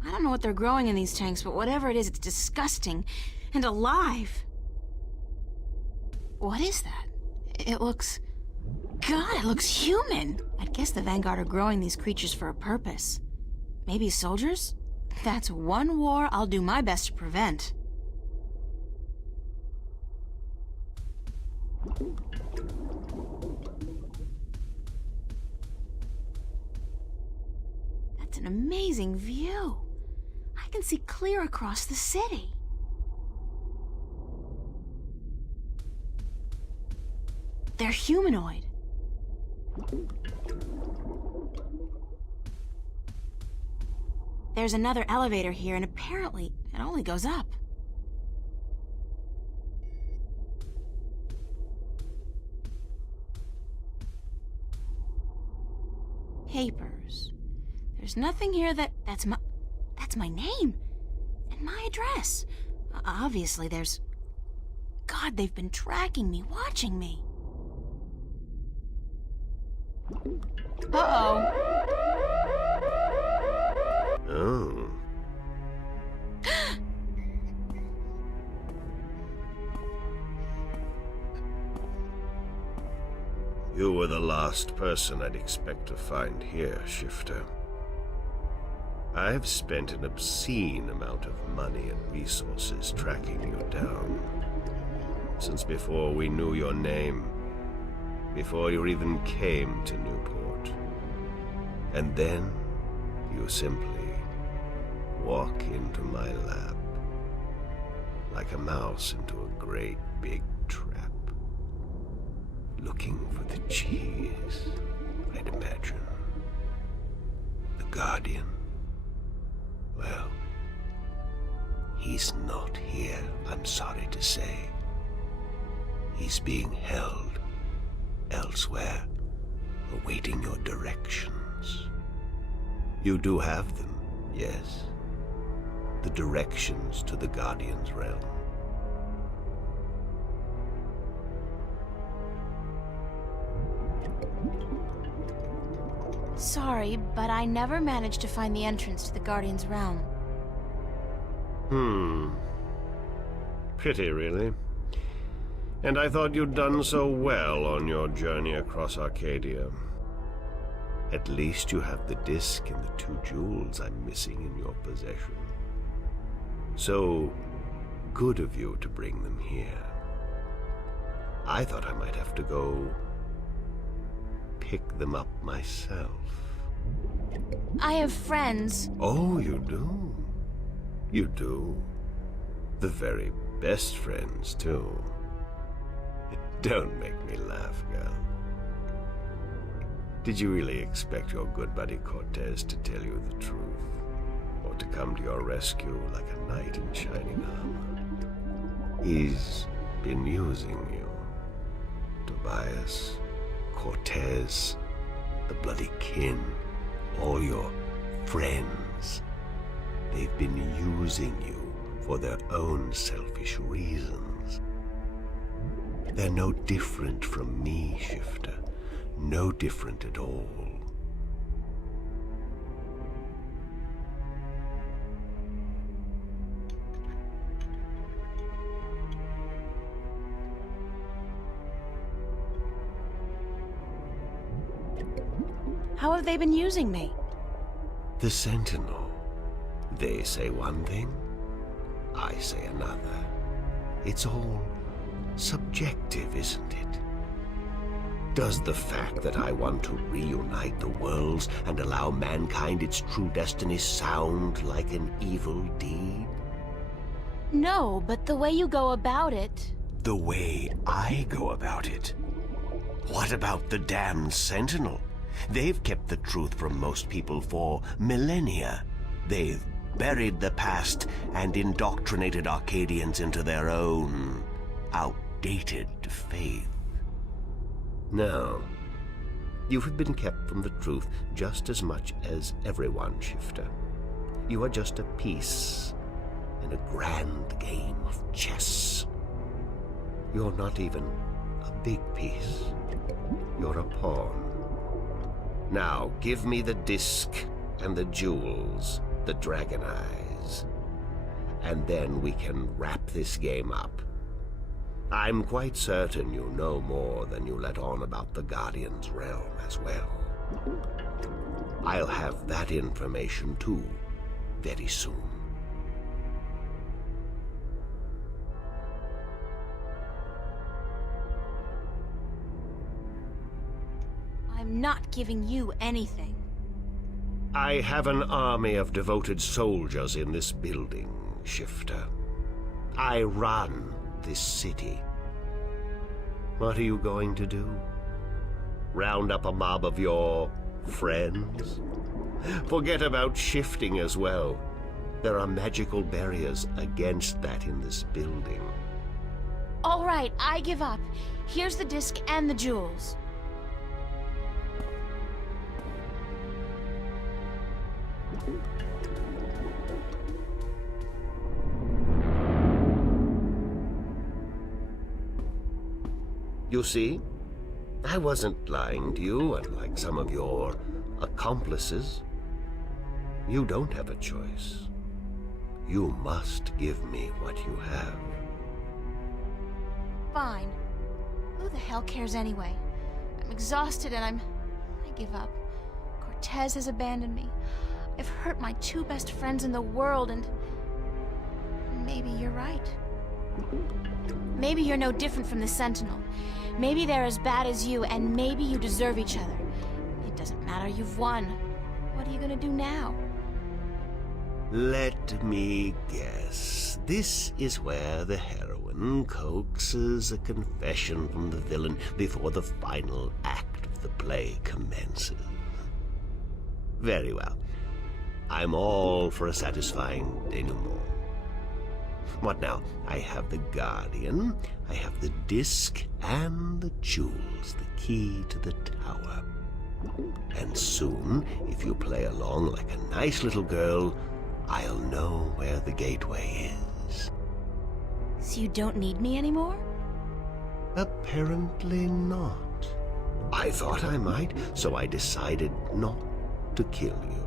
I don't know what they're growing in these tanks, but whatever it is, it's disgusting and alive. What is that? It looks... God, it looks human! I'd guess the Vanguard are growing these creatures for a purpose. Maybe soldiers? That's one war I'll do my best to prevent. That's an amazing view. I can see clear across the city. They're humanoid. There's another elevator here, and apparently it only goes up. Papers. There's nothing here that's my name and my address. Obviously there's... God, they've been tracking me, watching me. Uh-oh. Oh. You were the last person I'd expect to find here, Shifter. I've spent an obscene amount of money and resources tracking you down. Since before we knew your name. Before you even came to Newport. And then you simply walk into my lab. Like a mouse into a great big trap. Looking for the cheese, I'd imagine. The Guardian. Well, he's not here, I'm sorry to say. He's being held elsewhere, awaiting your directions. You do have them, yes. The directions to the Guardian's realm. Sorry, but I never managed to find the entrance to the Guardian's realm. Pity, really. And I thought you'd done so well on your journey across Arcadia. At least you have the disc and the 2 jewels I'm missing in your possession. So good of you to bring them here. I thought I might have to go pick them up myself. I have friends. Oh, you do? You do? The very best friends, too. Don't make me laugh, girl. Did you really expect your good buddy Cortez to tell you the truth? Or to come to your rescue like a knight in shining armor? He's been using you. Tobias, Cortez, the bloody kin, all your friends. They've been using you for their own selfish reasons. They're no different from me, Shifter. No different at all. How have they been using me? The Sentinel. They say one thing, I say another. It's all subjective, isn't it? Does the fact that I want to reunite the worlds and allow mankind its true destiny sound like an evil deed? No, but the way you go about it... The way I go about it? What about the damned Sentinel? They've kept the truth from most people for millennia. They've buried the past and indoctrinated Arcadians into their own outdated faith. No. You have been kept from the truth just as much as everyone, Shifter. You are just a piece in a grand game of chess. You're not even a big piece. You're a pawn. Now, give me the disc and the jewels, the dragon eyes, and then we can wrap this game up. I'm quite certain you know more than you let on about the Guardian's realm as well. I'll have that information too, very soon. I'm not giving you anything. I have an army of devoted soldiers in this building, Shifter. I run this city. What are you going to do? Round up a mob of your friends? Forget about shifting as well. There are magical barriers against that in this building. All right, I give up. Here's the disc and the jewels. You see, I wasn't lying to you, unlike some of your accomplices. You don't have a choice. You must give me what you have. Fine. Who the hell cares anyway? I'm exhausted and I give up. Cortez has abandoned me. I've hurt my two best friends in the world and... maybe you're right. Maybe you're no different from the Sentinel. Maybe they're as bad as you, and maybe you deserve each other. It doesn't matter, you've won. What are you gonna do now? Let me guess. This is where the heroine coaxes a confession from the villain before the final act of the play commences. Very well. I'm all for a satisfying denouement. What now? I have the Guardian, I have the disc, and the jewels, the key to the tower. And soon, if you play along like a nice little girl, I'll know where the gateway is. So you don't need me anymore? Apparently not. I thought I might, so I decided not to kill you.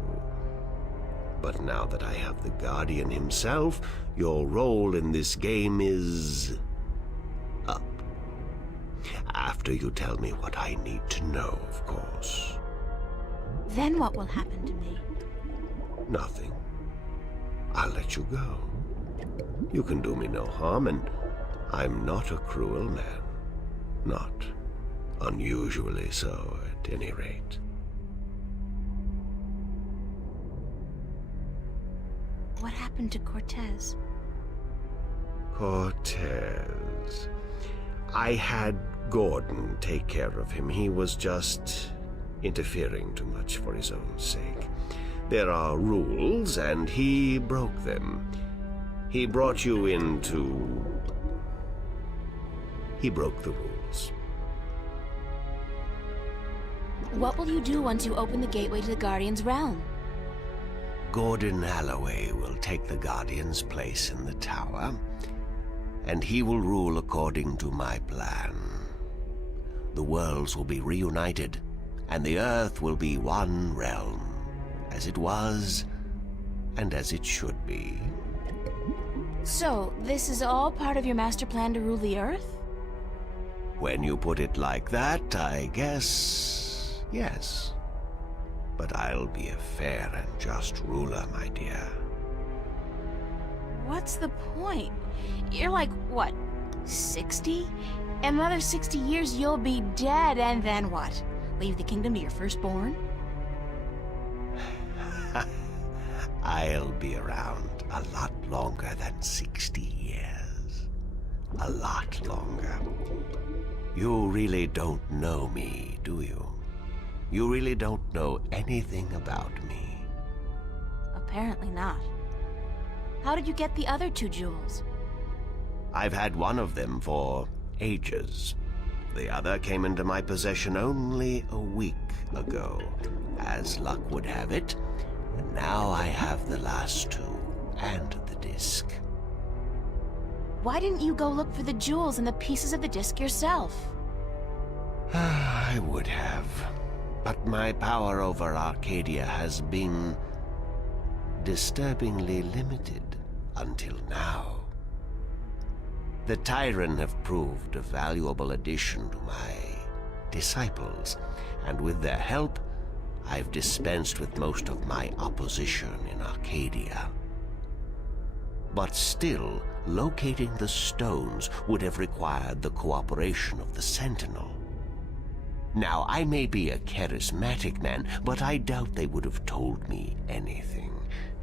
But now that I have the Guardian himself, your role in this game is... up. After you tell me what I need to know, of course. Then what will happen to me? Nothing. I'll let you go. You can do me no harm, and I'm not a cruel man. Not unusually so, at any rate. What happened to Cortez? Cortez. I had Gordon take care of him. He was just interfering too much for his own sake. There are rules, and he broke them. He brought you into... He broke the rules. What will you do once you open the gateway to the Guardian's realm? Gordon Alloway will take the Guardian's place in the tower, and he will rule according to my plan. The worlds will be reunited, and the Earth will be one realm, as it was, and as it should be. So, this is all part of your master plan to rule the Earth? When you put it like that, I guess yes. But I'll be a fair and just ruler, my dear. What's the point? You're like, what, 60? In another 60 years you'll be dead, and then what? Leave the kingdom to your firstborn? I'll be around a lot longer than 60 years. A lot longer. You really don't know me, do you? You really don't know anything about me. Apparently not. How did you get the other 2 jewels? I've had one of them for ages. The other came into my possession only a week ago, as luck would have it, and now I have the last 2, and the disc. Why didn't you go look for the jewels and the pieces of the disc yourself? I would have, but my power over Arcadia has been disturbingly limited until now. The Tyrant have proved a valuable addition to my disciples, and with their help, I've dispensed with most of my opposition in Arcadia. But still, locating the stones would have required the cooperation of the Sentinel. Now, I may be a charismatic man, but I doubt they would have told me anything.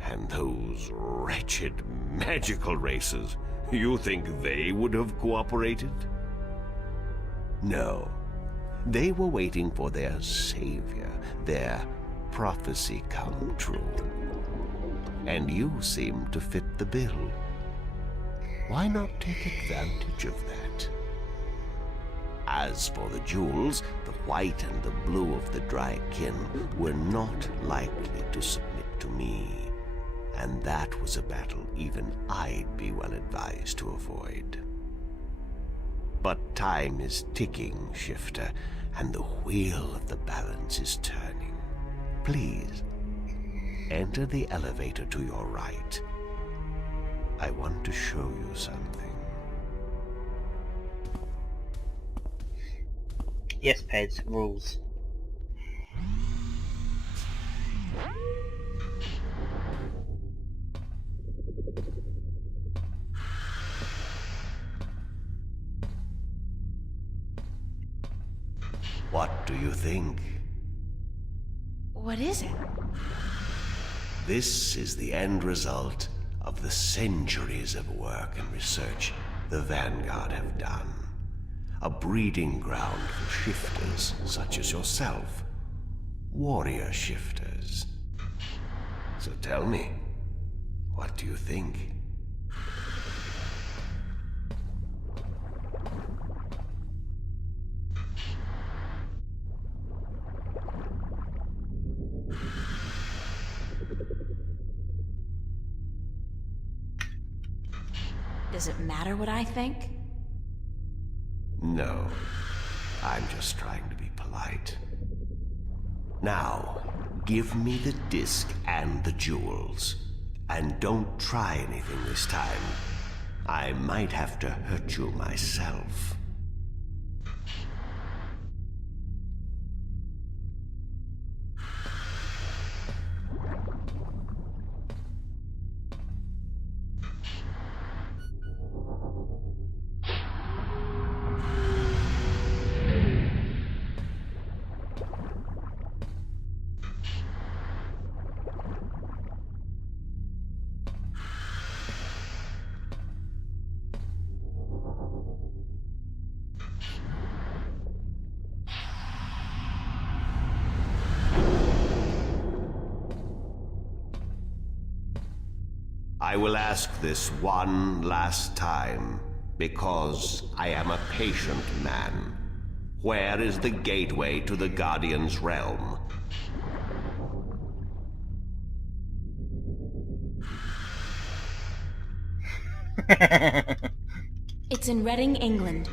And those wretched magical races, you think they would have cooperated? No. They were waiting for their savior, their prophecy come true. And you seem to fit the bill. Why not take advantage of that? As for the jewels, the white and the blue of the Drykin were not likely to submit to me. And that was a battle even I'd be well advised to avoid. But time is ticking, Shifter, and the wheel of the balance is turning. Please, enter the elevator to your right. I want to show you something. Yes, Peds, rules. What do you think? What is it? This is the end result of the centuries of work and research the Vanguard have done. A breeding ground for shifters such as yourself. Warrior shifters. So tell me, what do you think? Does it matter what I think? No. I'm just trying to be polite. Now, give me the disc and the jewels. And don't try anything this time. I might have to hurt you myself. I will ask this one last time, because I am a patient man. Where is the gateway to the Guardian's realm? It's in Reading, England.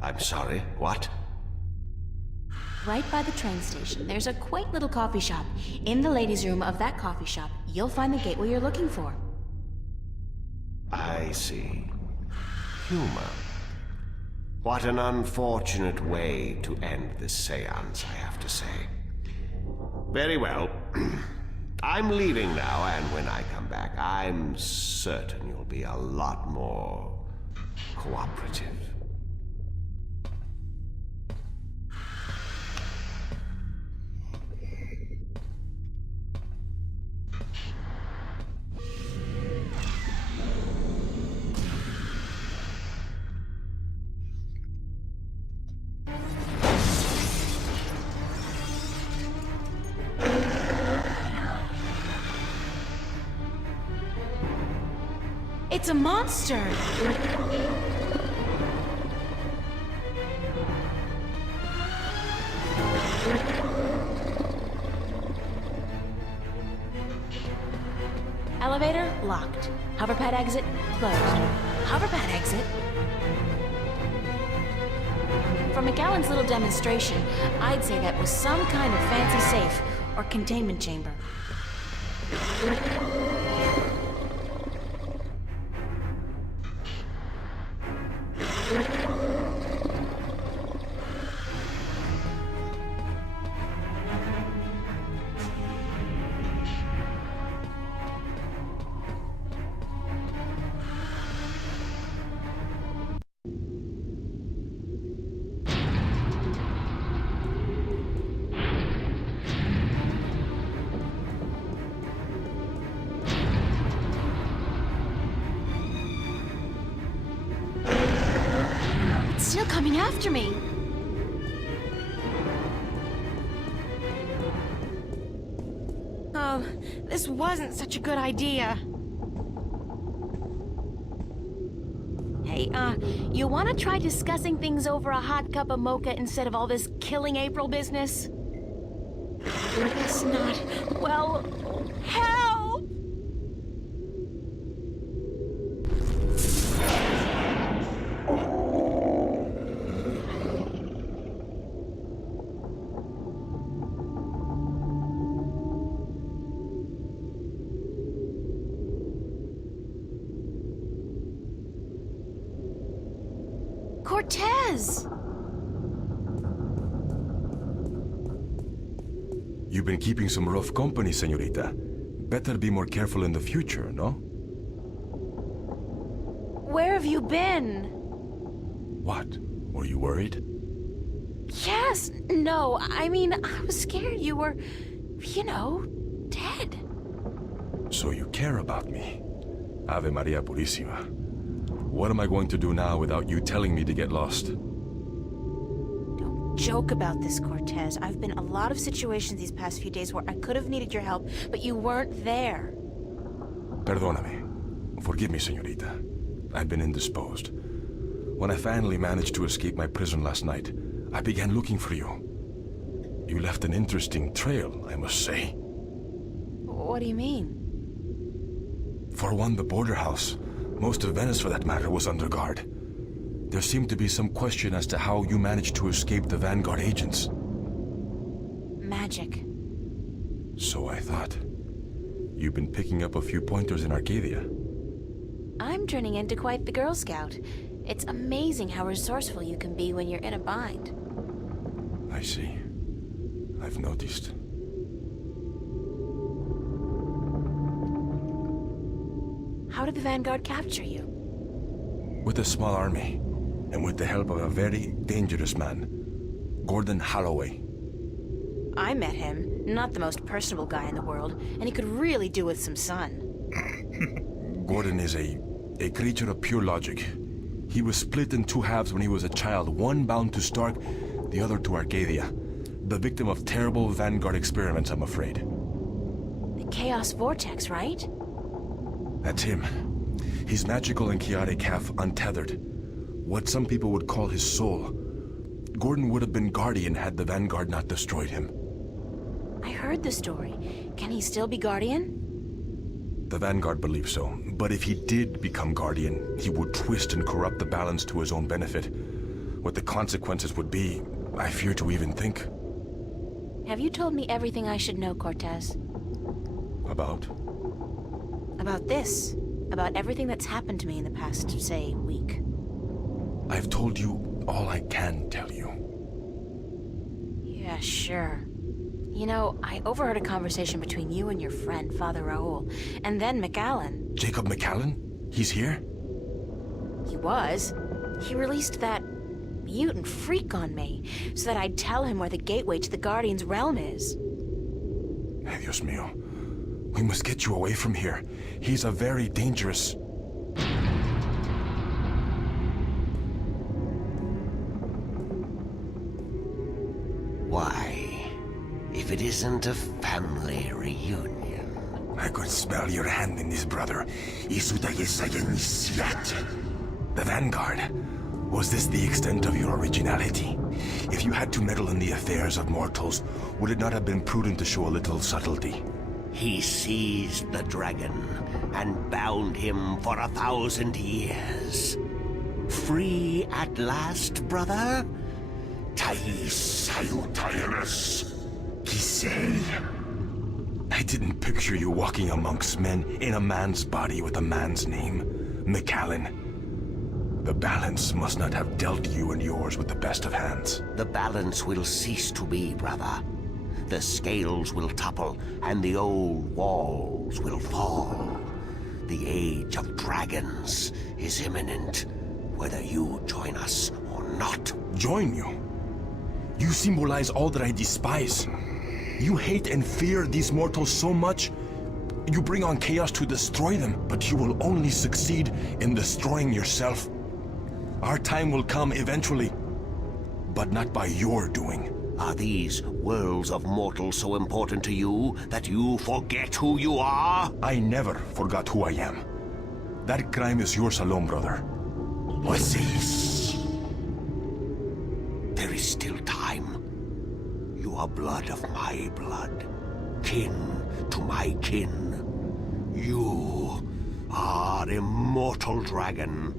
I'm sorry, what? Right by the train station, there's a quaint little coffee shop. In the ladies' room of that coffee shop, you'll find the gateway you're looking for. I see. Humor. What an unfortunate way to end this seance, I have to say. Very well. I'm leaving now, and when I come back, I'm certain you'll be a lot more cooperative. It's a monster! Elevator locked. Hoverpad exit closed. Hoverpad exit? For McAllen's little demonstration, I'd say that was some kind of fancy safe or containment chamber. Still coming after me. Oh, this wasn't such a good idea. Hey, you want to try discussing things over a hot cup of mocha instead of all this killing April business? I guess not. Well, help! Cortez! You've been keeping some rough company, señorita. Better be more careful in the future, no? Where have you been? What? Were you worried? Yes, no, I mean, I was scared you were, you know, dead. So you care about me. Ave Maria Purísima. What am I going to do now without you telling me to get lost? Don't joke about this, Cortez. I've been in a lot of situations these past few days where I could have needed your help, but you weren't there. Perdóname. Forgive me, señorita. I've been indisposed. When I finally managed to escape my prison last night, I began looking for you. You left an interesting trail, I must say. What do you mean? For one, the border house, most of Venice for that matter, was under guard. There seemed to be some question as to how you managed to escape the Vanguard agents. Magic. So I thought. You've been picking up a few pointers in Arcadia. I'm turning into quite the Girl Scout. It's amazing how resourceful you can be when you're in a bind. I see. I've noticed. How did the Vanguard capture you? With a small army, and with the help of a very dangerous man, Gordon Holloway. I met him. Not the most personable guy in the world, and he could really do with some sun. Gordon is a creature of pure logic. He was split in two halves when he was a child, one bound to Stark, the other to Arcadia. The victim of terrible Vanguard experiments, I'm afraid. The Chaos Vortex, right? That's him. He's magical and chaotic, half untethered. What some people would call his soul. Gordon would have been Guardian had the Vanguard not destroyed him. I heard the story. Can he still be Guardian? The Vanguard believes so. But if he did become Guardian, he would twist and corrupt the balance to his own benefit. What the consequences would be, I fear to even think. Have you told me everything I should know, Cortez? About? About this. About everything that's happened to me in the past, say, week. I've told you all I can tell you. Yeah, sure. You know, I overheard a conversation between you and your friend, Father Raoul, and then McAllen. Jacob McAllen? He's here? He was. He released that mutant freak on me, so that I'd tell him where the gateway to the Guardian's realm is. Ay, Dios mío. We must get you away from here. He's a very dangerous... Why, if it isn't a family reunion. I could smell your hand in this, brother. The Vanguard. Was this the extent of your originality? If you had to meddle in the affairs of mortals, would it not have been prudent to show a little subtlety? He seized the dragon and bound him for 1,000 years. Free at last, brother? Thais Salutaris. Kisei. I didn't picture you walking amongst men in a man's body with a man's name. McAllen. The balance must not have dealt you and yours with the best of hands. The balance will cease to be, brother. The scales will topple, and the old walls will fall. The age of dragons is imminent, whether you join us or not. Join you? You symbolize all that I despise. You hate and fear these mortals so much, you bring on chaos to destroy them, but you will only succeed in destroying yourself. Our time will come eventually, but not by your doing. Are these worlds of mortals so important to you that you forget who you are? I never forgot who I am. That crime is yours alone, brother. What's this? There is still time. You are blood of my blood, kin to my kin. You are immortal dragon.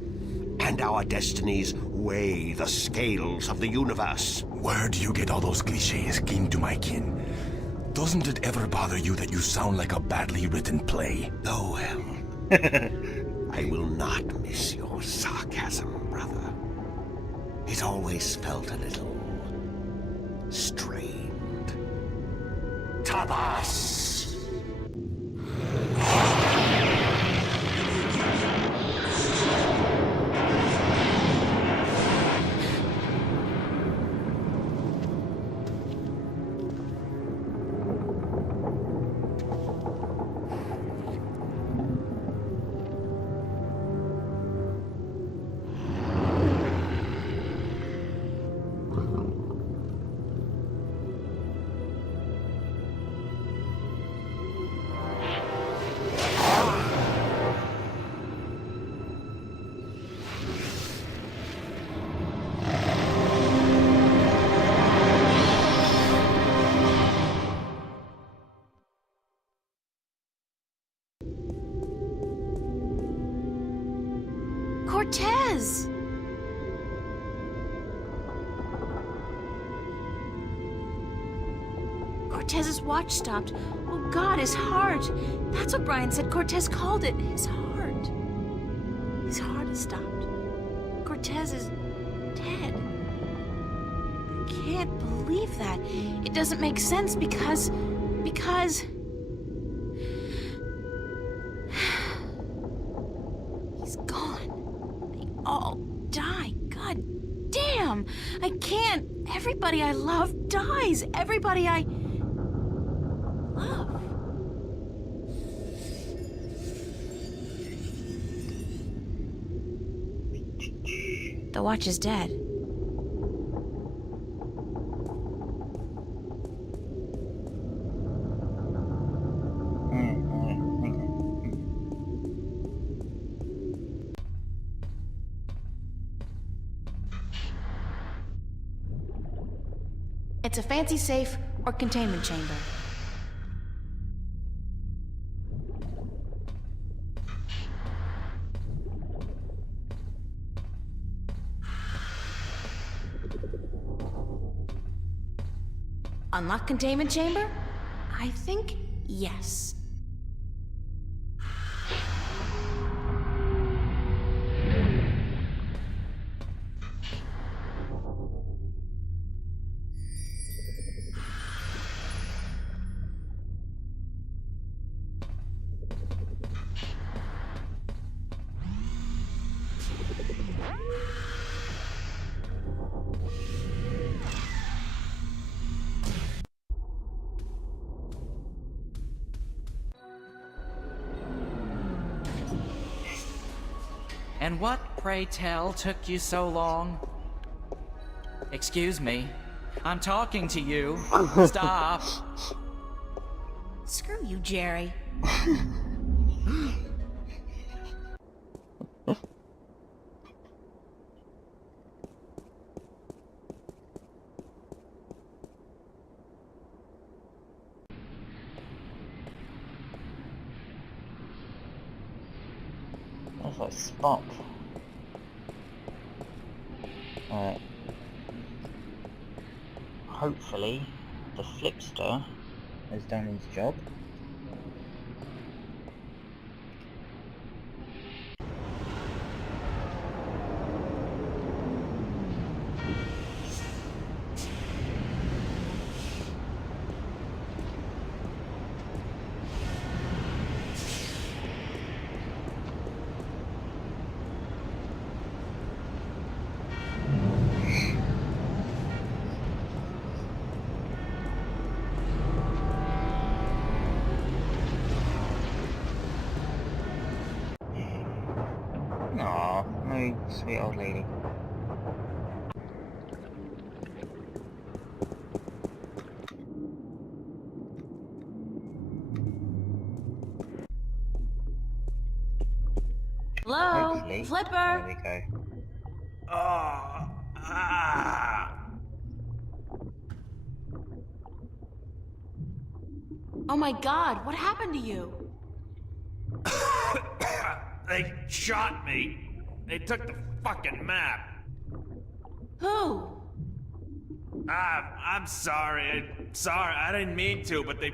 And our destinies weigh the scales of the universe. Where do you get all those cliches, kin to my kin? Doesn't it ever bother you that you sound like a badly written play? Oh, well. I will not miss your sarcasm, brother. It always felt a little... strained. Tabas! Cortez! Cortez's watch stopped. Oh God, his heart. That's what Brian said Cortez called it. His heart. His heart has stopped. Cortez is dead. I can't believe that. It doesn't make sense because... He's gone. They all die. God damn! I can't. Everybody I love dies. Everybody I love. The watch is dead. It's a fancy safe or containment chamber. Unlock containment chamber? I think yes. And what, pray tell, took you so long? Excuse me. I'm talking to you. Stop. Screw you, Jerry. That's like Spock. Alright. Hopefully, the Flipster has done his job. Aw, my sweet old lady. Hello? Hopefully. Flipper? There we go. Oh my god, what happened to you? They shot me. They took the fucking map. Who? I'm sorry. Sorry, I didn't mean to, but they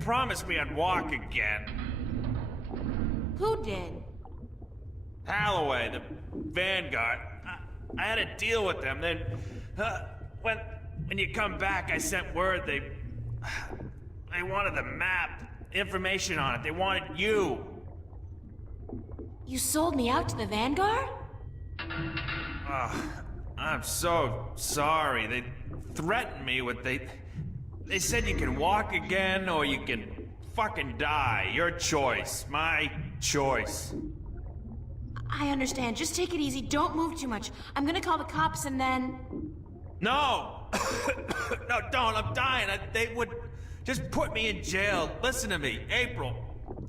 promised me I'd walk again. Who did? Halloway, the Vanguard. I had a deal with them. Then, when you come back, I sent word they wanted the map, information on it. They wanted you. You sold me out to the Vanguard? I'm so sorry. They threatened me with they said you can walk again or you can fucking die. Your choice. My choice. I understand. Just take it easy. Don't move too much. I'm gonna call the cops and then... No! No, don't. I'm dying. They would just put me in jail. Listen to me. April.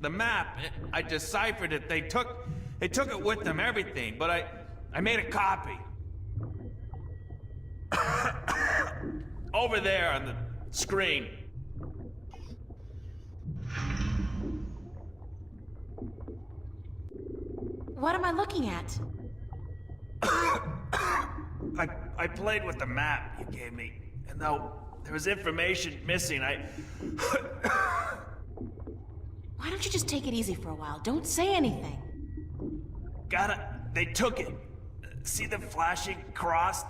The map. I deciphered it. They took it with them, everything. But I made a copy. Over there on the screen. What am I looking at? I played with the map you gave me, and though there was information missing, Why don't you just take it easy for a while? Don't say anything. They took it. See the flashing cross?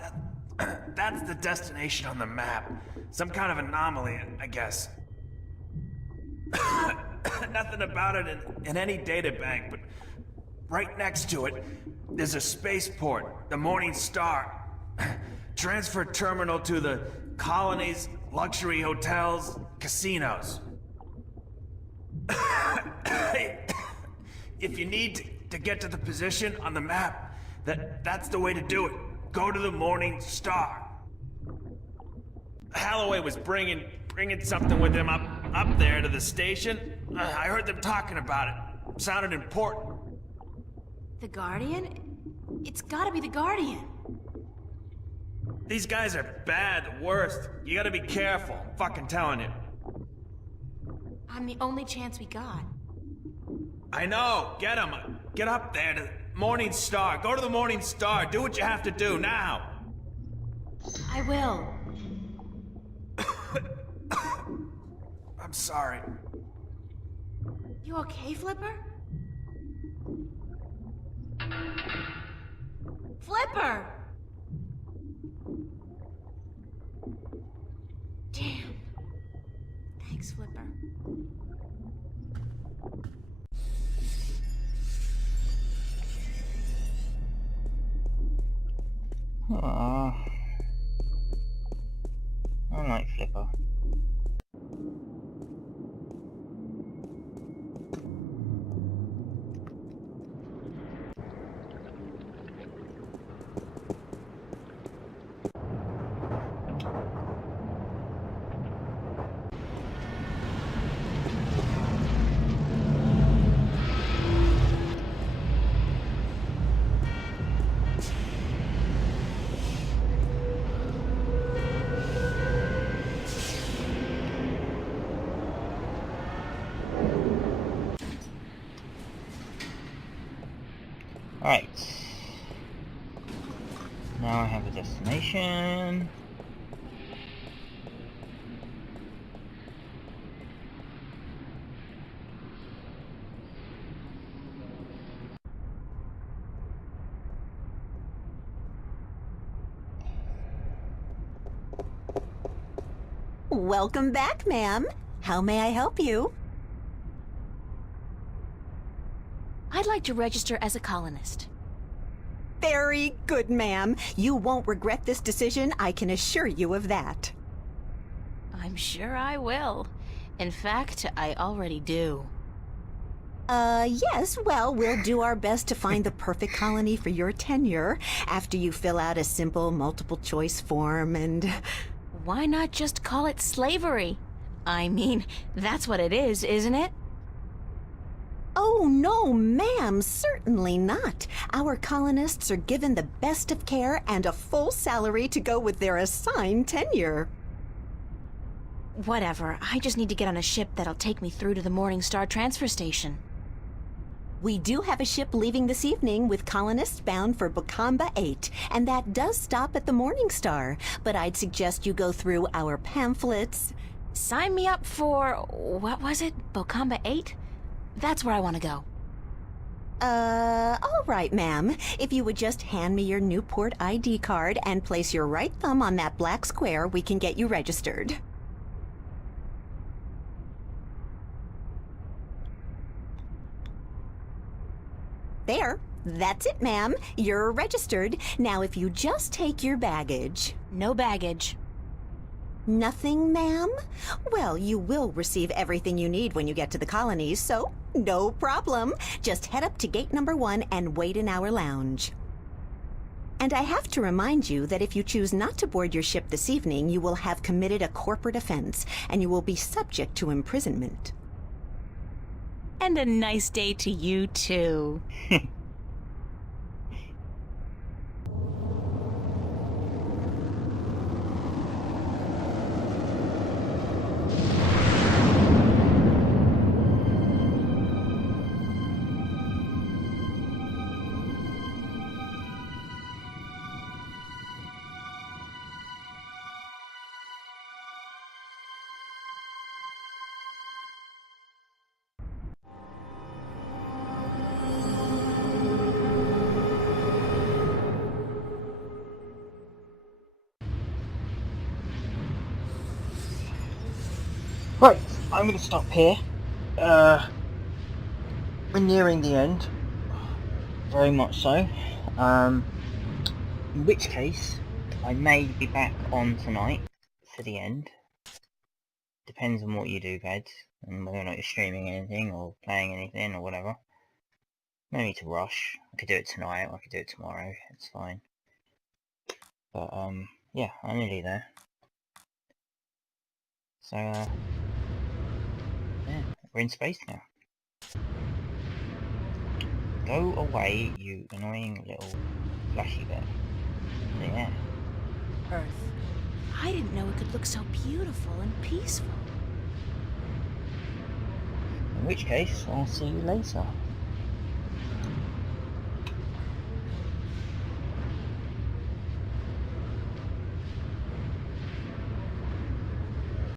That's the destination on the map. Some kind of anomaly, I guess. Nothing about it in any databank, but right next to it, there's a spaceport, the Morning Star. Transfer terminal to the colonies, luxury hotels, casinos. If you need to get to the position on the map, that's the way to do it. Go to the Morning Star. Halloway was bringing something with him up there to the station. I heard them talking about it. Sounded important. The Guardian? It's gotta be the Guardian. These guys are bad, the worst. You gotta be careful. I'm fucking telling you. I'm the only chance we got. I know. Get him. Get up there to the Morning Star. Go to the Morning Star. Do what you have to do now. I will. sorry. You okay, Flipper? Flipper! Damn. Thanks, Flipper. Aww. I like Flipper. Right. Now I have a destination. Welcome back, ma'am. How may I help you? I'd like to register as a colonist. Very good, ma'am. You won't regret this decision, I can assure you of that. I'm sure I will. In fact, I already do. Yes, well, we'll do our best to find the perfect colony for your tenure after you fill out a simple multiple choice form and... Why not just call it slavery? I mean, that's what it is, isn't it? Oh, no, ma'am, certainly not. Our colonists are given the best of care and a full salary to go with their assigned tenure. Whatever, I just need to get on a ship that'll take me through to the Morningstar transfer station. We do have a ship leaving this evening with colonists bound for Bokamba 8, and that does stop at the Morningstar, but I'd suggest you go through our pamphlets. Sign me up for, what was it, Bokamba 8? That's where I want to go. All right, ma'am. If you would just hand me your Newport ID card and place your right thumb on that black square, we can get you registered. There. That's it, ma'am. You're registered. Now, if you just take your baggage... No baggage. Nothing, ma'am? Well, you will receive everything you need when you get to the colonies, so no problem. Just head up to gate number 1 and wait in our lounge. And I have to remind you that if you choose not to board your ship this evening, you will have committed a corporate offense, and you will be subject to imprisonment. And a nice day to you, too. Right, I'm going to stop here. We're nearing the end. Very much so. In which case, I may be back on tonight for the end. Depends on what you do, guys, and whether or not you're streaming anything or playing anything or whatever. No need to rush. I could do it tonight, or I could do it tomorrow. It's fine. But yeah, I'm nearly there. So yeah, we're in space now. Go away, you annoying little flashy bit. Yeah. Earth. I didn't know it could look so beautiful and peaceful. In which case, I'll see you later.